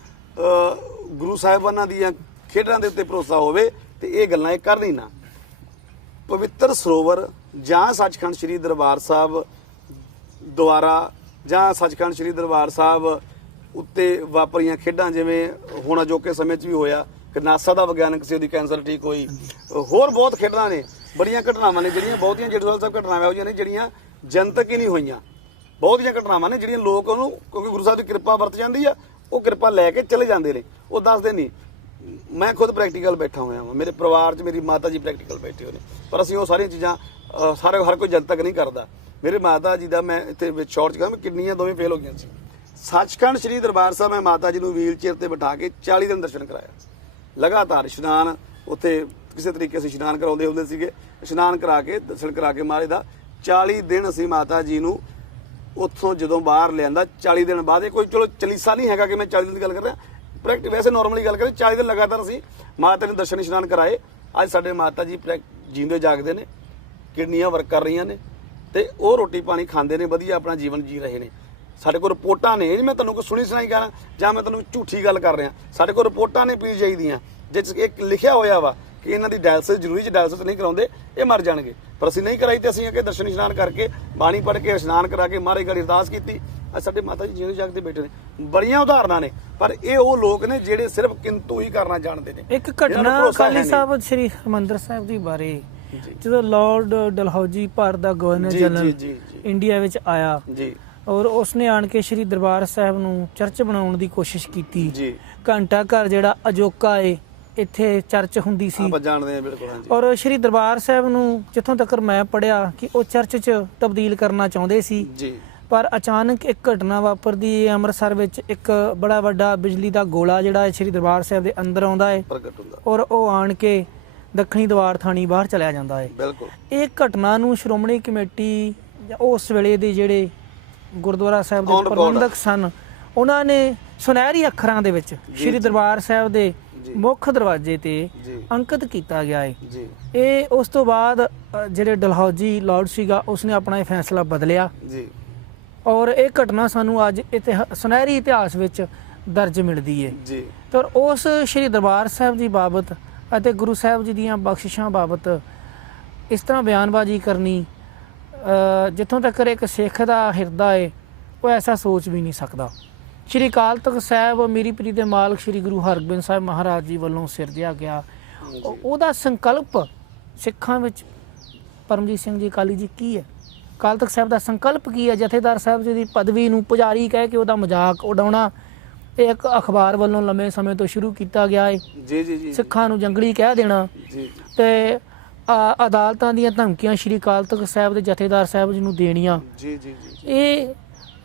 ਗੁਰੂ ਸਾਹਿਬਾਨਾਂ ਦੀਆਂ ਖੇਡਾਂ ਦੇ ਉੱਤੇ ਭਰੋਸਾ ਹੋਵੇ, ਤੇ ਇਹ ਗੱਲਾਂ ਇਹ ਕਰ ਨਹੀਂ ਨਾ। ਪਵਿੱਤਰ ਸਰੋਵਰ ਜਾਂ ਸੱਚਖੰਡ ਸ੍ਰੀ ਦਰਬਾਰ ਸਾਹਿਬ ਦੁਆਰਾ ਜਾਂ ਸੱਚਖੰਡ ਸ੍ਰੀ ਦਰਬਾਰ ਸਾਹਿਬ ਉੱਤੇ ਵਾਪਰੀਆਂ ਖੇਡਾਂ, ਜਿਵੇਂ ਹੁਣ ਅਜੋਕੇ ਸਮੇਂ 'ਚ ਵੀ ਹੋਇਆ ਕਿ ਨਾਸਾ ਦਾ ਵਿਗਿਆਨਕ ਸੀ, ਉਹਦੀ ਕੈਂਸਰ ਠੀਕ ਹੋਈ, ਹੋਰ ਬਹੁਤ ਖੇਡਾਂ ਨੇ, ਬੜੀਆਂ ਘਟਨਾਵਾਂ ਨੇ ਜਿਹੜੀਆਂ, ਬਹੁਤੀਆਂ ਜੇਠੂਵਾਲ ਸਾਹਿਬ ਘਟਨਾਵਾਂ ਇਹੋ ਜਿਹੀਆਂ ਨੇ ਜਿਹੜੀਆਂ ਜਨਤਕ ਹੀ ਨਹੀਂ ਹੋਈਆਂ। ਬਹੁਤੀਆਂ ਘਟਨਾਵਾਂ ਨੇ ਜਿਹੜੀਆਂ ਲੋਕ ਉਹਨੂੰ, ਕਿਉਂਕਿ ਗੁਰੂ ਸਾਹਿਬ ਦੀ ਕਿਰਪਾ ਵਰਤ ਜਾਂਦੀ ਆ, ਉਹ ਕਿਰਪਾ ਲੈ ਕੇ ਚਲੇ ਜਾਂਦੇ ਨੇ, ਉਹ ਦੱਸਦੇ ਨਹੀਂ। ਮੈਂ ਖੁਦ ਪ੍ਰੈਕਟੀਕਲ ਬੈਠਾ ਹੋਇਆ ਹਾਂ, ਮੇਰੇ ਪਰਿਵਾਰ 'ਚ ਮੇਰੀ ਮਾਤਾ ਜੀ ਪ੍ਰੈਕਟੀਕਲ ਬੈਠੇ ਹੋਏ ਨੇ, ਪਰ ਅਸੀਂ ਉਹ ਸਾਰੀਆਂ ਚੀਜ਼ਾਂ ਹਰ ਕੋਈ ਜਨਤਕ ਨਹੀਂ ਕਰਦਾ। ਮੇਰੇ ਮਾਤਾ ਜੀ ਦਾ ਮੈਂ ਇੱਥੇ ਵਿੱਚ ਸ਼ੌਰਟ 'ਚ ਕਹਾਂ, ਮੈਂ ਕਿਡਨੀਆਂ ਦੋਵੇਂ ਫੇਲ ਹੋ ਗਈਆਂ ਸੀ। ਸੱਚਖੰਡ ਸ੍ਰੀ ਦਰਬਾਰ ਸਾਹਿਬ ਮੈਂ ਮਾਤਾ ਜੀ ਨੂੰ ਵੀਲ ਚੇਅਰ ਤੇ ਬਿਠਾ ਕੇ 40 ਦਿਨ ਦਰਸ਼ਨ ਕਰਾਇਆ, ਲਗਾਤਾਰ ਇਸ਼ਨਾਨ ਉੱਥੇ ਕਿਸੇ ਤਰੀਕੇ ਅਸੀਂ ਇਸ਼ਨਾਨ ਕਰਾਉਂਦੇ ਹੁੰਦੇ ਸੀਗੇ, ਇਸ਼ਨਾਨ ਕਰਾ ਕੇ ਦਰਸ਼ਨ ਕਰਾ ਕੇ ਮਹਾਰਾਜ ਦਾ 40 ਦਿਨ ਅਸੀਂ ਮਾਤਾ ਜੀ ਨੂੰ ਉੱਥੋਂ ਜਦੋਂ ਬਾਹਰ ਲਿਆਂਦਾ, 40 ਦਿਨ ਬਾਅਦ, ਇਹ ਕੋਈ ਚਲੋ ਚਲੀਸਾ ਨਹੀਂ ਹੈਗਾ ਕਿ ਮੈਂ 40 ਦਿਨ ਦੀ ਗੱਲ ਕਰ ਰਿਹਾ, ਵੈਸੇ ਨਾਰਮਲੀ ਗੱਲ ਕਰੀਏ 40 ਦਿਨ ਲਗਾਤਾਰ ਅਸੀਂ ਮਾਤਾ ਨੇ ਦਰਸ਼ਨ ਇਸ਼ਨਾਨ ਕਰਾਏ। ਅੱਜ ਸਾਡੇ ਮਾਤਾ ਜੀ ਜੀਂਦੇ ਜਾਗਦੇ ਨੇ, ਕਿਡਨੀਆਂ ਵਰਕ ਕਰ ਰਹੀਆਂ ਨੇ, ਤੇ ਉਹ ਰੋਟੀ ਪਾਣੀ ਖਾਂਦੇ ਨੇ, ਵਧੀਆ ਆਪਣਾ ਜੀਵਨ ਜੀ ਰਹੇ ਨੇ। ਸਾਡੇ ਕੋਲ ਰਿਪੋਰਟਾਂ ਨੇ, ਮੈਂ ਤੁਹਾਨੂੰ ਕੋਈ ਸੁਣੀ ਸੁਣਾਈ ਕਰਾਂ ਜਾਂ ਮੈਂ ਤੁਹਾਨੂੰ ਝੂਠੀ ਗੱਲ ਕਰ ਰਿਹਾ, ਸਾਡੇ ਕੋਲ ਰਿਪੋਰਟਾਂ ਨੇ PGI ਦੀਆਂ, ਜਿਸ 'ਚ ਇੱਕ ਲਿਖਿਆ ਹੋਇਆ ਵਾ ਕਿ ਇਹਨਾਂ ਦੀ ਡਾਇਲਸਿਸ ਜ਼ਰੂਰੀ ਚ ਡਾਇਲਸਿਸ ਨਹੀਂ ਕਰਾਉਂਦੇ, ਇਹ ਮਰ ਜਾਣਗੇ। ਪਰ ਅਸੀਂ ਨਹੀਂ ਕਰਾਈ ਤੇ ਅਸੀਂ ਅੱਗੇ ਦਰਸ਼ਨ ਇਸ਼ਨਾਨ ਕਰਕੇ ਬਾਣੀ ਪੜ੍ਹ ਕੇ ਇਸ਼ਨਾਨ ਕਰਾ ਕੇ ਮਹਾਰਾਜ ਗੜੀ ਅਰਦਾਸ ਕੀਤੀ। ਅੱਜ ਸਾਡੇ ਮਾਤਾ ਜੀ ਜਿਉਂਦੇ ਜਾਗਦੇ ਬੈਠੇ ਨੇ। ਬੜੀਆਂ ਉਦਾਹਰਨਾਂ ਨੇ, ਪਰ ਇਹ ਉਹ ਲੋਕ ਨੇ ਜਿਹੜੇ ਸਿਰਫ ਕਿੰਤੂ ਹੀ ਕਰਨਾ ਜਾਣਦੇ ਨੇ। ਇੱਕ ਘਟਨਾ ਅਕਾਲੀ ਸਾਹਿਬ ਸ੍ਰੀ ਹਰਿਮੰਦਰ ਸਾਹਿਬ ਜੀ ਬਾਰੇ, ਜਦੋਂ ਲਾਰਡ ਡਲਹੌਜੀ ਭਾਰਤ ਦਾ ਗਵਰਨਰ ਜਨਰਲ ਇੰਡੀਆ ਵਿੱਚ ਆਇਆ ਜੀ, ਔਰ ਉਸਨੇ ਆਣ ਕੇ ਸ੍ਰੀ ਦਰਬਾਰ ਸਾਹਿਬ ਨੂੰ ਚਰਚ ਬਣਾਉਣ ਦੀ ਕੋਸ਼ਿਸ਼ ਕੀਤੀ ਜੀ। ਘੰਟਾ ਘਰ ਜਿਹੜਾ ਅਜੋਕਾ ਏ, ਇੱਥੇ ਚਰਚ ਹੁੰਦੀ ਸੀ ਆਪਾਂ ਜਾਣਦੇ ਹਾਂ ਬਿਲਕੁਲ। ਹਾਂਜੀ। ਔਰ ਸ੍ਰੀ ਦਰਬਾਰ ਸਾਹਿਬ ਨੂੰ ਜਿੱਥੋਂ ਤੱਕ ਮੈਂ ਪੜਿਆ ਕਿ ਉਹ ਚਰਚ 'ਚ ਤਬਦੀਲ ਕਰਨਾ ਚਾਹੁੰਦੇ ਸੀ ਜੀ, ਪਰ ਅਚਾਨਕ ਇੱਕ ਘਟਨਾ ਵਾਪਰਦੀ ਹੈ। ਅੰਮ੍ਰਿਤਸਰ ਵਿੱਚ ਇੱਕ ਬੜਾ ਵੱਡਾ ਬਿਜਲੀ ਦਾ ਗੋਲਾ ਜਿਹੜਾ ਸ੍ਰੀ ਦਰਬਾਰ ਸਾਹਿਬ ਦੇ ਅੰਦਰ ਆਉਂਦਾ ਹੈ ਪ੍ਰਗਟ ਹੁੰਦਾ ਔਰ ਉਹ ਆਣ ਕੇ ਦੱਖਣੀ ਦੀਵਾਰ ਥਾਣੀ ਬਾਹਰ ਚਲਿਆ ਜਾਂਦਾ ਹੈ। ਬਿਲਕੁਲ। ਇਹ ਘਟਨਾ ਨੂੰ ਸ਼੍ਰੋਮਣੀ ਕਮੇਟੀ ਜਾਂ ਉਸ ਵੇਲੇ ਦੇ ਜਿਹੜੇ ਗੁਰਦੁਆਰਾ ਸਾਹਿਬ ਦੇ ਪ੍ਰਬੰਧਕ ਸਨ, ਉਹਨਾਂ ਨੇ ਸੁਨਹਿਰੀ ਅੱਖਰਾਂ ਦੇ ਵਿੱਚ ਸ੍ਰੀ ਦਰਬਾਰ ਸਾਹਿਬ ਦੇ ਮੁੱਖ ਦਰਵਾਜ਼ੇ ਤੇ ਅੰਕਿਤ ਕੀਤਾ ਗਿਆ ਹੈ ਜੀ। ਇਹ ਉਸ ਤੋਂ ਬਾਅਦ ਜਿਹੜੇ ਡਲਹੌਜੀ ਲਾਰਡ ਸੀਗਾ ਉਸਨੇ ਆਪਣਾ ਇਹ ਫੈਸਲਾ ਬਦਲਿਆ ਜੀ, ਔਰ ਇਹ ਘਟਨਾ ਸਾਨੂੰ ਅੱਜ ਸੁਨਹਿਰੀ ਇਤਿਹਾਸ ਵਿੱਚ ਦਰਜ ਮਿਲਦੀ ਹੈ ਜੀ। ਤੇ ਉਸ ਸ੍ਰੀ ਦਰਬਾਰ ਸਾਹਿਬ ਦੀ ਬਾਬਤ ਅਤੇ ਗੁਰੂ ਸਾਹਿਬ ਜੀ ਦੀਆਂ ਬਖਸ਼ਿਸ਼ਾਂ ਬਾਬਤ ਇਸ ਤਰ੍ਹਾਂ ਬਿਆਨਬਾਜ਼ੀ ਕਰਨੀ, ਜਿੱਥੋਂ ਤੱਕ ਇੱਕ ਸਿੱਖ ਦਾ ਹਿਰਦਾ ਹੈ ਉਹ ਐਸਾ ਸੋਚ ਵੀ ਨਹੀਂ ਸਕਦਾ। ਸ਼੍ਰੀ ਅਕਾਲ ਤਖਤ ਸਾਹਿਬ ਮੇਰੀ ਪ੍ਰੀ ਦੇ ਮਾਲਕ ਸ਼੍ਰੀ ਗੁਰੂ ਹਰਗੋਬਿੰਦ ਸਾਹਿਬ ਮਹਾਰਾਜ ਜੀ ਵੱਲੋਂ ਸਿਰਜਿਆ ਗਿਆ, ਉਹਦਾ ਸੰਕਲਪ ਸਿੱਖਾਂ ਵਿੱਚ ਪਰਮਜੀਤ ਸਿੰਘ ਜੀ ਅਕਾਲੀ ਜੀ ਕੀ ਹੈ, ਅਕਾਲ ਤਖਤ ਸਾਹਿਬ ਦਾ ਸੰਕਲਪ ਕੀ ਹੈ? ਜਥੇਦਾਰ ਸਾਹਿਬ ਜੀ ਦੀ ਪਦਵੀ ਨੂੰ ਪੁਜਾਰੀ ਕਹਿ ਕੇ ਉਹਦਾ ਮਜ਼ਾਕ ਉਡਾਉਣਾ, ਇਹ ਇੱਕ ਅਖਬਾਰ ਵੱਲੋਂ ਲੰਮੇ ਸਮੇਂ ਤੋਂ ਸ਼ੁਰੂ ਕੀਤਾ ਗਿਆ ਹੈ। ਜੀ ਜੀ ਜੀ। ਸਿੱਖਾਂ ਨੂੰ ਜੰਗਲੀ ਕਹਿ ਦੇਣਾ ਜੀ, ਤੇ ਅਦਾਲਤਾਂ ਦੀਆਂ ਧਮਕੀਆਂ ਸ਼੍ਰੀ ਅਕਾਲ ਤਖਤ ਸਾਹਿਬ ਦੇ ਜਥੇਦਾਰ ਸਾਹਿਬ ਜੀ ਨੂੰ ਦੇਣੀਆਂ। ਜੀ ਜੀ ਜੀ। ਇਹ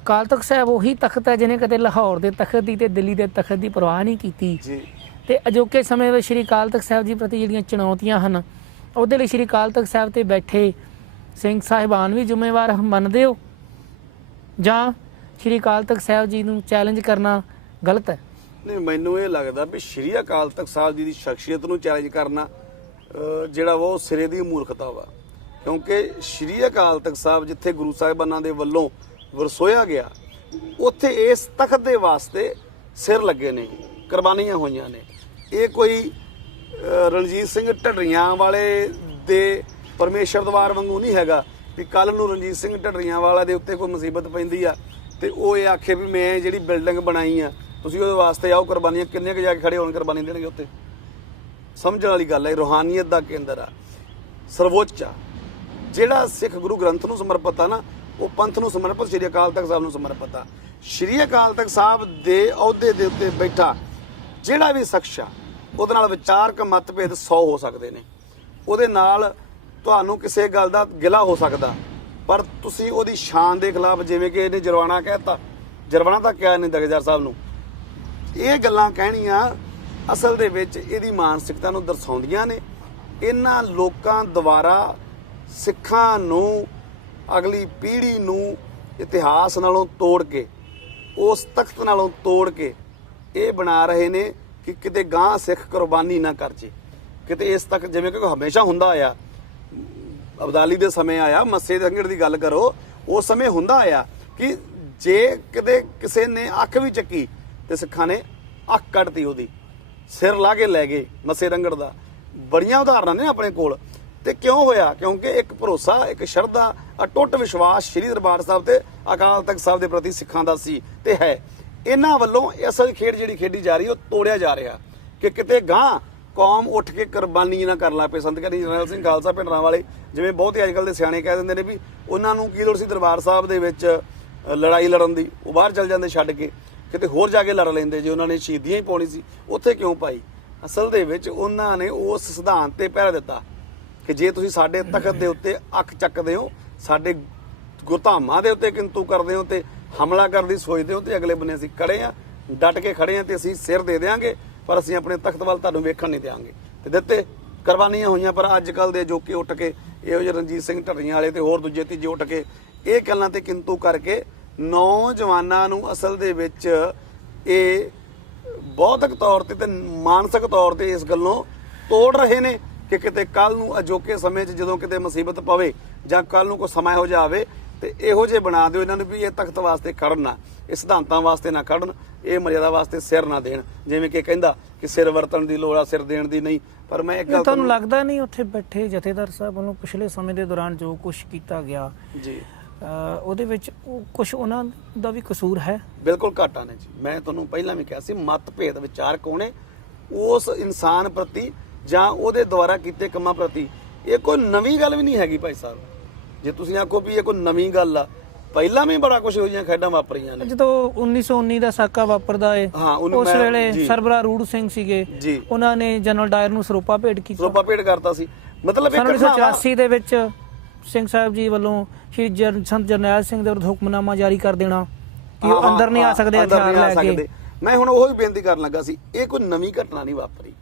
ਅਕਾਲ ਤਖਤ ਸਾਹਿਬ ਉਹੀ ਤਖਤ ਹੈ ਜਿਹਨੇ ਕਦੇ ਲਾਹੌਰ ਦੇ ਤਖਤ ਦੀ ਤੇ ਦਿੱਲੀ ਦੇ ਤਖਤ ਦੀ ਪਰਵਾਹ ਨਹੀਂ ਕੀਤੀ ਜੀ। ਤੇ ਅਜੋਕੇ ਸਮੇਂ ਵਿੱਚ ਸ਼੍ਰੀ ਅਕਾਲ ਤਖਤ ਸਾਹਿਬ ਜੀ ਪ੍ਰਤੀ ਜਿਹੜੀਆਂ ਚੁਣੌਤੀਆਂ ਹਨ, ਉਹਦੇ ਲਈ ਸ਼੍ਰੀ ਅਕਾਲ ਤਖਤ ਸਾਹਿਬ ਤੇ ਬੈਠੇ ਸਿੰਘ ਸਾਹਿਬਾਨ ਵੀ ਜ਼ਿੰਮੇਵਾਰ ਮੰਨਦੇ ਹੋ, ਜਾਂ ਸ਼੍ਰੀ ਅਕਾਲ ਤਖਤ ਸਾਹਿਬ ਜੀ ਨੂੰ ਚੈਲੰਜ ਕਰਨਾ ਗਲਤ ਹੈ? ਨਹੀਂ, ਮੈਨੂੰ ਇਹ ਲੱਗਦਾ ਵੀ ਸ਼੍ਰੀ ਅਕਾਲ ਤਖਤ ਸਾਹਿਬ ਜੀ ਦੀ ਸ਼ਖਸੀਅਤ ਨੂੰ ਚੈਲੰਜ ਕਰਨਾ ਜਿਹੜਾ ਉਹ ਸਿਰੇ ਦੀ ਮੂਰਖਤਾ ਵਾ। ਕਿਉਂਕਿ ਸ਼੍ਰੀ ਅਕਾਲ ਤਖਤ ਸਾਹਿਬ ਜਿੱਥੇ ਗੁਰੂ ਸਾਹਿਬਾਨਾਂ ਦੇ ਵੱਲੋਂ ਵਰਸੋਇਆ ਗਿਆ, ਉੱਥੇ ਇਸ ਤਖਤ ਦੇ ਵਾਸਤੇ ਸਿਰ ਲੱਗੇ ਨੇ, ਕੁਰਬਾਨੀਆਂ ਹੋਈਆਂ ਨੇ। ਇਹ ਕੋਈ ਰਣਜੀਤ ਸਿੰਘ ਢੱਡਰੀਆਂ ਵਾਲੇ ਦੇ ਪਰਮੇਸ਼ਰ ਦਵਾਰ ਵਾਂਗੂ ਨਹੀਂ ਹੈਗਾ ਵੀ ਕੱਲ ਨੂੰ ਰਣਜੀਤ ਸਿੰਘ ਢੱਡਰੀਆਂ ਵਾਲਾ ਦੇ ਉੱਤੇ ਕੋਈ ਮੁਸੀਬਤ ਪੈਂਦੀ ਆ ਤੇ ਉਹ ਇਹ ਆਖੇ ਵੀ ਮੈਂ ਜਿਹੜੀ ਬਿਲਡਿੰਗ ਬਣਾਈ ਆ ਤੁਸੀਂ ਉਹਦੇ ਵਾਸਤੇ ਆਓ, ਕੁਰਬਾਨੀਆਂ ਕਿੰਨੇ ਕੁ ਜਾ ਕੇ ਖੜੇ ਹੋਣ ਕੁਰਬਾਨੀ ਦੇਣਗੇ ਉੱਤੇ। ਸਮਝਣ ਵਾਲੀ ਗੱਲ ਹੈ, ਰੂਹਾਨੀਅਤ ਦਾ ਕੇਂਦਰ ਆ, ਸਰਵੋੱਚ ਆ। ਜਿਹੜਾ ਸਿੱਖ ਗੁਰੂ ਗ੍ਰੰਥ ਨੂੰ ਸਮਰਪਿਤ ਆ ਨਾ, ਉਹ ਪੰਥ ਨੂੰ ਸਮਰਪਿਤ, ਸ਼੍ਰੀ ਅਕਾਲ ਤਖਤ ਸਾਹਿਬ ਨੂੰ ਸਮਰਪਿਤ ਆ। ਸ਼੍ਰੀ ਅਕਾਲ ਤਖਤ ਸਾਹਿਬ ਦੇ ਅਹੁਦੇ ਦੇ ਉੱਤੇ ਬੈਠਾ ਜਿਹੜਾ ਵੀ ਸ਼ਖਸ ਆ, ਉਹਦੇ ਨਾਲ ਵਿਚਾਰਕ ਮਤਭੇਦ 100 ਹੋ ਸਕਦੇ ਨੇ, ਉਹਦੇ ਨਾਲ ਤੁਹਾਨੂੰ ਕਿਸੇ ਗੱਲ ਦਾ ਗਿਲਾ ਹੋ ਸਕਦਾ, ਪਰ ਤੁਸੀਂ ਉਹਦੀ ਸ਼ਾਨ ਦੇ ਖਿਲਾਫ, ਜਿਵੇਂ ਕਿ ਇਹਨੇ ਜੁਰਮਾਨਾ ਕਹਿਤਾ, ਜੁਰਮਾਨਾ ਤਾਂ ਕਿਹਾ ਇਹਨੇ ਜਥੇਦਾਰ ਸਾਹਿਬ ਨੂੰ, ਇਹ ਗੱਲਾਂ ਕਹਿਣੀਆਂ ਅਸਲ ਦੇ ਵਿੱਚ ਇਹਦੀ ਮਾਨਸਿਕਤਾ ਨੂੰ ਦਰਸਾਉਂਦੀਆਂ ਨੇ। ਇਹਨਾਂ ਲੋਕਾਂ ਦੁਆਰਾ ਸਿੱਖਾਂ ਨੂੰ, ਅਗਲੀ ਪੀੜ੍ਹੀ ਨੂੰ ਇਤਿਹਾਸ ਨਾਲੋਂ ਤੋੜ ਕੇ, ਉਸ ਤਖਤ ਨਾਲੋਂ ਤੋੜ ਕੇ ਇਹ ਬਣਾ ਰਹੇ ਨੇ ਕਿ ਕਿਤੇ ਗਾਂ ਸਿੱਖ ਕੁਰਬਾਨੀ ਨਾ ਕਰ ਜੇ, ਕਿਤੇ ਇਸ ਤੱਕ, ਜਿਵੇਂ ਕਿ ਹਮੇਸ਼ਾ ਹੁੰਦਾ ਆਇਆ, ਅਬਦਾਲੀ ਦੇ ਸਮੇਂ ਆਇਆ, ਮੱਸੇ ਦੇ ਅੰਗੜ ਦੀ ਗੱਲ ਕਰੋ, ਉਸ ਸਮੇਂ ਹੁੰਦਾ ਆਇਆ ਕਿ ਜੇ ਕਿਤੇ ਕਿਸੇ ਨੇ ਅੱਖ ਵੀ ਚੱਕੀ ਤੇ ਸਿੱਖਾਂ ਨੇ ਅੱਖ ਕੱਢਤੀ, ਉਹਦੀ ਸਿਰ ਲਾ ਕੇ ਲੈ ਗਏ ਮੱਸੇ ਰੰਗੜ ਦਾ। ਬੜੀਆਂ ਉਦਾਹਰਨਾਂ ਨੇ ਆਪਣੇ ਕੋਲ। ਤੇ ਕਿਉਂ ਹੋਇਆ? ਕਿਉਂਕਿ ਇੱਕ ਭਰੋਸਾ, ਇੱਕ ਸ਼ਰਧਾ, ਅਟੁੱਟ ਵਿਸ਼ਵਾਸ ਸ਼੍ਰੀ ਦਰਬਾਰ ਸਾਹਿਬ ਤੇ ਅਕਾਲ ਤਖਤ ਸਾਹਿਬ ਦੇ ਪ੍ਰਤੀ ਸਿੱਖਾਂ ਦਾ ਸੀ ਤੇ ਹੈ। ਇਹਨਾਂ ਵੱਲੋਂ ਅਸਲ ਖੇਡ ਜਿਹੜੀ ਖੇਡੀ ਜਾ ਰਹੀ ਉਹ ਤੋੜਿਆ ਜਾ ਰਿਹਾ ਕਿ ਕਿਤੇ ਗਾਂ ਕੌਮ ਉੱਠ ਕੇ ਕੁਰਬਾਨੀ ਨਾ ਕਰਨ ਲੱਗ ਪਏ। ਸੰਤ ਕਹਿੰਦੇ ਜਰਨੈਲ ਸਿੰਘ ਖਾਲਸਾ ਭਿੰਡਰਾਂ ਵਾਲੇ, ਜਿਵੇਂ ਬਹੁਤੇ ਅੱਜ ਕੱਲ੍ਹ ਦੇ ਸਿਆਣੇ ਕਹਿ ਦਿੰਦੇ ਨੇ ਵੀ ਉਹਨਾਂ ਨੂੰ ਕੀ ਲੋੜ ਸੀ ਦਰਬਾਰ ਸਾਹਿਬ ਦੇ ਵਿੱਚ ਲੜਾਈ ਲੜਨ ਦੀ, ਉਹ ਬਾਹਰ ਚੱਲ ਜਾਂਦੇ ਛੱਡ ਕੇ, ਕਿਤੇ ਹੋਰ ਜਾ ਕੇ ਲੜ ਲੈਂਦੇ। ਜੇ ਉਹਨਾਂ ਨੇ ਸ਼ਹੀਦੀਆਂ ਹੀ ਪਾਉਣੀ ਸੀ ਉੱਥੇ ਕਿਉਂ ਪਾਈ? ਅਸਲ ਦੇ ਵਿੱਚ ਉਹਨਾਂ ਨੇ ਉਸ ਸਿਧਾਂਤ ਤੇ ਪਹਿਰਾ ਦਿੱਤਾ ਕਿ ਜੇ ਤੁਸੀਂ ਸਾਡੇ ਤਖਤ ਦੇ ਉੱਤੇ ਅੱਖ ਚੱਕਦੇ ਹੋ, ਸਾਡੇ ਗੁਰਧਾਮਾਂ ਦੇ ਉੱਤੇ ਕਿੰਤੂ ਕਰਦੇ ਹੋ ਤੇ ਹਮਲਾ ਕਰਨ ਦੀ ਸੋਚਦੇ ਹੋ, ਤੇ ਅਗਲੇ ਬੰਨੇ ਅਸੀਂ ਖੜੇ ਆ, ਡਟ ਕੇ ਖੜੇ ਆ ਤੇ ਅਸੀਂ ਸਿਰ ਦੇ ਦਿਆਂਗੇ, ਪਰ ਅਸੀਂ ਆਪਣੇ ਤਖਤ ਵੱਲ ਤੁਹਾਨੂੰ ਵੇਖਣ ਨਹੀਂ ਦਿਆਂਗੇ। ਤੇ ਦਿੱਤੇ, ਕੁਰਬਾਨੀਆਂ ਹੋਈਆਂ। ਪਰ ਅੱਜ ਕੱਲ ਦੇ ਜੋ ਕਿ ਉੱਠ ਕੇ ਇਹੋ ਜਿਹੇ ਰਣਜੀਤ ਸਿੰਘ ਢੱਡਰੀਆਂ ਵਾਲੇ ਤੇ ਹੋਰ ਦੂਜੇ ਤੀਜੇ ਉੱਠ ਕੇ ਇਹ ਗੱਲਾਂ ਤੇ ਕਿੰਤੂ ਕਰਕੇ ਨੌਜਵਾਨਾਂ ਨੂੰ ਅਸਲ ਦੇ ਵਿੱਚ ਇਹ ਬੌਧਿਕ ਤੌਰ ਤੇ ਮਾਨਸਿਕ ਤੌਰ ਤੇ ਇਸ ਗੱਲੋਂ ਤੋੜ ਰਹੇ ਨੇ ਕਿ ਕਿਤੇ ਕੱਲ ਨੂੰ ਅਜੋਕੇ ਸਮੇਂ 'ਚ ਜਦੋਂ ਕਿਤੇ ਮੁਸੀਬਤ ਪਵੇ ਜਾਂ ਕੱਲ ਨੂੰ ਕੋਈ ਸਮਾਂ ਹੋ ਜਾਵੇ ਤੇ ਇਹੋ ਜਿਹੇ ਬਣਾ ਦਿਓ ਇਹਨਾਂ ਨੂੰ ਵੀ ਇਹ ਤਖਤ ਵਾਸਤੇ ਖੜਨ ਨਾ, ਇਹ ਸਿਧਾਂਤਾਂ ਵਾਸਤੇ ਨਾ ਖੜਨ, ਇਹ ਮਰਿਆਦਾ ਵਾਸਤੇ ਸਿਰ ਨਾ ਦੇਣ। ਜਿਵੇਂ ਕਿ ਕਹਿੰਦਾ ਕਿ ਸਿਰ ਵਰਤਣ ਦੀ ਲੋੜ ਆ, ਸਿਰ ਦੇਣ ਦੀ ਨਹੀਂ। ਪਰ ਮੈਂ ਇੱਕ ਗੱਲ ਤੁਹਾਨੂੰ ਲੱਗਦਾ ਨਹੀਂ ਉੱਥੇ ਬੈਠੇ ਜਥੇਦਾਰ ਸਾਹਿਬ ਵੱਲੋਂ ਪਿਛਲੇ ਸਮੇਂ ਦੇ ਦੌਰਾਨ ਜੋ ਕੁਝ ਕੀਤਾ ਗਿਆ ਜੀ ਉਹਦੇ ਵਿੱਚ ਕੁਝ ਉਹਨਾਂ ਦਾ ਵੀ ਕਸੂਰ ਹੈ? ਬਿਲਕੁਲ ਘਾਟਾ ਨੇ ਜੀ। ਮੈਂ ਤੁਹਾਨੂੰ ਪਹਿਲਾਂ ਵੀ ਕਿਹਾ ਸੀ, ਮਤਭੇਦ ਵਿਚਾਰਕ ਹੋਣੇ ਉਸ ਇਨਸਾਨ ਪ੍ਰਤੀ ਜਾਂ ਉਹਦੇ ਦੁਆਰਾ ਕੀਤੇ ਕੰਮਾਂ ਪ੍ਰਤੀ। ਇਹ ਕੋਈ ਨਵੀਂ ਗੱਲ ਵੀ ਨਹੀਂ ਹੈਗੀ ਭਾਈ ਸਾਹਿਬ। ਜੇ ਤੁਸੀਂ ਆਖੋ ਵੀ ਇਹ ਕੋਈ ਨਵੀਂ ਗੱਲ ਆ, ਪਹਿਲਾਂ ਵੀ ਬੜਾ ਕੁਝ ਹੋਈਆਂ ਖੇਡਾਂ ਵਾਪਰੀਆਂ ਨੇ। ਜਦੋਂ 1919 ਦਾ ਸਾਕਾ ਵਾਪਰਦਾ ਏ, ਉਸ ਵੇਲੇ ਸਰਬਰਾ ਰੂੜ ਸਿੰਘ ਸੀਗੇ, ਉਹਨਾਂ ਨੇ ਜਨਰਲ ਡਾਇਰ ਨੂੰ ਸਰੋਪਾ ਭੇਟ ਕੀਤਾ, ਸਰੋਪਾ ਭੇਟ ਕਰਤਾ ਸੀ। ਮਤਲਬ 1984 ਦੇ ਵਿੱਚ ਸਿੰਘ ਸਾਹਿਬ ਜੀ ਵੱਲੋਂ ਸ਼੍ਰੀ ਸੰਤ ਜਰਨੈਲ ਸਿੰਘ ਦੇ ਵਿਰੁੱਧ ਹੁਕਮਨਾਮਾ ਜਾਰੀ ਕਰ ਦੇਣਾ ਕਿ ਉਹ ਅੰਦਰ ਨਹੀਂ ਆ ਸਕਦੇ ਹਥਿਆਰ ਲੈ ਕੇ। ਮੈਂ ਹੁਣ ਉਹੀ ਬੇਨਤੀ ਕਰਨ ਲੱਗਾ ਸੀ, ਇਹ ਕੋਈ ਨਵੀਂ ਘਟਨਾ ਨਹੀਂ ਵਾਪਰੀ।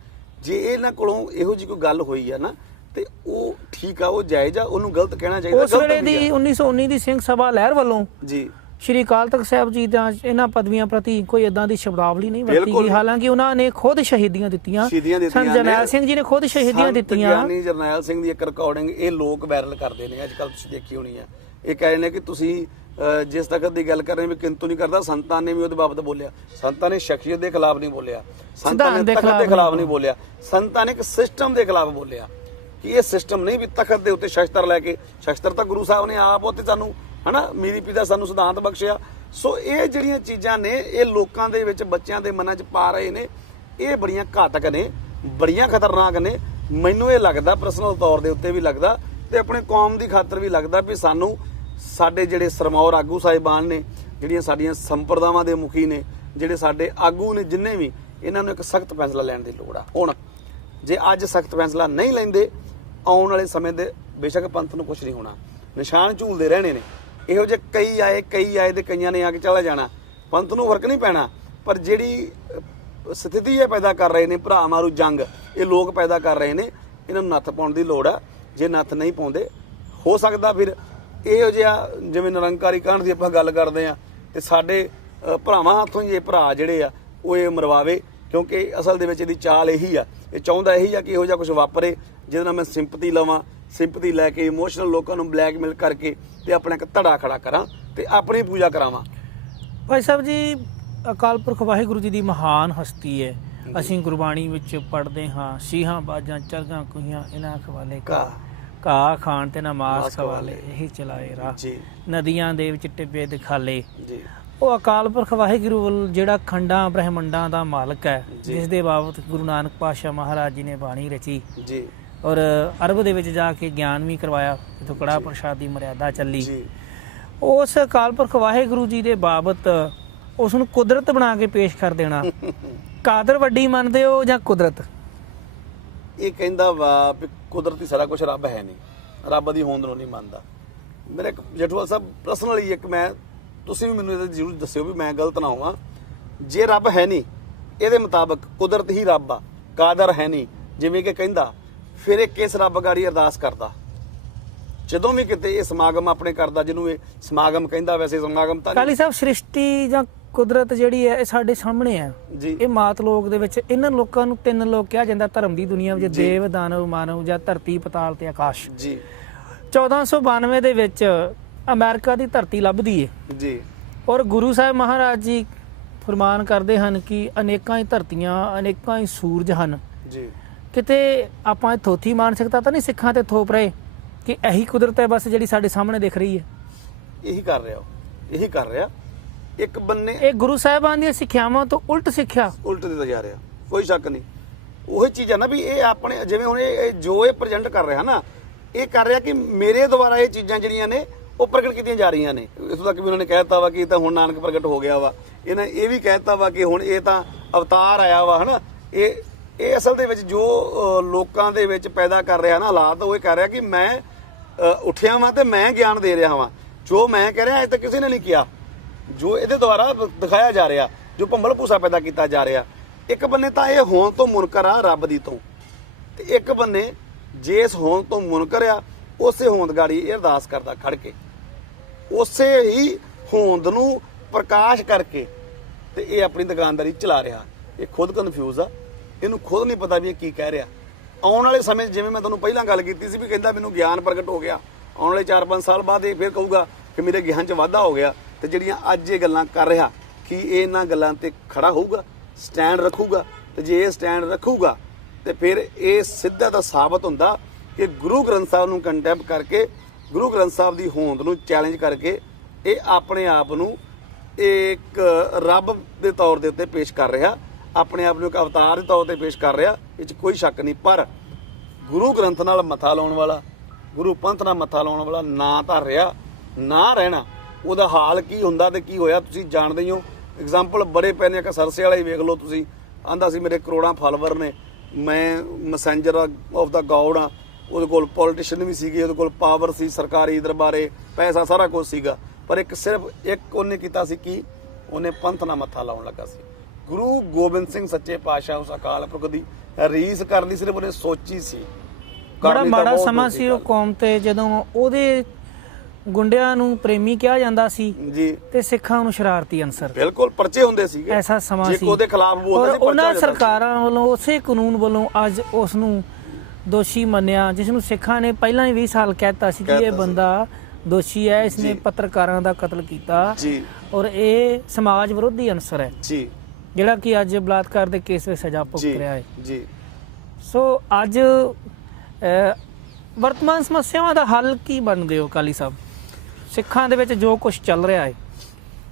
ਜੇ ਇਹਨਾਂ ਕੋਲੋਂ ਇਹੋ ਜਿਹੀ ਕੋਈ ਗੱਲ ਹੋਈ ਆ ਨਾ, ਤੇ ਉਹ ਠੀਕ ਆ, ਉਹ ਜਾਇਜ਼ ਆ, ਉਹਨੂੰ ਗਲਤ ਕਹਿਣਾ ਚਾਹੀਦਾ। ਉਸ ਵੇਲੇ ਦੀ 1919 ਦੀ ਸਿੰਘ ਸਭਾ ਲਹਿਰ ਵੱਲੋਂ ਜੀ ਸ਼੍ਰੀ ਅਕਾਲ ਤਖਤ ਸਾਹਿਬ ਜੀ ਦਾ ਇਹਨਾਂ ਪਦਵੀਆਂ ਪ੍ਰਤੀ ਕੋਈ ਇਦਾਂ ਦੀ ਸ਼ਬਦਾਵਲੀ ਨਹੀਂ ਵਰਤੀ ਗਈ। ਹਾਲਾਂਕਿ ਉਹਨਾਂ ਨੇ ਖੁਦ ਸ਼ਹੀਦੀਆਂ ਦਿੱਤੀਆਂ। ਸੰਤ ਜਰਨੈਲ ਸਿੰਘ ਜੀ ਨੇ ਖੁਦ ਸ਼ਹੀਦੀਆਂ ਦਿੱਤੀਆਂ। ਗਿਆਨੀ ਜਰਨੈਲ ਸਿੰਘ ਦੀ ਇੱਕ ਰਿਕਾਰਡਿੰਗ ਇਹ ਲੋਕ ਵਾਇਰਲ ਕਰਦੇ ਨੇ, ਅੱਜ ਕੱਲ ਤੁਸੀਂ ਦੇਖੀ ਹੋਣੀ ਆ। ਇਹ ਕਹਿ ਰਹੇ ਨੇ ਕਿ ਤੁਸੀਂ ਜਿਸ ਤਖਤ ਦੀ ਗੱਲ ਕਰ ਰਹੇ ਵੀ ਕਿੰਤੂ ਨਹੀਂ ਕਰਦਾ, ਸੰਤਾਂ ਨੇ ਵੀ ਉਹਦੇ ਬਾਬਤ ਬੋਲਿਆ। ਸੰਤਾਂ ਨੇ ਸ਼ਖਸੀਅਤ ਦੇ ਖਿਲਾਫ ਨਹੀਂ ਬੋਲਿਆ, ਸੰਤਾਂ ਨੇ ਤਖਤ ਦੇ ਖਿਲਾਫ ਨਹੀਂ ਬੋਲਿਆ, ਸੰਤਾਂ ਨੇ ਇੱਕ ਸਿਸਟਮ ਦੇ ਖਿਲਾਫ ਬੋਲਿਆ ਕਿ ਇਹ ਸਿਸਟਮ ਨਹੀਂ ਵੀ ਤਖਤ ਦੇ ਉੱਤੇ ਸ਼ਸਤਰ ਲੈ ਕੇ। ਸ਼ਸਤਰ ਤਾਂ ਗੁਰੂ ਸਾਹਿਬ ਨੇ ਆਪ ਉੱਤੇ ਸਾਨੂੰ ਹਨਾ ਮੀਰੀ ਪੀਦਾ ਸਾਨੂੰ ਸਿਧਾਂਤ ਬਖਸ਼ਿਆ। ਸੋ ਇਹ ਜਿਹੜੀਆਂ ਚੀਜ਼ਾਂ ਨੇ ਇਹ ਲੋਕਾਂ ਦੇ ਵਿੱਚ ਬੱਚਿਆਂ ਦੇ ਮਨਾਂ 'ਚ ਪਾ ਰਹੇ ਨੇ, ਇਹ ਬੜੀਆਂ ਘਾਤਕ ਨੇ, ਬੜੀਆਂ ਖਤਰਨਾਕ ਨੇ। ਮੈਨੂੰ ਇਹ ਲੱਗਦਾ ਪਰਸਨਲ ਤੌਰ ਦੇ ਉੱਤੇ ਵੀ ਲੱਗਦਾ ਤੇ ਆਪਣੇ ਕੌਮ ਦੀ ਖਾਤਰ ਵੀ ਲੱਗਦਾ ਵੀ ਸਾਨੂੰ ਸਾਡੇ ਜਿਹੜੇ ਸਰਮੌਰ ਆਗੂ ਸਾਹਿਬਾਨ ਨੇ, ਜਿਹੜੀਆਂ ਸਾਡੀਆਂ ਸੰਪਰਦਾਵਾਂ ਦੇ ਮੁਖੀ ਨੇ, ਜਿਹੜੇ ਸਾਡੇ ਆਗੂ ਨੇ, ਜਿੰਨੇ ਵੀ, ਇਹਨਾਂ ਨੂੰ ਇੱਕ ਸਖਤ ਫੈਸਲਾ ਲੈਣ ਦੀ ਲੋੜ ਆ। ਹੁਣ ਜੇ ਅੱਜ ਸਖਤ ਫੈਸਲਾ ਨਹੀਂ ਲੈਂਦੇ, ਆਉਣ ਵਾਲੇ ਸਮੇਂ ਦੇ ਬੇਸ਼ੱਕ ਪੰਥ ਨੂੰ ਕੁਝ ਨਹੀਂ ਹੋਣਾ, ਨਿਸ਼ਾਨ ਝੂਲਦੇ ਰਹਿਣੇ ਨੇ। ਇਹੋ ਜਿਹੇ ਕਈ ਆਏ ਤੇ ਕਈਆਂ ਨੇ ਆ ਕੇ ਚਲਾ ਜਾਣਾ, ਪੰਥ ਨੂੰ ਫਰਕ ਨਹੀਂ ਪੈਣਾ। ਪਰ ਜਿਹੜੀ ਸਥਿਤੀ ਇਹ ਪੈਦਾ ਕਰ ਰਹੇ ਨੇ ਭਰਾ ਮਾਰੂ ਜੰਗ, ਇਹ ਲੋਕ ਪੈਦਾ ਕਰ ਰਹੇ ਨੇ, ਇਹਨਾਂ ਨੂੰ ਨੱਥ ਪਾਉਣ ਦੀ ਲੋੜ ਆ। ਜੇ ਨੱਥ ਨਹੀਂ ਪਾਉਂਦੇ, ਹੋ ਸਕਦਾ ਫਿਰ ਇਹੋ ਜਿਹਾ ਜਿਵੇਂ ਨਿਰੰਕਾਰੀ ਕਾਂਡ ਦੀ ਆਪਾਂ ਗੱਲ ਕਰਦੇ ਆ, ਤੇ ਸਾਡੇ ਭਰਾਵਾਂ ਹੱਥੋਂ ਹੀ ਇਹ ਭਰਾ ਜਿਹੜੇ ਆ ਉਹ ਇਹ ਮਰਵਾਵੇ। ਕਿਉਂਕਿ ਅਸਲ ਦੇ ਵਿੱਚ ਇਹਦੀ ਚਾਲ ਇਹੀ ਆ, ਇਹ ਚਾਹੁੰਦਾ ਇਹੀ ਆ ਕਿ ਇਹੋ ਜਿਹਾ ਕੁਝ ਵਾਪਰੇ ਜਿਹਦੇ ਨਾਲ ਮੈਂ ਸਿੰਪਥੀ ਲਵਾਂ, ਸਿੰਪਥੀ ਲੈ ਕੇ ਇਮੋਸ਼ਨਲ ਲੋਕਾਂ ਨੂੰ ਬਲੈਕਮੇਲ ਕਰਕੇ ਤੇ ਆਪਣਾ ਇੱਕ ਧੜਾ ਖੜਾ ਕਰਾਂ ਤੇ ਆਪਣੀ ਪੂਜਾ ਕਰਾਵਾਂ। ਭਾਈ ਸਾਹਿਬ ਜੀ, ਅਕਾਲ ਪੁਰਖ ਵਾਹਿਗੁਰੂ ਜੀ ਦੀ ਮਹਾਨ ਹਸਤੀ ਹੈ। ਅਸੀਂ ਗੁਰਬਾਣੀ ਵਿੱਚ ਪੜ੍ਹਦੇ ਹਾਂ, ਸੀਹਾਂ ਬਾਜਾਂ ਚਰਗਾਂ ਕੁਹੀਆਂ ਇਹਨਾਂ ਖਵਾਲੇ ਘਾਹ ਖਾਣ ਤੇ ਨਾ ਮਾਸ ਖਵਾਲੇ, ਇਹੀ ਚਲਾਏ ਰਾਹ ਨਦੀਆਂ ਦੇ ਵਿੱਚ ਟਿੱਬੇ ਦਿਖਾਲੇ। ਉਹ ਅਕਾਲ ਪੁਰਖ ਵਾਹਿਗੁਰੂ ਜਿਹੜਾ ਖੰਡਾਂ ਬ੍ਰਹਿਮੰਡਾਂ ਦਾ ਮਾਲਕ ਹੈ, ਜਿਸ ਦੇ ਬਾਬਤ ਗੁਰੂ ਨਾਨਕ ਪਾਤਸ਼ਾਹ ਮਹਾਰਾਜ ਜੀ ਨੇ ਬਾਣੀ ਰਚੀ ਔਰ ਅਰਬ ਦੇ ਵਿੱਚ ਜਾ ਕੇ ਗਿਆਨ ਵੀ ਕਰਵਾਇਆ, ਜਿੱਥੋਂ ਕੜਾਹ ਪ੍ਰਸ਼ਾਦ ਦੀ ਮਰਿਆਦਾ ਚੱਲੀ। ਉਸ ਅਕਾਲ ਪੁਰਖ ਵਾਹਿਗੁਰੂ ਜੀ ਦੇ ਬਾਬਤ ਉਸ ਨੂੰ ਕੁਦਰਤ ਬਣਾ ਕੇ ਪੇਸ਼ ਕਰ ਦੇਣਾ, ਕਾਦਰ ਵੱਡੀ ਮੰਨਦੇ ਹੋ ਜਾਂ ਕੁਦਰਤ? ਇਹ ਕਹਿੰਦਾ ਵਾ ਵੀ ਕੁਦਰਤੀ ਸਾਰਾ ਕੁਝ ਰੱਬ ਹੈ ਨਹੀਂ, ਰੱਬ ਦੀ ਹੋਂਦ ਨੂੰ ਨਹੀਂ ਮੰਨਦਾ। ਮੇਰੇ ਜੇਠੂਵਾਲ ਸਾਹਿਬ ਪਰਸਨਲੀ ਇੱਕ ਮੈਂ, ਤੁਸੀਂ ਵੀ ਮੈਨੂੰ ਇਹਦਾ ਜ਼ਰੂਰ ਦੱਸਿਓ ਵੀ ਮੈਂ ਗਲਤ ਨਾ ਹੋਵਾਂ। ਜੇ ਰੱਬ ਹੈ ਨਹੀਂ, ਇਹਦੇ ਮੁਤਾਬਕ ਕੁਦਰਤ ਹੀ ਰੱਬ ਆ, ਕਾਦਰ ਹੈ ਨਹੀਂ ਜਿਵੇਂ ਕਿ ਕਹਿੰਦਾ, ਫਿਰ ਇਹ ਕਿਸ ਰੱਬ ਗਾੜੀ ਅਰਦਾਸ ਕਰਦਾ? ਜਦੋਂ ਵੀ ਕਿਤੇ ਇਹ ਸਮਾਗਮ ਆਪਣੇ ਕਰਦਾ, ਜਿਹਨੂੰ ਇਹ ਸਮਾਗਮ ਕਹਿੰਦਾ, ਵੈਸੇ ਸਮਾਗਮ ਤਾਂ ਕਾਲੀ ਸਾਹਿਬ ਸ੍ਰਿਸ਼ਟੀ ਜਾਂ ਕੁਦਰਤ ਜਿਹੜੀ ਹੈ ਇਹ ਸਾਡੇ ਸਾਹਮਣੇ ਹੈ। ਇਹ ਮਾਤ ਲੋਕ ਦੇ ਵਿੱਚ ਇਹਨਾਂ ਲੋਕਾਂ ਨੂੰ ਤਿੰਨ ਲੋਕ ਕਿਹਾ ਜਾਂਦਾ ਧਰਮ ਦੀ ਦੁਨੀਆ ਵਿੱਚ, ਦੇਵ, ਦਾਨਵ, ਮਾਨਵ ਜਾਂ ਧਰਤੀ, ਪਤਾਲ ਤੇ ਆਕਾਸ਼। 1492 ਦੇ ਵਿੱਚ ਅਮਰੀਕਾ ਦੀ ਧਰਤੀ ਲੱਭਦੀ ਹੈ ਔਰ ਗੁਰੂ ਸਾਹਿਬ ਮਹਾਰਾਜ ਜੀ ਫਰਮਾਨ ਕਰਦੇ ਹਨ ਕਿ ਅਨੇਕਾਂ ਹੀ ਧਰਤੀਆਂ, ਅਨੇਕਾਂ ਹੀ ਸੂਰਜ ਹਨ। ਕਿਤੇ ਆਪਾਂ ਇਹ ਥੋਥੀ ਮਾਨਸਿਕਤਾ ਤਾਂ ਨਹੀਂ ਸਿੱਖਾਂ ਤੇ ਥੋਪ ਰਹੇ ਕਿ ਇਹੀ ਕੁਦਰਤ ਹੈ ਬਸ ਜਿਹੜੀ ਸਾਡੇ ਸਾਹਮਣੇ ਦਿਖ ਰਹੀ ਹੈ? ਇਹੀ ਕਰ ਰਿਹਾ ਇੱਕ ਬੰਨੇ। ਇਹ ਗੁਰੂ ਸਾਹਿਬਾਨ ਦੀਆਂ ਸਿੱਖਿਆਵਾਂ ਤੋਂ ਉਲਟ ਸਿੱਖਿਆ, ਉਲਟ ਦਿੱਤਾ ਜਾ ਰਿਹਾ, ਕੋਈ ਸ਼ੱਕ ਨਹੀਂ। ਉਹੀ ਚੀਜ਼ ਹੈ ਨਾ ਵੀ ਇਹ ਆਪਣੇ ਜਿਵੇਂ ਹੁਣ ਇਹ ਜੋ ਇਹ ਪ੍ਰੈਜ਼ੈਂਟ ਕਰ ਰਿਹਾ ਨਾ, ਇਹ ਕਰ ਰਿਹਾ ਕਿ ਮੇਰੇ ਦੁਆਰਾ ਇਹ ਚੀਜ਼ਾਂ ਜਿਹੜੀਆਂ ਨੇ ਉਹ ਪ੍ਰਗਟ ਕੀਤੀਆਂ ਜਾ ਰਹੀਆਂ ਨੇ। ਇੱਥੋਂ ਤੱਕ ਵੀ ਉਹਨਾਂ ਨੇ ਕਹਿ ਦਿੱਤਾ ਵਾ ਕਿ ਇਹ ਤਾਂ ਹੁਣ ਨਾਨਕ ਪ੍ਰਗਟ ਹੋ ਗਿਆ ਵਾ, ਇਹਨਾਂ ਇਹ ਵੀ ਕਹਿ ਦਿੱਤਾ ਵਾ ਕਿ ਹੁਣ ਇਹ ਤਾਂ ਅਵਤਾਰ ਆਇਆ ਵਾ, ਹਨਾ। ਇਹ ਅਸਲ ਦੇ ਵਿੱਚ ਜੋ ਲੋਕਾਂ ਦੇ ਵਿੱਚ ਪੈਦਾ ਕਰ ਰਿਹਾ ਨਾ ਹਾਲਾਤ, ਉਹ ਇਹ ਕਰ ਰਿਹਾ ਕਿ ਮੈਂ ਉੱਠਿਆ ਵਾਂ ਤੇ ਮੈਂ ਗਿਆਨ ਦੇ ਰਿਹਾ ਵਾਂ, ਜੋ ਮੈਂ ਕਹਿ ਰਿਹਾ ਇਹ ਤਾਂ ਕਿਸੇ ਨੇ ਨਹੀਂ ਕਿਹਾ, ਜੋ ਇਹਦੇ ਦੁਆਰਾ ਦਿਖਾਇਆ ਜਾ ਰਿਹਾ, ਜੋ ਭੰਬਲ ਭੂਸਾ ਪੈਦਾ ਕੀਤਾ ਜਾ ਰਿਹਾ। ਇੱਕ ਬੰਨੇ ਤਾਂ ਇਹ ਹੋਂਦ ਤੋਂ ਮੁਨਕਰ ਆ ਰੱਬ ਦੀ ਤੋਂ, ਤੇ ਇੱਕ ਬੰਨੇ ਜੇ ਇਸ ਹੋਂਦ ਤੋਂ ਮੁਨਕਰ ਆ, ਉਸੇ ਹੋਂਦ ਗਾੜੀ ਇਹ ਅਰਦਾਸ ਕਰਦਾ ਖੜ ਕੇ, ਉਸੇ ਹੀ ਹੋਂਦ ਨੂੰ ਪ੍ਰਕਾਸ਼ ਕਰਕੇ, ਤੇ ਇਹ ਆਪਣੀ ਦੁਕਾਨਦਾਰੀ ਚਲਾ ਰਿਹਾ। ਇਹ ਖੁਦ ਕਨਫਿਊਜ਼ ਆ, ਇਹਨੂੰ ਖੁਦ ਨਹੀਂ ਪਤਾ ਵੀ ਇਹ ਕੀ ਕਹਿ ਰਿਹਾ। ਆਉਣ ਵਾਲੇ ਸਮੇਂ ਜਿਵੇਂ ਮੈਂ ਤੁਹਾਨੂੰ ਪਹਿਲਾਂ ਗੱਲ ਕੀਤੀ ਸੀ ਵੀ ਕਹਿੰਦਾ ਮੈਨੂੰ ਗਿਆਨ ਪ੍ਰਗਟ ਹੋ ਗਿਆ, ਆਉਣ ਵਾਲੇ 4-5 ਸਾਲ ਬਾਅਦ ਇਹ ਫਿਰ ਕਹੂਗਾ ਕਿ ਮੇਰੇ ਗਿਆਨ 'ਚ ਵਾਧਾ ਹੋ ਗਿਆ ਤੇ ਜਿਹੜੀਆਂ ਅੱਜ ਇਹ ਗੱਲਾਂ ਕਰ ਰਿਹਾ ਕਿ ਇਹ ਇਹਨਾਂ ਗੱਲਾਂ ਤੇ ਖੜਾ ਹੋਊਗਾ, ਸਟੈਂਡ ਰੱਖੂਗਾ। ਤੇ ਜੇ ਇਹ ਸਟੈਂਡ ਰੱਖੂਗਾ ਤੇ ਫਿਰ ਇਹ ਸਿੱਧਾ ਤਾਂ ਸਾਬਤ ਹੁੰਦਾ ਕਿ ਗੁਰੂ ਗ੍ਰੰਥ ਸਾਹਿਬ ਨੂੰ ਕੰਟੈਂਪ ਕਰਕੇ, ਗੁਰੂ ਗ੍ਰੰਥ ਸਾਹਿਬ ਦੀ ਹੋਂਦ ਨੂੰ ਚੈਲੰਜ ਕਰਕੇ ਇਹ ਆਪਣੇ ਆਪ ਨੂੰ ਇੱਕ ਰੱਬ ਦੇ ਤੌਰ ਦੇ ਉੱਤੇ ਪੇਸ਼ ਕਰ ਰਿਹਾ, ਆਪਣੇ ਆਪ ਨੂੰ ਇੱਕ ਅਵਤਾਰ ਦੇ ਤੌਰ ਤੇ ਪੇਸ਼ ਕਰ ਰਿਹਾ, ਇਹ 'ਚ ਕੋਈ ਸ਼ੱਕ ਨਹੀਂ। ਪਰ ਗੁਰੂ ਗ੍ਰੰਥ ਨਾਲ ਮੱਥਾ ਲਾਉਣ ਵਾਲਾ, ਗੁਰੂ ਪੰਥ ਨਾਲ ਮੱਥਾ ਲਾਉਣ ਵਾਲਾ ਨਾ ਤਾਂ ਰਿਹਾ ਨਾ ਰਹਿਣਾ, ਉਹਦਾ ਹਾਲ ਕੀ ਹੁੰਦਾ ਤੇ ਕੀ ਹੋਇਆ ਤੁਸੀਂ ਜਾਣਦੇ ਹੀ ਹੋ। ਐਗਜ਼ਾਮਪਲ ਬੜੇ ਪੈ ਨੇ, ਇੱਕ ਸਰਸੇ ਵਾਲਾ ਹੀ ਵੇਖ ਲਓ ਤੁਸੀਂ, ਆਂਦਾ ਸੀ ਮੇਰੇ ਕਰੋੜਾਂ ਫਾਲੋਵਰ ਨੇ, ਮੈਂ ਮੈਸੇਂਜਰ ਆਫ ਦਾ ਗੌਡ ਆ। ਉਹਦੇ ਕੋਲ ਪੋਲੀਟੀਸ਼ੀਅਨ ਵੀ ਸੀਗੇ, ਉਹਦੇ ਕੋਲ ਪਾਵਰ ਸੀ, ਸਰਕਾਰੀ ਦਰਬਾਰੇ, ਪੈਸਾ, ਸਾਰਾ ਕੁਝ ਸੀਗਾ। ਪਰ ਇੱਕ ਸਿਰਫ ਇੱਕ ਉਹਨੇ ਕੀਤਾ ਸੀ ਕਿ ਉਹਨੇ ਪੰਥ ਨਾਲ ਮੱਥਾ ਲਾਉਣ ਲੱਗਾ ਸੀ। ਗੁਰੂ ਗੋਬਿੰਦ ਸਿੰਘ ਸੱਚੇ ਪਾਤਸ਼ਾਹ ਉਸ ਅਕਾਲ ਪੁਰਖ ਦੀ ਰੀਸ ਕਰਨ ਦੀ ਸਿਰਫ ਉਹਨੇ ਸੋਚੀ ਸੀ। ਬੜਾ ਮਾੜਾ ਸਮਾਂ ਸੀ ਉਹ ਕੌਮ ਤੇ, ਜਦੋਂ ਉਹਦੇ ਗੁੰਡਿਆਂ ਨੂੰ ਪ੍ਰੇਮੀ ਕਿਹਾ ਜਾਂਦਾ ਸੀ ਜੀ ਤੇ ਸਿੱਖਾਂ ਨੂੰ ਸ਼ਰਾਰਤੀ ਅਨਸਰ, ਬਿਲਕੁਲ ਪਰਚੇ ਹੁੰਦੇ ਸੀਗੇ। ਐਸਾ ਸਮਾਂ ਸੀ ਉਹਦੇ ਖਿਲਾਫ ਬੋਲਦੇ ਸੀ, ਉਹਨਾਂ ਸਰਕਾਰਾਂ ਵੱਲੋਂ ਉਸੇ ਕਾਨੂੰਨ ਵੱਲੋਂ ਅੱਜ ਉਸ ਨੂੰ ਦੋਸ਼ੀ ਮੰਨਿਆ, ਜਿਸ ਨੂੰ ਸਿੱਖਾਂ ਨੇ ਪਹਿਲਾਂ ਹੀ 20 ਸਾਲ ਕਹਿਤਾ ਸੀ ਕਿ ਇਹ ਬੰਦਾ ਦੋਸ਼ੀ ਹੈ, ਇਸਨੇ ਪੱਤਰਕਾਰਾਂ ਦਾ ਕਤਲ ਕੀਤਾ ਜੀ ਔਰ ਇਹ ਸਮਾਜ ਵਿਰੋਧੀ ਅਨਸਰ ਹੈ ਜੀ, ਜਿਹੜਾ ਕਿ ਅੱਜ ਬਲਾਤਕਾਰ ਦੇ ਕੇਸ ਵਿੱਚ ਸਜ਼ਾ ਭੁਗਤ ਰਿਹਾ ਹੈ ਜੀ। ਸੋ ਅੱਜ ਵਰਤਮਾਨ ਸਮੱਸਿਆਵਾਂ ਦਾ ਹੱਲ ਕੀ ਬਣਦੇ ਹੋ ਅਕਾਲੀ ਸਾਹਿਬ? ਸਿੱਖਾਂ ਦੇ ਵਿੱਚ ਜੋ ਕੁਝ ਚੱਲ ਰਿਹਾ ਹੈ,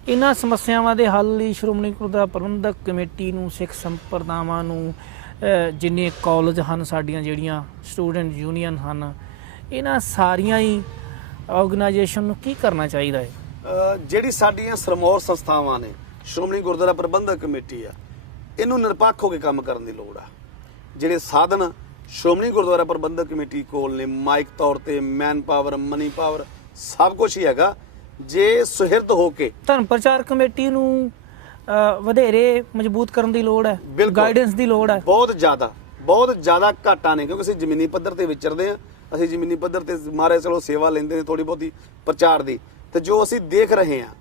ਇਹਨਾਂ ਸਮੱਸਿਆਵਾਂ ਦੇ ਹੱਲ ਲਈ ਸ਼੍ਰੋਮਣੀ ਗੁਰਦੁਆਰਾ ਪ੍ਰਬੰਧਕ ਕਮੇਟੀ ਨੂੰ, ਸਿੱਖ ਸੰਪਰਦਾਵਾਂ ਨੂੰ, ਜਿੰਨੇ ਕਾਲਜ ਹਨ, ਸਾਡੀਆਂ ਜਿਹੜੀਆਂ ਸਟੂਡੈਂਟ ਯੂਨੀਅਨ ਹਨ, ਇਹਨਾਂ ਸਾਰੀਆਂ ਹੀ ਆਰਗੇਨਾਈਜੇਸ਼ਨ ਨੂੰ ਕੀ ਕਰਨਾ ਚਾਹੀਦਾ ਹੈ? ਜਿਹੜੀ ਸਾਡੀਆਂ ਸਰਮੌਰ ਸੰਸਥਾਵਾਂ ਨੇ, ਸ਼੍ਰੋਮਣੀ ਗੁਰਦੁਆਰਾ ਪ੍ਰਬੰਧਕ ਕਮੇਟੀ ਆ, ਇਹਨੂੰ ਨਿਰਪੱਖ ਹੋ ਕੇ ਕੰਮ ਕਰਨ ਦੀ ਲੋੜ ਆ। ਜਿਹੜੇ ਸਾਧਨ ਸ਼੍ਰੋਮਣੀ ਗੁਰਦੁਆਰਾ ਪ੍ਰਬੰਧਕ ਕਮੇਟੀ ਕੋਲ ਨੇ, ਮਾਈਕ ਤੌਰ ਤੇ, ਮੈਨ ਪਾਵਰ, ਮਨੀ ਪਾਵਰ, ਸਭ ਕੁਝ ਹੀ ਹੈਗਾ। ਜੇ ਸੁਹਿਰਦ ਹੋ ਕੇ ਧਰਮ ਪ੍ਰਚਾਰ ਕਮੇਟੀ ਨੂੰ ਵਧੇਰੇ ਮਜ਼ਬੂਤ ਕਰਨ ਦੀ ਲੋੜ ਹੈ, ਗਾਈਡੈਂਸ ਦੀ ਲੋੜ ਹੈ। ਬਹੁਤ ਜ਼ਿਆਦਾ ਘਾਟਾਂ ਨੇ, ਕਿਉਂਕਿ ਅਸੀਂ ਜ਼ਮੀਨੀ ਪੱਧਰ ਤੇ ਵਿਚਰਦੇ ਆ। ਅਸੀਂ ਜ਼ਮੀਨੀ ਪੱਧਰ ਤੇ ਮਾਰੇ ਚਲੋ ਸੇਵਾ ਲੈਂਦੇ ਨੇ ਥੋੜੀ ਬਹੁਤੀ ਪ੍ਰਚਾਰ ਦੀ, ਤੇ ਜੋ ਅਸੀਂ ਦੇਖ ਰਹੇ ਹਾਂ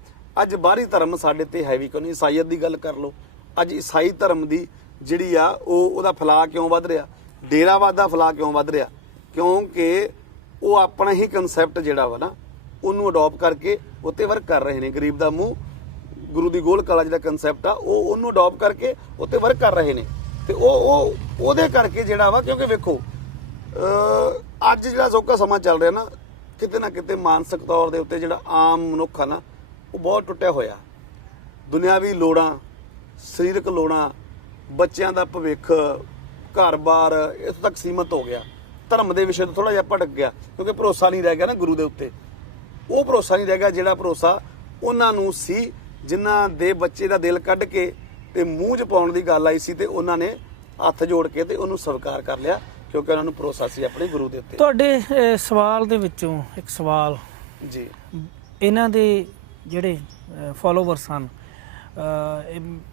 ਅੱਜ ਬਾਹਰੀ ਧਰਮ ਸਾਡੇ ਤੇ ਹੈਵੀ ਕਿਉਂ ਨਹੀਂ। ਈਸਾਈਅਤ ਦੀ ਗੱਲ ਕਰ ਲਓ, ਅੱਜ ਈਸਾਈ ਧਰਮ ਦੀ ਜਿਹੜੀ ਆ ਉਹਦਾ ਫੈਲਾਅ ਕਿਉਂ ਵੱਧ ਰਿਹਾ, ਡੇਰਾਵਾਦ ਦਾ ਫੈਲਾਅ ਕਿਉਂ ਵੱਧ ਰਿਹਾ? ਕਿਉਂਕਿ ਉਹ ਆਪਣਾ ਹੀ ਕਨਸੈਪਟ ਜਿਹੜਾ ਵਾ ਨਾ, ਉਹਨੂੰ ਅਡਾਪਟ ਕਰਕੇ ਉੱਤੇ ਵਰਕ ਕਰ ਰਹੇ ਨੇ। ਗਰੀਬ ਦਾ ਮੂੰਹ ਗੁਰੂ ਦੀ ਗੋਲ ਕਾਲਾ ਜਿਹੜਾ ਕਨਸੈਪਟ ਆ, ਉਹਨੂੰ ਅਡਾਪਟ ਕਰਕੇ ਉੱਤੇ ਵਰਕ ਕਰ ਰਹੇ ਨੇ। ਤੇ ਉਹਦੇ ਕਰਕੇ ਜਿਹੜਾ ਵਾ, ਕਿਉਂਕਿ ਵੇਖੋ ਅੱਜ ਜਿਹੜਾ ਅਜੋਕਾ ਸਮਾਂ ਚੱਲ ਰਿਹਾ ਨਾ ਕਿਤੇ ਮਾਨਸਿਕ ਤੌਰ ਦੇ ਉੱਤੇ ਜਿਹੜਾ ਆਮ ਮਨੁੱਖ ਆ ਨਾ, ਉਹ ਬਹੁਤ ਟੁੱਟਿਆ ਹੋਇਆ। ਦੁਨਿਆਵੀ ਲੋੜਾਂ, ਸਰੀਰਕ ਲੋੜਾਂ, ਬੱਚਿਆਂ ਦਾ ਭਵਿੱਖ, ਘਰ-ਬਾਰ ਇੱਥੋਂ ਤੱਕ ਸੀਮਤ ਹੋ ਗਿਆ। ਧਰਮ ਦੇ ਵਿਸ਼ੇ ਤੋਂ ਥੋੜਾ ਜਿਹਾ ਭਟਕ ਗਿਆ, ਕਿਉਂਕਿ ਭਰੋਸਾ ਨਹੀਂ ਰਹਿ ਗਿਆ ਨਾ ਗੁਰੂ ਦੇ ਉੱਤੇ। ਉਹ ਭਰੋਸਾ ਨਹੀਂ ਰਹਿ ਗਿਆ ਜਿਹੜਾ ਭਰੋਸਾ ਉਹਨਾਂ ਨੂੰ ਸੀ, ਜਿਨ੍ਹਾਂ ਦੇ ਬੱਚੇ ਦਾ ਦਿਲ ਕੱਢ ਕੇ ਤੇ ਮੂੰਹ 'ਚ ਪਾਉਣ ਦੀ ਗੱਲ ਆਈ ਸੀ, ਤੇ ਉਹਨਾਂ ਨੇ ਹੱਥ ਜੋੜ ਕੇ ਤੇ ਉਹਨੂੰ ਸਵੀਕਾਰ ਕਰ ਲਿਆ, ਕਿਉਂਕਿ ਉਹਨਾਂ ਨੂੰ ਭਰੋਸਾ ਸੀ ਆਪਣੇ ਗੁਰੂ ਦੇ ਉੱਤੇ। ਤੁਹਾਡੇ ਸਵਾਲ ਦੇ ਵਿੱਚੋਂ ਇੱਕ ਸਵਾਲ ਜੀ, ਇਹਨਾਂ ਦੇ ਜਿਹੜੇ ਫਾਲੋਵਰਸ ਹਨ,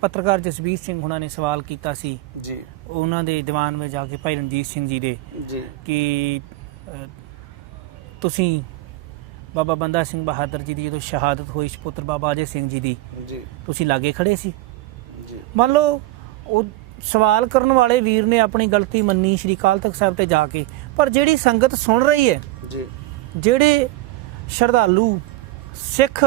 ਪੱਤਰਕਾਰ ਜਸਬੀਰ ਸਿੰਘ ਹੁਣਾਂ ਨੇ ਸਵਾਲ ਕੀਤਾ ਸੀ ਜੀ, ਉਹਨਾਂ ਦੇ ਦੀਵਾਨ ਵਿੱਚ ਜਾ ਕੇ ਭਾਈ ਰਣਜੀਤ ਸਿੰਘ ਜੀ ਦੇ ਜੀ, ਕਿ ਤੁਸੀਂ ਬਾਬਾ ਬੰਦਾ ਸਿੰਘ ਬਹਾਦਰ ਜੀ ਦੀ ਜਦੋਂ ਸ਼ਹਾਦਤ ਹੋਈ, ਸੁਪੁੱਤਰ ਬਾਬਾ ਅਜੇ ਸਿੰਘ ਜੀ ਦੀ ਜੀ, ਤੁਸੀਂ ਲਾਗੇ ਖੜੇ ਸੀ ਜੀ। ਮੰਨ ਲਓ ਉਹ ਸਵਾਲ ਕਰਨ ਵਾਲੇ ਵੀਰ ਨੇ ਆਪਣੀ ਗਲਤੀ ਮੰਨੀ ਸ਼੍ਰੀ ਅਕਾਲ ਤਖਤ ਸਾਹਿਬ ਤੇ ਜਾ ਕੇ, ਪਰ ਜਿਹੜੀ ਸੰਗਤ ਸੁਣ ਰਹੀ ਹੈ ਜੀ, ਜਿਹੜੇ ਸ਼ਰਧਾਲੂ ਸਿੱਖ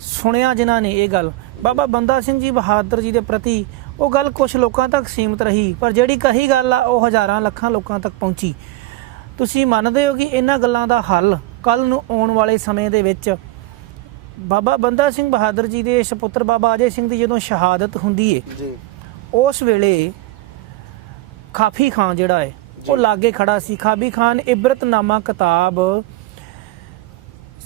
ਸੁਣਿਆ ਜਿਨ੍ਹਾਂ ਨੇ ਇਹ ਗੱਲ ਬਾਬਾ ਬੰਦਾ ਸਿੰਘ ਜੀ ਬਹਾਦਰ ਜੀ ਦੇ ਪ੍ਰਤੀ, ਉਹ ਗੱਲ ਕੁਝ ਲੋਕਾਂ ਤੱਕ ਸੀਮਤ ਰਹੀ, ਪਰ ਜਿਹੜੀ ਕਹੀ ਗੱਲ ਆ ਉਹ ਹਜ਼ਾਰਾਂ ਲੱਖਾਂ ਲੋਕਾਂ ਤੱਕ ਪਹੁੰਚੀ। ਤੁਸੀਂ ਮੰਨਦੇ ਹੋ ਕਿ ਇਹਨਾਂ ਗੱਲਾਂ ਦਾ ਹੱਲ ਕੱਲ ਨੂੰ ਆਉਣ ਵਾਲੇ ਸਮੇਂ ਦੇ ਵਿੱਚ ਬਾਬਾ ਬੰਦਾ ਸਿੰਘ ਬਹਾਦਰ ਜੀ ਦੇ ਸੁਪੁੱਤਰ ਬਾਬਾ ਅਜੇ ਸਿੰਘ ਦੀ ਜਦੋਂ ਸ਼ਹਾਦਤ ਹੁੰਦੀ ਹੈ ਜੀ, ਉਸ ਵੇਲੇ ਕਾਫੀ ਖਾਨ ਜਿਹੜਾ ਹੈ ਉਹ ਲਾਗੇ ਖੜਾ ਸੀ। ਕਾਫੀ ਖਾਨ ਇਬਰਤਨਾਮਾ ਕਿਤਾਬ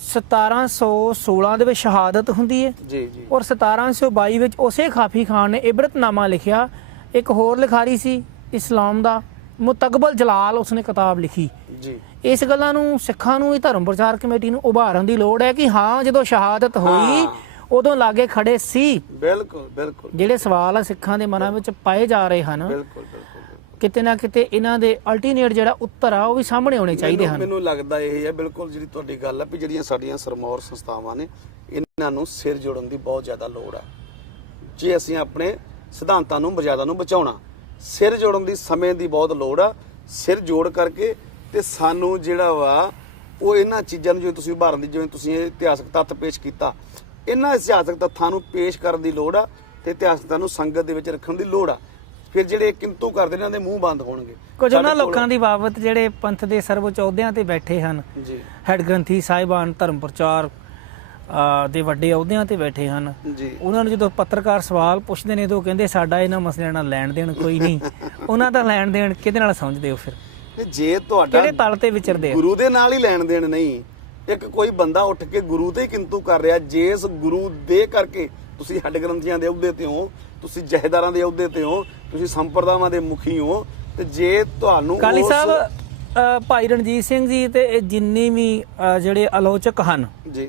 1716 ਦੇ ਵਿੱਚ ਸ਼ਹਾਦਤ ਹੁੰਦੀ ਹੈ ਜੀ ਜੀ, ਔਰ 1722 ਵਿੱਚ ਉਸੇ ਕਾਫੀ ਖਾਨ ਨੇ ਇਬਰਤਨਾਮਾ ਲਿਖਿਆ। ਇੱਕ ਹੋਰ ਲਿਖਾਰੀ ਸੀ ਇਸਲਾਮ ਦਾ ਮੁਤਕਬਲ ਜਲਾਲ, ਉਸਨੇ ਕਿਤਾਬ ਲਿਖੀ ਜੀ। ਇਸ ਗੱਲਾਂ ਨੂੰ ਸਿੱਖਾਂ ਨੂੰ, ਧਰਮ ਪ੍ਰਚਾਰ ਕਮੇਟੀ ਨੂੰ ਉਭਾਰਨ ਦੀ ਲੋੜ ਹੈ ਕਿ ਹਾਂ ਜਦੋਂ ਸ਼ਹਾਦਤ ਹੋਈ ਉਦੋਂ ਲਾਗੇ ਖੜੇ ਸੀ। ਬਿਲਕੁਲ ਬਿਲਕੁਲ, ਜਿਹੜੇ ਸਵਾਲ ਆ ਸਿੱਖਾਂ ਦੇ ਮਨਾਂ ਵਿੱਚ ਪਾਏ ਜਾ ਰਹੇ ਹਨ, ਬਿਲਕੁਲ ਬਿਲਕੁਲ, ਕਿਤੇ ਨਾ ਕਿਤੇ ਇਹਨਾਂ ਦੇ ਅਲਟਰਨੇਟ ਜਿਹੜਾ ਉੱਤਰ ਆ ਉਹ ਵੀ ਸਾਹਮਣੇ ਆਉਣੇ ਚਾਹੀਦੇ ਹਨ। ਮੈਨੂੰ ਲੱਗਦਾ ਇਹ ਹੈ ਬਿਲਕੁਲ ਜਿਹੜੀ ਤੁਹਾਡੀ ਗੱਲ ਹੈ ਵੀ ਜਿਹੜੀਆਂ ਸਾਡੀਆਂ ਸਰਮੌਰ ਸੰਸਥਾਵਾਂ ਨੇ, ਇਹਨਾਂ ਨੂੰ ਸਿਰ ਜੋੜਨ ਦੀ ਬਹੁਤ ਜ਼ਿਆਦਾ ਲੋੜ ਆ। ਜੇ ਅਸੀਂ ਆਪਣੇ ਸਿਧਾਂਤਾਂ ਨੂੰ, ਮਰਜ਼ਾਦਾ ਨੂੰ ਬਚਾਉਣਾ, ਸਿਰ ਜੋੜਨ ਦੀ ਸਮੇਂ ਦੀ ਬਹੁਤ ਲੋੜ ਆ। ਸਿਰ ਜੋੜ ਕਰਕੇ ਤੇ ਸਾਨੂੰ ਜਿਹੜਾ ਵਾ ਉਹ ਇਹਨਾਂ ਚੀਜ਼ਾਂ ਨੂੰ ਜਿਵੇਂ ਤੁਸੀਂ ਉਭਾਰਨ ਦੀ ਜਿਵੇਂ ਤੁਸੀਂ ਇਹ ਇਤਿਹਾਸਕ ਤੱਥ ਪੇਸ਼ ਕੀਤਾ, ਇਹਨਾਂ ਇਤਿਹਾਸਕ ਤੱਥਾਂ ਨੂੰ ਪੇਸ਼ ਕਰਨ ਦੀ ਲੋੜ ਆ ਤੇ ਇਤਿਹਾਸਕਤਾ ਨੂੰ ਸੰਗਤ ਦੇ ਵਿੱਚ ਰੱਖਣ ਦੀ ਲੋੜ ਆ। ਫਿਰ ਜਿਹੜੇ ਕਿੰਤੂ ਕਰਦੇ ਇਹਨਾਂ ਦੇ ਮੂੰਹ ਬੰਦ ਹੋਣਗੇ। ਕੁਝ ਉਹਨਾਂ ਲੋਕਾਂ ਦੀ ਬਾਬਤ ਜਿਹੜੇ ਪੰਥ ਦੇ ਸਰਵਉੱਚ ਅਹੁਦਿਆਂ ਤੇ ਬੈਠੇ ਹਨ ਜੀ, ਹੈਡ ਗ੍ਰੰਥੀ ਸਾਹਿਬਾਨ, ਧਰਮ ਪ੍ਰਚਾਰ ਦੇ ਵੱਡੇ ਅਹੁਦਿਆਂ ਤੇ ਬੈਠੇ ਹਨ ਜੀ, ਉਹਨਾਂ ਨੂੰ ਜਦੋਂ ਪੱਤਰਕਾਰ ਸਵਾਲ ਪੁੱਛਦੇ ਨੇ ਤਾਂ ਉਹ ਕਹਿੰਦੇ ਸਾਡਾ ਇਹਨਾਂ ਮਸਲਿਆਂ ਨਾਲ ਲੈਣ ਦੇਣ ਕੋਈ ਨਹੀਂ। ਉਹਨਾਂ ਦਾ ਲੈਣ ਦੇਣ ਕਿਹਦੇ ਨਾਲ ਸਮਝਦੇ ਹੋ ਫਿਰ? ਤੇ ਜੇ ਤੁਹਾਡਾ ਕਿਹੜੇ ਤਲ ਤੇ ਵਿਚਰਦੇ ਆ? ਗੁਰੂ ਦੇ ਨਾਲ ਹੀ ਲੈਣ ਦੇਣ ਨਹੀਂ, ਇੱਕ ਕੋਈ ਬੰਦਾ ਉੱਠ ਕੇ ਗੁਰੂ ਤੇ ਹੀ ਕਿੰਤੂ ਕਰ ਰਿਹਾ, ਜਿਸ ਗੁਰੂ ਦੇ ਕਰਕੇ ਤੁਸੀਂ ਹੈਡ ਗ੍ਰੰਥੀਆਂ ਦੇ ਅਹੁਦੇ ਤੇ ਹੋ, ਤੁਸੀਂ ਜਹੇਦਾਰਾਂ ਦੇ ਅਹੁਦੇ ਤੇ ਹੋ, ਤੁਸੀਂ ਸੰਪਰਦਾਵਾਂ ਦੇ ਮੁਖੀ ਹੋ, ਤੇ ਜੇ ਤੁਹਾਨੂੰ ਕਾਲੀ ਸਾਹਿਬ ਭਾਈ ਰਣਜੀਤ ਸਿੰਘ ਜੀ ਤੇ ਇਹ ਜਿੰਨੇ ਵੀ ਜਿਹੜੇ ਆਲੋਚਕ ਹਨ ਜੀ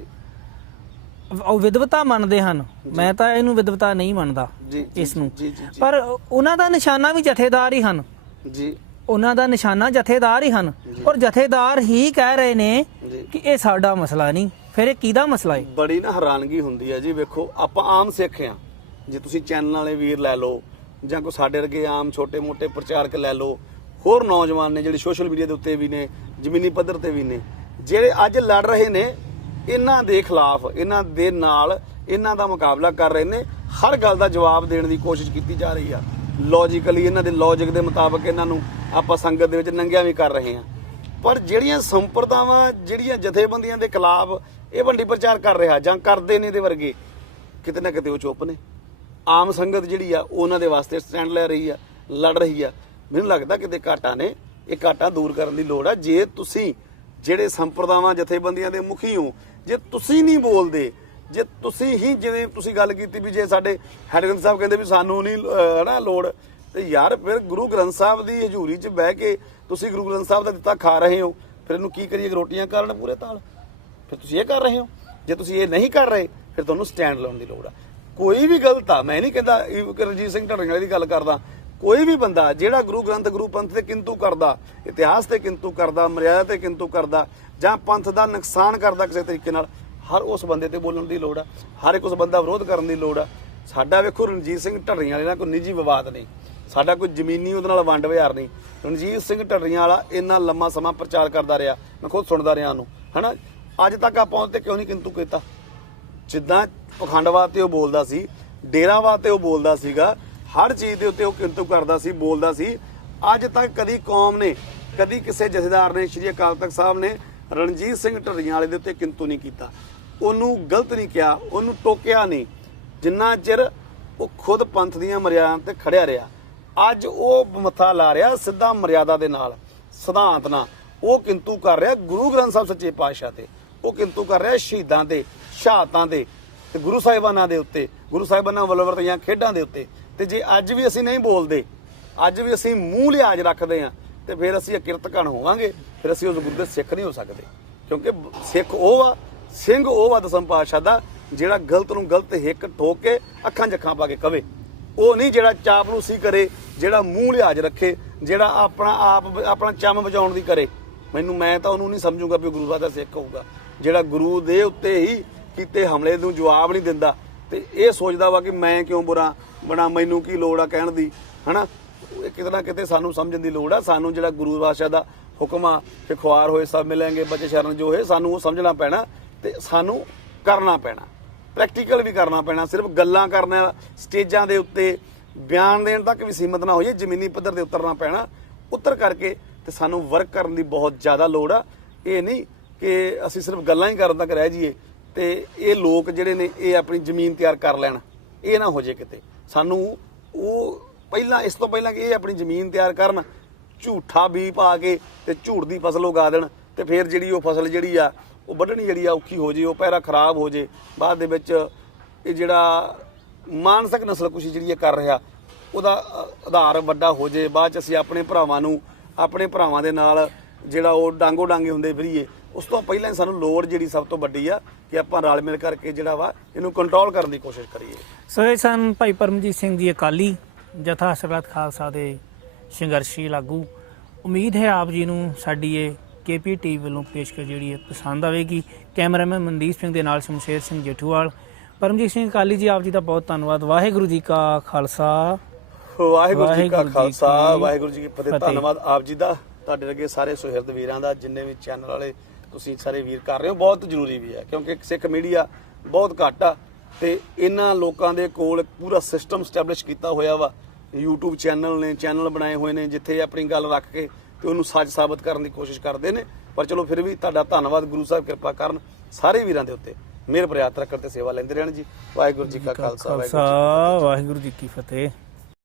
ਉਹ ਵਿਦਵਤਾ ਮੰਨਦੇ ਹਨ, ਮੈਂ ਤਾਂ ਇਹਨੂੰ ਵਿਦਵਤਾ ਨਹੀਂ ਮੰਨਦਾ ਜੀ ਇਸ ਨੂੰ, ਜੀ ਜੀ ਪਰ ਉਹਨਾਂ ਦਾ ਨਿਸ਼ਾਨਾ ਵੀ ਜਥੇਦਾਰ ਹੀ ਹਨ। ਜੀ, ਉਹਨਾਂ ਦਾ ਨਿਸ਼ਾਨਾ ਜਥੇਦਾਰ ਹੀ ਹਨ ਔਰ ਜਥੇਦਾਰ ਹੀ ਕਹਿ ਰਹੇ ਨੇ ਜੀ। ਕਿ ਇਹ ਸਾਡਾ ਮਸਲਾ ਨਹੀਂ, ਫਿਰ ਇਹ ਕਿਹਦਾ ਮਸਲਾ ਹੈ? ਬੜੀ ਨਾ ਹੈਰਾਨਗੀ ਹੁੰਦੀ ਹੈ ਜੀ। ਵੇਖੋ ਆਪਾਂ ਆਮ ਸਿੱਖ ਆ, ਜੇ ਤੁਸੀਂ ਚੈਨਲ ਵਾਲੇ ਵੀਰ ਲੈ ਲਓ ਜਾਂ ਕੋਈ ਸਾਡੇ ਵਰਗੇ ਆਮ ਛੋਟੇ-ਮੋਟੇ ਪ੍ਰਚਾਰਕ ਲੈ ਲਓ, ਹੋਰ ਨੌਜਵਾਨ ਨੇ ਜਿਹੜੇ ਸੋਸ਼ਲ ਮੀਡੀਆ ਦੇ ਉੱਤੇ ਵੀ ਨੇ, ਜ਼ਮੀਨੀ ਪੱਧਰ ਤੇ ਵੀ ਨੇ, ਜਿਹੜੇ ਅੱਜ ਲੜ ਰਹੇ ਨੇ ਇਹਨਾਂ ਦੇ ਖਿਲਾਫ, ਇਹਨਾਂ ਦੇ ਨਾਲ ਇਹਨਾਂ ਦਾ ਮੁਕਾਬਲਾ ਕਰ ਰਹੇ ਨੇ। ਹਰ ਗੱਲ ਦਾ ਜਵਾਬ ਦੇਣ ਦੀ ਕੋਸ਼ਿਸ਼ ਕੀਤੀ ਜਾ ਰਹੀ ਆ, ਲੌਜੀਕਲੀ ਇਹਨਾਂ ਦੇ ਲੌਜਿਕ ਦੇ ਮੁਤਾਬਕ ਇਹਨਾਂ ਨੂੰ ਆਪਾਂ ਸੰਗਤ ਦੇ ਵਿੱਚ ਨੰਗਿਆਂ ਵੀ ਕਰ ਰਹੇ ਆ। ਪਰ ਜਿਹੜੀਆਂ ਸੰਪਰਦਾਵਾਂ, ਜਿਹੜੀਆਂ ਜਥੇਬੰਦੀਆਂ ਦੇ ਖਿਲਾਫ ਇਹ ਵੰਡੀ ਪ੍ਰਚਾਰ ਕਰ ਰਿਹਾ ਜਾਂ ਕਰਦੇ ਨੇ ਇਹਦੇ ਵਰਗੇ, ਕਿਤੇ ਨਾ ਕਿਤੇ ਉਹ ਚੁੱਪ ਨੇ। ਆਮ ਸੰਗਤ ਜਿਹੜੀ ਆ ਉਹਨਾਂ ਦੇ ਵਾਸਤੇ ਸਟੈਂਡ ਲੈ ਰਹੀ ਆ, ਲੜ ਰਹੀ ਆ। ਮੈਨੂੰ ਲੱਗਦਾ ਕਿਤੇ ਘਾਟਾ ਨੇ, ਇਹ ਘਾਟਾ ਦੂਰ ਕਰਨ ਦੀ ਲੋੜ ਆ। ਜੇ ਤੁਸੀਂ ਜਿਹੜੇ ਸੰਪਰਦਾਵਾਂ ਜਥੇਬੰਦੀਆਂ ਦੇ ਮੁਖੀ ਹੋ, ਜੇ ਤੁਸੀਂ ਨਹੀਂ ਬੋਲਦੇ, ਜੇ ਤੁਸੀਂ ਹੀ, ਜਿਵੇਂ ਤੁਸੀਂ ਗੱਲ ਕੀਤੀ ਵੀ ਜੇ ਸਾਡੇ ਹੈਡ ਗ੍ਰੰਥ ਸਾਹਿਬ ਕਹਿੰਦੇ ਵੀ ਸਾਨੂੰ ਨਹੀਂ ਹਨਾ ਲੋੜ, ਤੇ ਯਾਰ ਫਿਰ ਗੁਰੂ ਗ੍ਰੰਥ ਸਾਹਿਬ ਦੀ ਹਜ਼ੂਰੀ 'ਚ ਬਹਿ ਕੇ ਤੁਸੀਂ ਗੁਰੂ ਗ੍ਰੰਥ ਸਾਹਿਬ ਦਾ ਦਿੱਤਾ ਖਾ ਰਹੇ ਹੋ, ਫਿਰ ਇਹਨੂੰ ਕੀ ਕਰੀਏ? ਰੋਟੀਆਂ ਕਰਨ ਪੂਰੇ ਤਾਲ, ਫਿਰ ਤੁਸੀਂ ਇਹ ਕਰ ਰਹੇ ਹੋ। ਜੇ ਤੁਸੀਂ ਇਹ ਨਹੀਂ ਕਰ ਰਹੇ ਫਿਰ ਤੁਹਾਨੂੰ ਸਟੈਂਡ ਲਾਉਣ ਦੀ ਲੋੜ ਆ। ਕੋਈ ਵੀ ਗਲਤ ਆ, ਮੈਂ ਨਹੀਂ ਕਹਿੰਦਾ ਰਣਜੀਤ ਸਿੰਘ ਢੱਡਰੀਆਂ ਦੀ ਗੱਲ ਕਰਦਾ, ਕੋਈ ਵੀ ਬੰਦਾ ਜਿਹੜਾ ਗੁਰੂ ਗ੍ਰੰਥ ਗੁਰੂ ਪੰਥ ਤੇ ਕਿੰਤੂ ਕਰਦਾ, ਇਤਿਹਾਸ ਤੇ ਕਿੰਤੂ ਕਰਦਾ, ਮਰਿਆਦਾ ਤੇ ਕਿੰਤੂ ਕਰਦਾ, ਜਾਂ ਪੰਥ ਦਾ ਨੁਕਸਾਨ ਕਰਦਾ ਕਿਸੇ ਤਰੀਕੇ ਨਾਲ, ਹਰ ਉਸ ਬੰਦੇ ਤੇ ਬੋਲਣ ਦੀ ਲੋੜ ਆ, ਹਰ ਇੱਕ ਉਸ ਬੰਦਾ ਵਿਰੋਧ ਕਰਨ ਦੀ ਲੋੜ ਆ। ਸਾਡਾ ਵੇਖੋ ਰਣਜੀਤ ਸਿੰਘ ਢੱਡਰੀਆਂ ਵਾਲੇ ਨਾਲ ਕੋਈ ਨਿੱਜੀ ਵਿਵਾਦ ਨਹੀਂ, ਸਾਡਾ ਕੋਈ ਜ਼ਮੀਨੀ ਉਹਦੇ ਨਾਲ ਵੰਡ ਵਿਹਾਰ ਨਹੀਂ। ਰਣਜੀਤ ਸਿੰਘ ਢੱਡਰੀਆਂ ਵਾਲਾ ਇੰਨਾ ਲੰਮਾ ਸਮਾਂ ਪ੍ਰਚਾਰ ਕਰਦਾ ਰਿਹਾ, ਮੈਂ ਖੁਦ ਸੁਣਦਾ ਰਿਹਾ ਉਹਨੂੰ, ਹਨਾ। ਅੱਜ ਤੱਕ ਆਪਾਂ ਉਹਦੇ ਤੇ ਕਿਉਂ ਨਹੀਂ ਕਿੰਤੂ ਕੀਤਾ? ਜਿੱਦਾਂ ਪਖੰਡਵਾਦ ਤੇ ਉਹ ਬੋਲਦਾ ਸੀ, ਡੇਰਾਵਾਦ ਤੇ ਉਹ ਬੋਲਦਾ ਸੀਗਾ, ਹਰ ਚੀਜ਼ ਦੇ ਉੱਤੇ ਉਹ ਕਿੰਤੂ ਕਰਦਾ ਸੀ, ਬੋਲਦਾ ਸੀ। ਅੱਜ ਤੱਕ ਕਦੀ ਕੌਮ ਨੇ, ਕਦੀ ਕਿਸੇ ਜਥੇਦਾਰ ਨੇ, ਸ਼੍ਰੀ ਅਕਾਲ ਤਖਤ ਸਾਹਿਬ ਨੇ ਰਣਜੀਤ ਸਿੰਘ ਢੱਡਰੀਆਂ ਵਾਲੇ ਦੇ ਉੱਤੇ ਕਿੰਤੂ ਨਹੀਂ ਕੀਤਾ, ਉਹਨੂੰ ਗਲਤ ਨਹੀਂ ਕਿਹਾ, ਉਹਨੂੰ ਟੋਕਿਆ ਨਹੀਂ, ਜਿੰਨਾ ਚਿਰ ਉਹ ਖੁਦ ਪੰਥ ਦੀਆਂ ਮਰਿਆਦਾਂ ਤੇ ਖੜਿਆ ਰਿਹਾ। ਅੱਜ ਉਹ ਮੱਥਾ ਲਾ ਰਿਹਾ ਸਿੱਧਾ ਮਰਿਆਦਾ ਦੇ ਨਾਲ, ਸਿਧਾਂਤ ਨਾਲ। ਉਹ ਕਿੰਤੂ ਕਰ ਰਿਹਾ ਗੁਰੂ ਗ੍ਰੰਥ ਸਾਹਿਬ ਸੱਚੇ ਪਾਤਸ਼ਾਹ ਤੇ, ਉਹ ਕਿੰਤੂ ਕਰ ਰਿਹਾ ਸ਼ਹੀਦਾਂ ਤੇ, ਸ਼ਹਾਦਤਾਂ ਤੇ, ਤੇ ਗੁਰੂ ਸਾਹਿਬਾਨਾਂ ਦੇ ਉੱਤੇ, ਗੁਰੂ ਸਾਹਿਬਾਨਾਂ ਵੱਲੋਂ ਵਰਤੀਆਂ ਖੇਡਾਂ ਦੇ ਉੱਤੇ। ਤੇ ਜੇ ਅੱਜ ਵੀ ਅਸੀਂ ਨਹੀਂ ਬੋਲਦੇ, ਅੱਜ ਵੀ ਅਸੀਂ ਮੂੰਹ ਲਿਹਾਜ਼ ਰੱਖਦੇ ਹਾਂ, ਤੇ ਫਿਰ ਅਸੀਂ ਅਕਿਰਤਕਣ ਹੋਵਾਂਗੇ, ਫਿਰ ਅਸੀਂ ਉਸ ਗੁਰੂ ਦੇ ਸਿੱਖ ਨਹੀਂ ਹੋ ਸਕਦੇ। ਕਿਉਂਕਿ ਸਿੱਖ ਉਹ ਆ, ਸਿੰਘ ਉਹ ਆ ਦਸਮ ਪਾਤਸ਼ਾਹ ਦਾ, ਜਿਹੜਾ ਗਲਤ ਨੂੰ ਗਲਤ ਹਿੱਕ ਠੋਕ ਕੇ ਅੱਖਾਂ ਜੱਖਾਂ ਪਾ ਕੇ ਕਵੇ। ਉਹ ਨਹੀਂ ਜਿਹੜਾ ਚਾਪਲੂਸੀ ਕਰੇ, ਜਿਹੜਾ ਮੂੰਹ ਲਿਹਾਜ਼ ਰੱਖੇ, ਜਿਹੜਾ ਆਪਣਾ ਚੰਮ ਬਚਾਉਣ ਦੀ ਕਰੇ। ਮੈਂ ਤਾਂ ਉਹਨੂੰ ਨਹੀਂ ਸਮਝੂਗਾ ਵੀ ਗੁਰੂ ਸਾਹਿਬ ਦਾ ਸਿੱਖ ਹੋਊਗਾ, ਜਿਹੜਾ ਗੁਰੂ ਦੇ ਉੱਤੇ ਹੀ ਕੀਤੇ ਹਮਲੇ ਨੂੰ ਜਵਾਬ ਨਹੀਂ ਦਿੰਦਾ, ਤੇ ਇਹ ਸੋਚਦਾ ਵਾ ਕਿ ਮੈਂ ਕਿਉਂ ਬੁਰਾ ਬਣਾ, ਮੈਨੂੰ ਕੀ ਲੋੜ ਆ ਕਹਿਣ ਦੀ, ਹਨਾ। ਕਿਤੇ ਨਾ ਕਿਤੇ ਸਾਨੂੰ ਸਮਝਣ ਦੀ ਲੋੜ ਆ। ਸਾਨੂੰ ਜਿਹੜਾ ਗੁਰੂ ਪਾਤਸ਼ਾਹ ਦਾ ਹੁਕਮ ਆ ਕਿ ਖੁਆਰ ਹੋਏ ਸਭ ਮਿਲਾਂਗੇ, ਬੱਚੇ ਸ਼ਰਨ ਜੋ ਹੈ, ਸਾਨੂੰ ਉਹ ਸਮਝਣਾ ਪੈਣਾ ਤੇ ਸਾਨੂੰ ਕਰਨਾ ਪੈਣਾ, ਪ੍ਰੈਕਟੀਕਲ ਵੀ ਕਰਨਾ ਪੈਣਾ। ਸਿਰਫ ਗੱਲਾਂ ਕਰਨਾ, ਸਟੇਜਾਂ ਦੇ ਉੱਤੇ ਬਿਆਨ ਦੇਣ ਤੱਕ ਵੀ ਸੀਮਤ ਨਾ ਹੋਈਏ, ਜ਼ਮੀਨੀ ਪੱਧਰ ਤੇ ਉਤਰਨਾ ਪੈਣਾ। ਉਤਰ ਕਰਕੇ ਤੇ ਸਾਨੂੰ ਵਰਕ ਕਰਨ ਦੀ ਬਹੁਤ ਜ਼ਿਆਦਾ ਲੋੜ ਆ। ਇਹ ਨਹੀਂ ਕਿ ਅਸੀਂ ਸਿਰਫ ਗੱਲਾਂ ਹੀ ਕਰਨ ਤੱਕ ਰਹਿ ਜਾਈਏ ਤੇ ਇਹ ਲੋਕ ਜਿਹੜੇ ਨੇ ਇਹ ਆਪਣੀ ਜ਼ਮੀਨ ਤਿਆਰ ਕਰ ਲੈਣ, ਇਹ ਨਾ ਹੋ ਜੇ ਕਿਤੇ। ਸਾਨੂੰ ਉਹ ਪਹਿਲਾਂ, ਇਸ ਤੋਂ ਪਹਿਲਾਂ ਕਿ ਇਹ ਆਪਣੀ ਜ਼ਮੀਨ ਤਿਆਰ ਕਰਨ, ਝੂਠਾ ਬੀ ਪਾ ਕੇ ਤੇ ਝੂਠ ਦੀ ਫਸਲ ਉਗਾ ਦੇਣ, ਤੇ ਫਿਰ ਜਿਹੜੀ ਉਹ ਫਸਲ ਜਿਹੜੀ ਆ ਉਹ ਵੱਢਣੀ ਜਿਹੜੀ ਆ ਔਖੀ ਹੋ ਜੇ, ਉਹ ਪੈਰਾ ਖਰਾਬ ਹੋ ਜੇ। ਬਾਅਦ ਦੇ ਵਿੱਚ ਇਹ ਜਿਹੜਾ ਮਾਨਸਿਕ ਨਸਲਕੁਸ਼ੀ ਜਿਹੜੀ ਇਹ ਕਰ ਰਿਹਾ, ਉਹਦਾ ਆਧਾਰ ਵੱਡਾ ਹੋ ਜੇ। ਬਾਅਦ ਚ ਅਸੀਂ ਆਪਣੇ ਭਰਾਵਾਂ ਦੇ ਨਾਲ ਜਿਹੜਾ ਉਹ ਡਾਂਗੋ ਡਾਂਗੇ ਹੁੰਦੇ ਫਿਰੀਏ। ਉਸ ਤੋਂ ਪਹਿਲਾਂ ਹੀ ਸਾਨੂੰ ਲੋੜ ਜਿਹੜੀ ਸਭ ਤੋਂ ਵੱਡੀ ਆ ਕਿ ਆਪਾਂ ਰਲ ਮਿਲ ਕਰਕੇ ਜਿਹੜਾ ਵਾ ਇਹਨੂੰ ਕੰਟਰੋਲ ਕਰਨ ਦੀ ਕੋਸ਼ਿਸ਼ ਕਰੀਏ। ਸੋ ਇਹ ਸਨ ਭਾਈ ਪਰਮਜੀਤ ਸਿੰਘ ਜੀ ਅਕਾਲੀ, ਜਥਾ ਸਰਬੱਤ ਖਾਲਸਾ ਦੇ ਸੰਘਰਸ਼ੀ ਲਾਗੂ। ਉਮੀਦ ਹੈ ਆਪ ਜੀ ਨੂੰ ਸਾਡੀ ਇਹ KP TV ਵੱਲੋਂ ਪੇਸ਼ਕਸ਼ ਜਿਹੜੀ ਹੈ ਪਸੰਦ ਆਵੇਗੀ। ਕੈਮਰਾਮੈਨ ਮਨਦੀਪ ਸਿੰਘ ਦੇ ਨਾਲ ਸ਼ਮਸ਼ੇਰ ਸਿੰਘ ਜੇਠੂਵਾਲ। ਪਰਮਜੀਤ ਸਿੰਘ ਅਕਾਲੀ ਜੀ, ਆਪ ਜੀ ਦਾ ਬਹੁਤ ਧੰਨਵਾਦ। ਵਾਹਿਗੁਰੂ ਜੀ ਕਾ ਖਾਲਸਾ, ਵਾਹਿਗੁਰੂ ਜੀ ਕਾ ਖਾਲਸਾ, ਵਾਹਿਗੁਰੂ ਜੀ ਕੀ ਫਤਿਹ। ਧੰਨਵਾਦ ਆਪ ਜੀ ਦਾ, ਤੁਹਾਡੇ ਵਰਗੇ ਸਾਰੇ ਸੁਹਿਰਦ ਵੀਰਾਂ ਦਾ, ਜਿੰਨੇ ਵੀ ਚੈਨਲ ਵਾਲੇ ਤੁਸੀਂ ਸਾਰੇ ਵੀਰ ਕਰ ਰਹੇ ਹੋ, ਬਹੁਤ ਜ਼ਰੂਰੀ ਵੀ ਹੈ, ਕਿਉਂਕਿ ਸਿੱਖ ਮੀਡੀਆ ਬਹੁਤ ਘੱਟ ਆ ਤੇ ਇਹਨਾਂ ਲੋਕਾਂ ਦੇ ਕੋਲ ਪੂਰਾ ਸਿਸਟਮ ਸਟੈਬਲਿਸ਼ ਕੀਤਾ ਹੋਇਆ ਵਾ। YouTube ਚੈਨਲ ਬਣਾਏ ਹੋਏ ਨੇ ਜਿੱਥੇ ਆਪਣੀ ਗੱਲ ਰੱਖ ਕੇ ਤੇ ਉਹਨੂੰ ਸੱਚ ਸਾਬਤ ਕਰਨ ਦੀ ਕੋਸ਼ਿਸ਼ ਕਰਦੇ ਨੇ। ਪਰ ਚਲੋ ਫਿਰ ਵੀ ਤੁਹਾਡਾ ਧੰਨਵਾਦ, ਗੁਰੂ ਸਾਹਿਬ ਕਿਰਪਾ ਕਰਨ ਸਾਰੇ ਵੀਰਾਂ ਦੇ ਉੱਤੇ, ਮਿਹਰ ਭਰਿਆ ਹੱਥ ਰੱਖਣ ਤੇ ਸੇਵਾ ਲੈਂਦੇ ਰਹਿਣ ਜੀ। ਵਾਹਿਗੁਰੂ ਜੀ ਕਾ ਖਾਲਸਾ, ਵਾਹਿਗੁਰੂ ਜੀ ਕੀ ਫਤਿਹ।